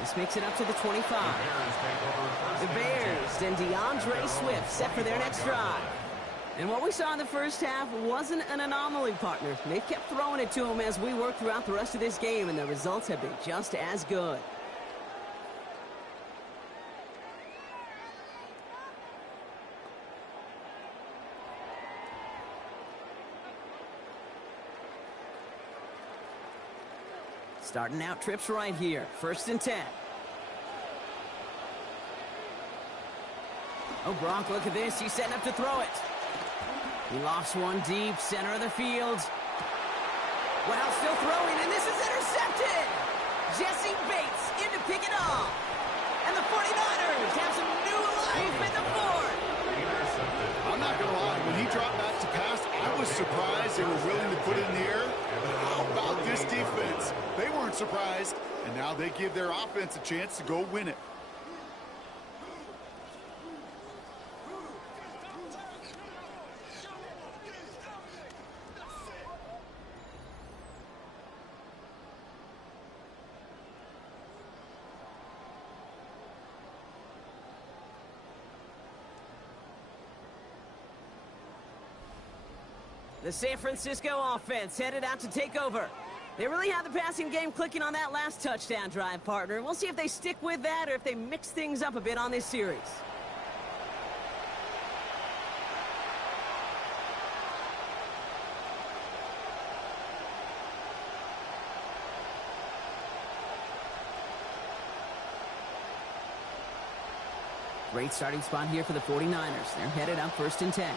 This makes it up to the 25. The Bears and DeAndre Swift set for their next drive. And what we saw in the first half wasn't an anomaly, partner. They've kept throwing it to him as we work throughout the rest of this game, and the results have been just as good. Starting out trips right here. 1st and 10. Oh, Brock, look at this. He's setting up to throw it. He lofts one deep, center of the field. Well, still throwing, and this is intercepted. Jesse Bates in to pick it off. And the 49ers have some new life in the fourth. I'm not going to lie. When he dropped back to pass, I was surprised they were willing to put it in the air. But how about this defense? They weren't surprised, and now they give their offense a chance to go win it. The San Francisco offense headed out to take over. They really had the passing game clicking on that last touchdown drive, partner. We'll see if they stick with that or if they mix things up a bit on this series. Great starting spot here for the 49ers. They're headed up 1st and 10.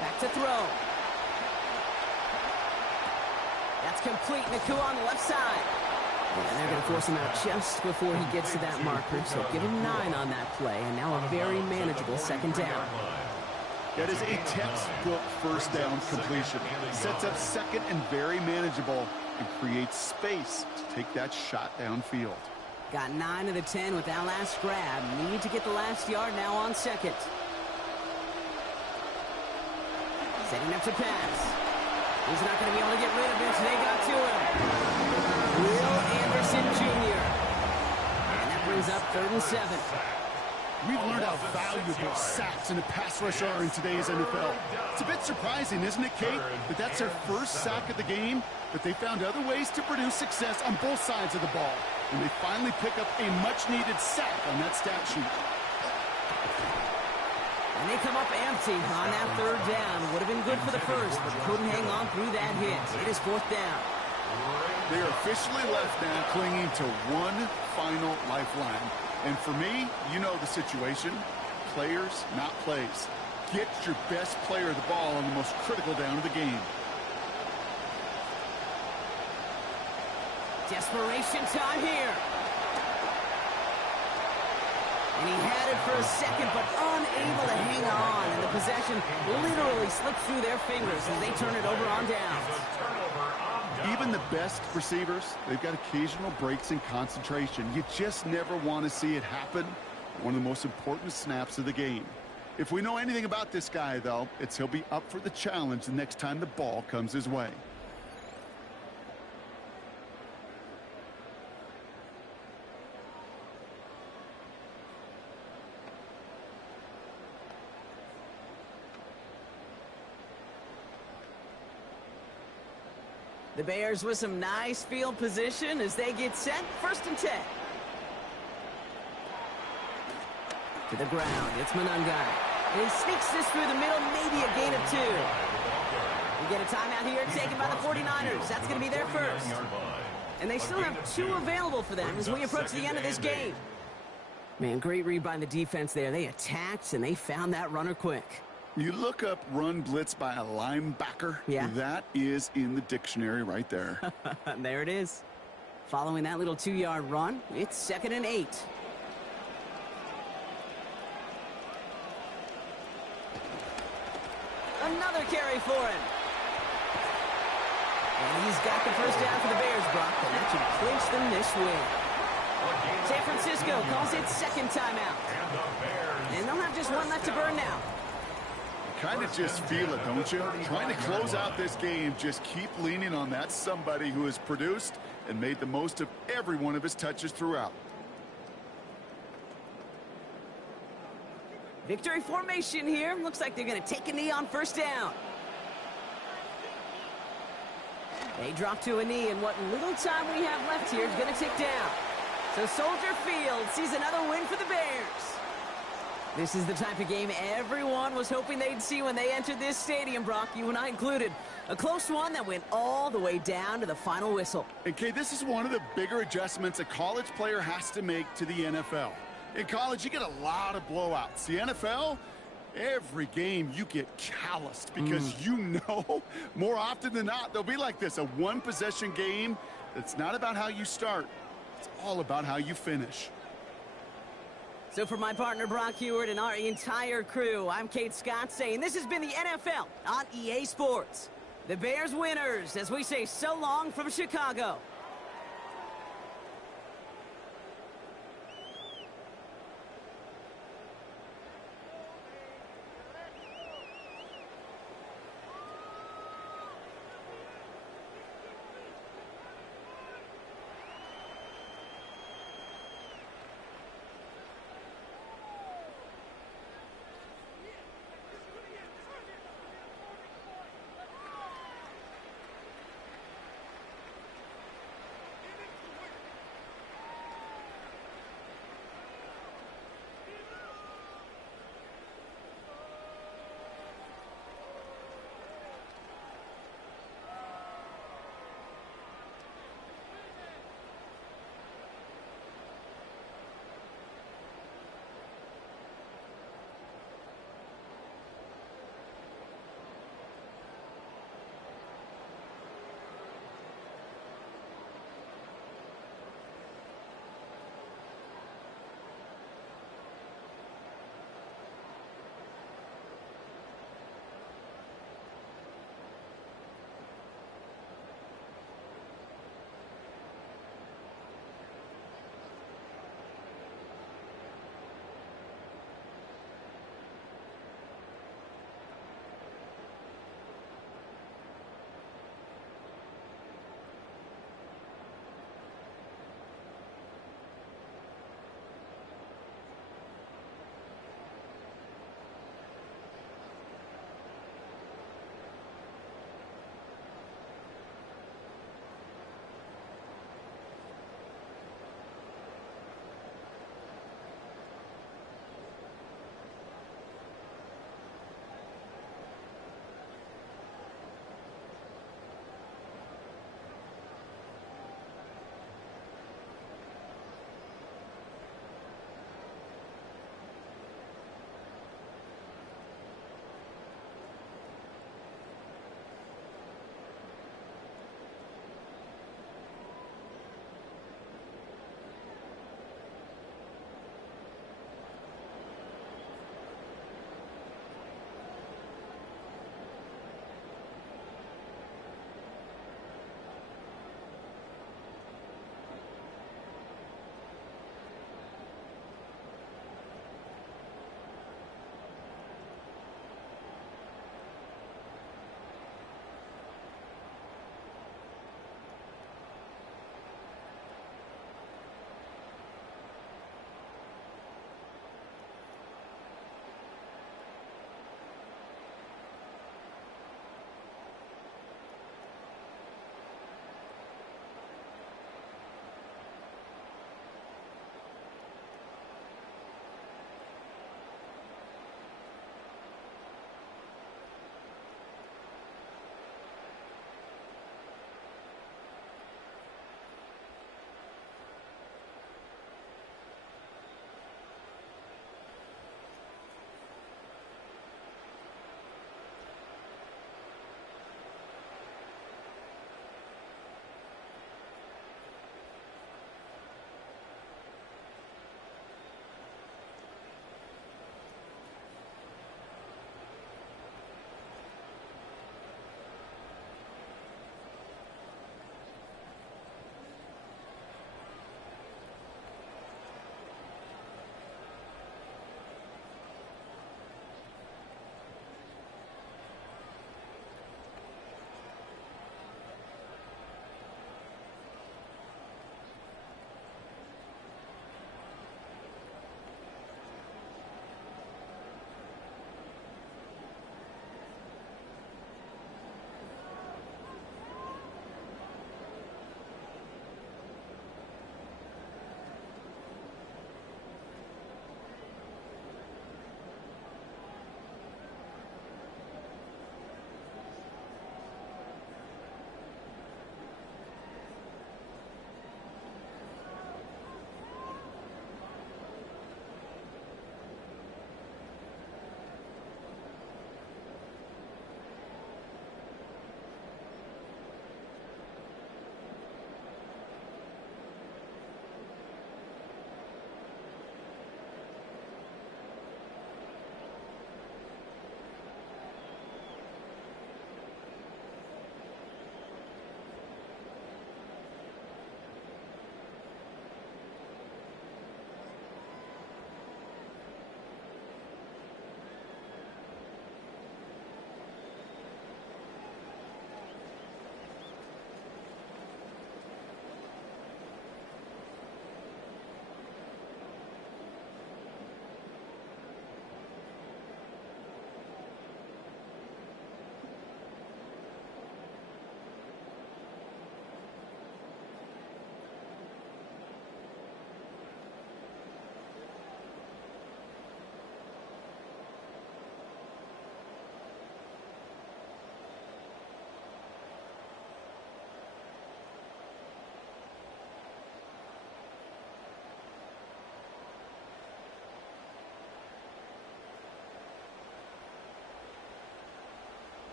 Back to throw. That's complete. Nakua on the left side. And they're going to force him out just before he gets to that marker. So give him 9 on that play. And now a very manageable 2nd down. That is a textbook 1st down completion. Sets up 2nd and very manageable and creates space to take that shot downfield. Got 9 of the 10 with that last grab. Need to get the last yard now on 2nd. Setting up to pass. He's not going to be able to get rid of it. They got to him. Will Anderson Jr. And that brings up 3rd and 7. We've learned how valuable sacks in a pass rush are in today's NFL. It's a bit surprising, isn't it, Kate, that that's their first sack of the game, but they found other ways to produce success on both sides of the ball. And they finally pick up a much-needed sack on that stat sheet. And they come up empty on that 3rd down. Would have been good for the first, but couldn't hang on through that hit. It is 4th down. They are officially left now clinging to one final lifeline. And for me, you know the situation. Players, not plays. Get your best player the ball on the most critical down of the game. Desperation time here. And he had it for a second, but unable to hang on. And the possession literally slipped through their fingers as they turn it over on downs. Even the best receivers, they've got occasional breaks in concentration. You just never want to see it happen. One of the most important snaps of the game. If we know anything about this guy, though, it's he'll be up for the challenge the next time the ball comes his way. The Bears with some nice field position as they get set. 1st and 10. To the ground. It's Monangai. And he sneaks this through the middle, maybe a gain of 2. We get a timeout here taken by the 49ers. That's going to be their first. And they still have 2 available for them as we approach the end of this game. Man, great read by the defense there. They attacked and they found that runner quick. You look up run blitz by a linebacker. Yeah. That is in the dictionary right there. There it is. Following that little 2-yard run, it's 2nd and 8. Another carry for him. And he's got the first down for the Bears, Brock, and that should clinch them this win. San Francisco calls it 2nd timeout. And they'll have just one left to burn now. Kind of just feel it, don't you? Trying to close out this game, just keep leaning on that somebody who has produced and made the most of every one of his touches throughout. Victory formation here. Looks like they're going to take a knee on first down. They drop to a knee, and what little time we have left here is going to tick down. So Soldier Field sees another win for the Bears. This is the type of game everyone was hoping they'd see when they entered this stadium, Brock, you and I included. A close one that went all the way down to the final whistle. And Kay, this is one of the bigger adjustments a college player has to make to the NFL. In college, you get a lot of blowouts. The NFL, every game you get calloused because you know more often than not they'll be like this, a one-possession game that's not about how you start. It's all about how you finish. So for my partner Brock Huard and our entire crew, I'm Kate Scott saying this has been the NFL on EA Sports. The Bears winners as we say so long from Chicago.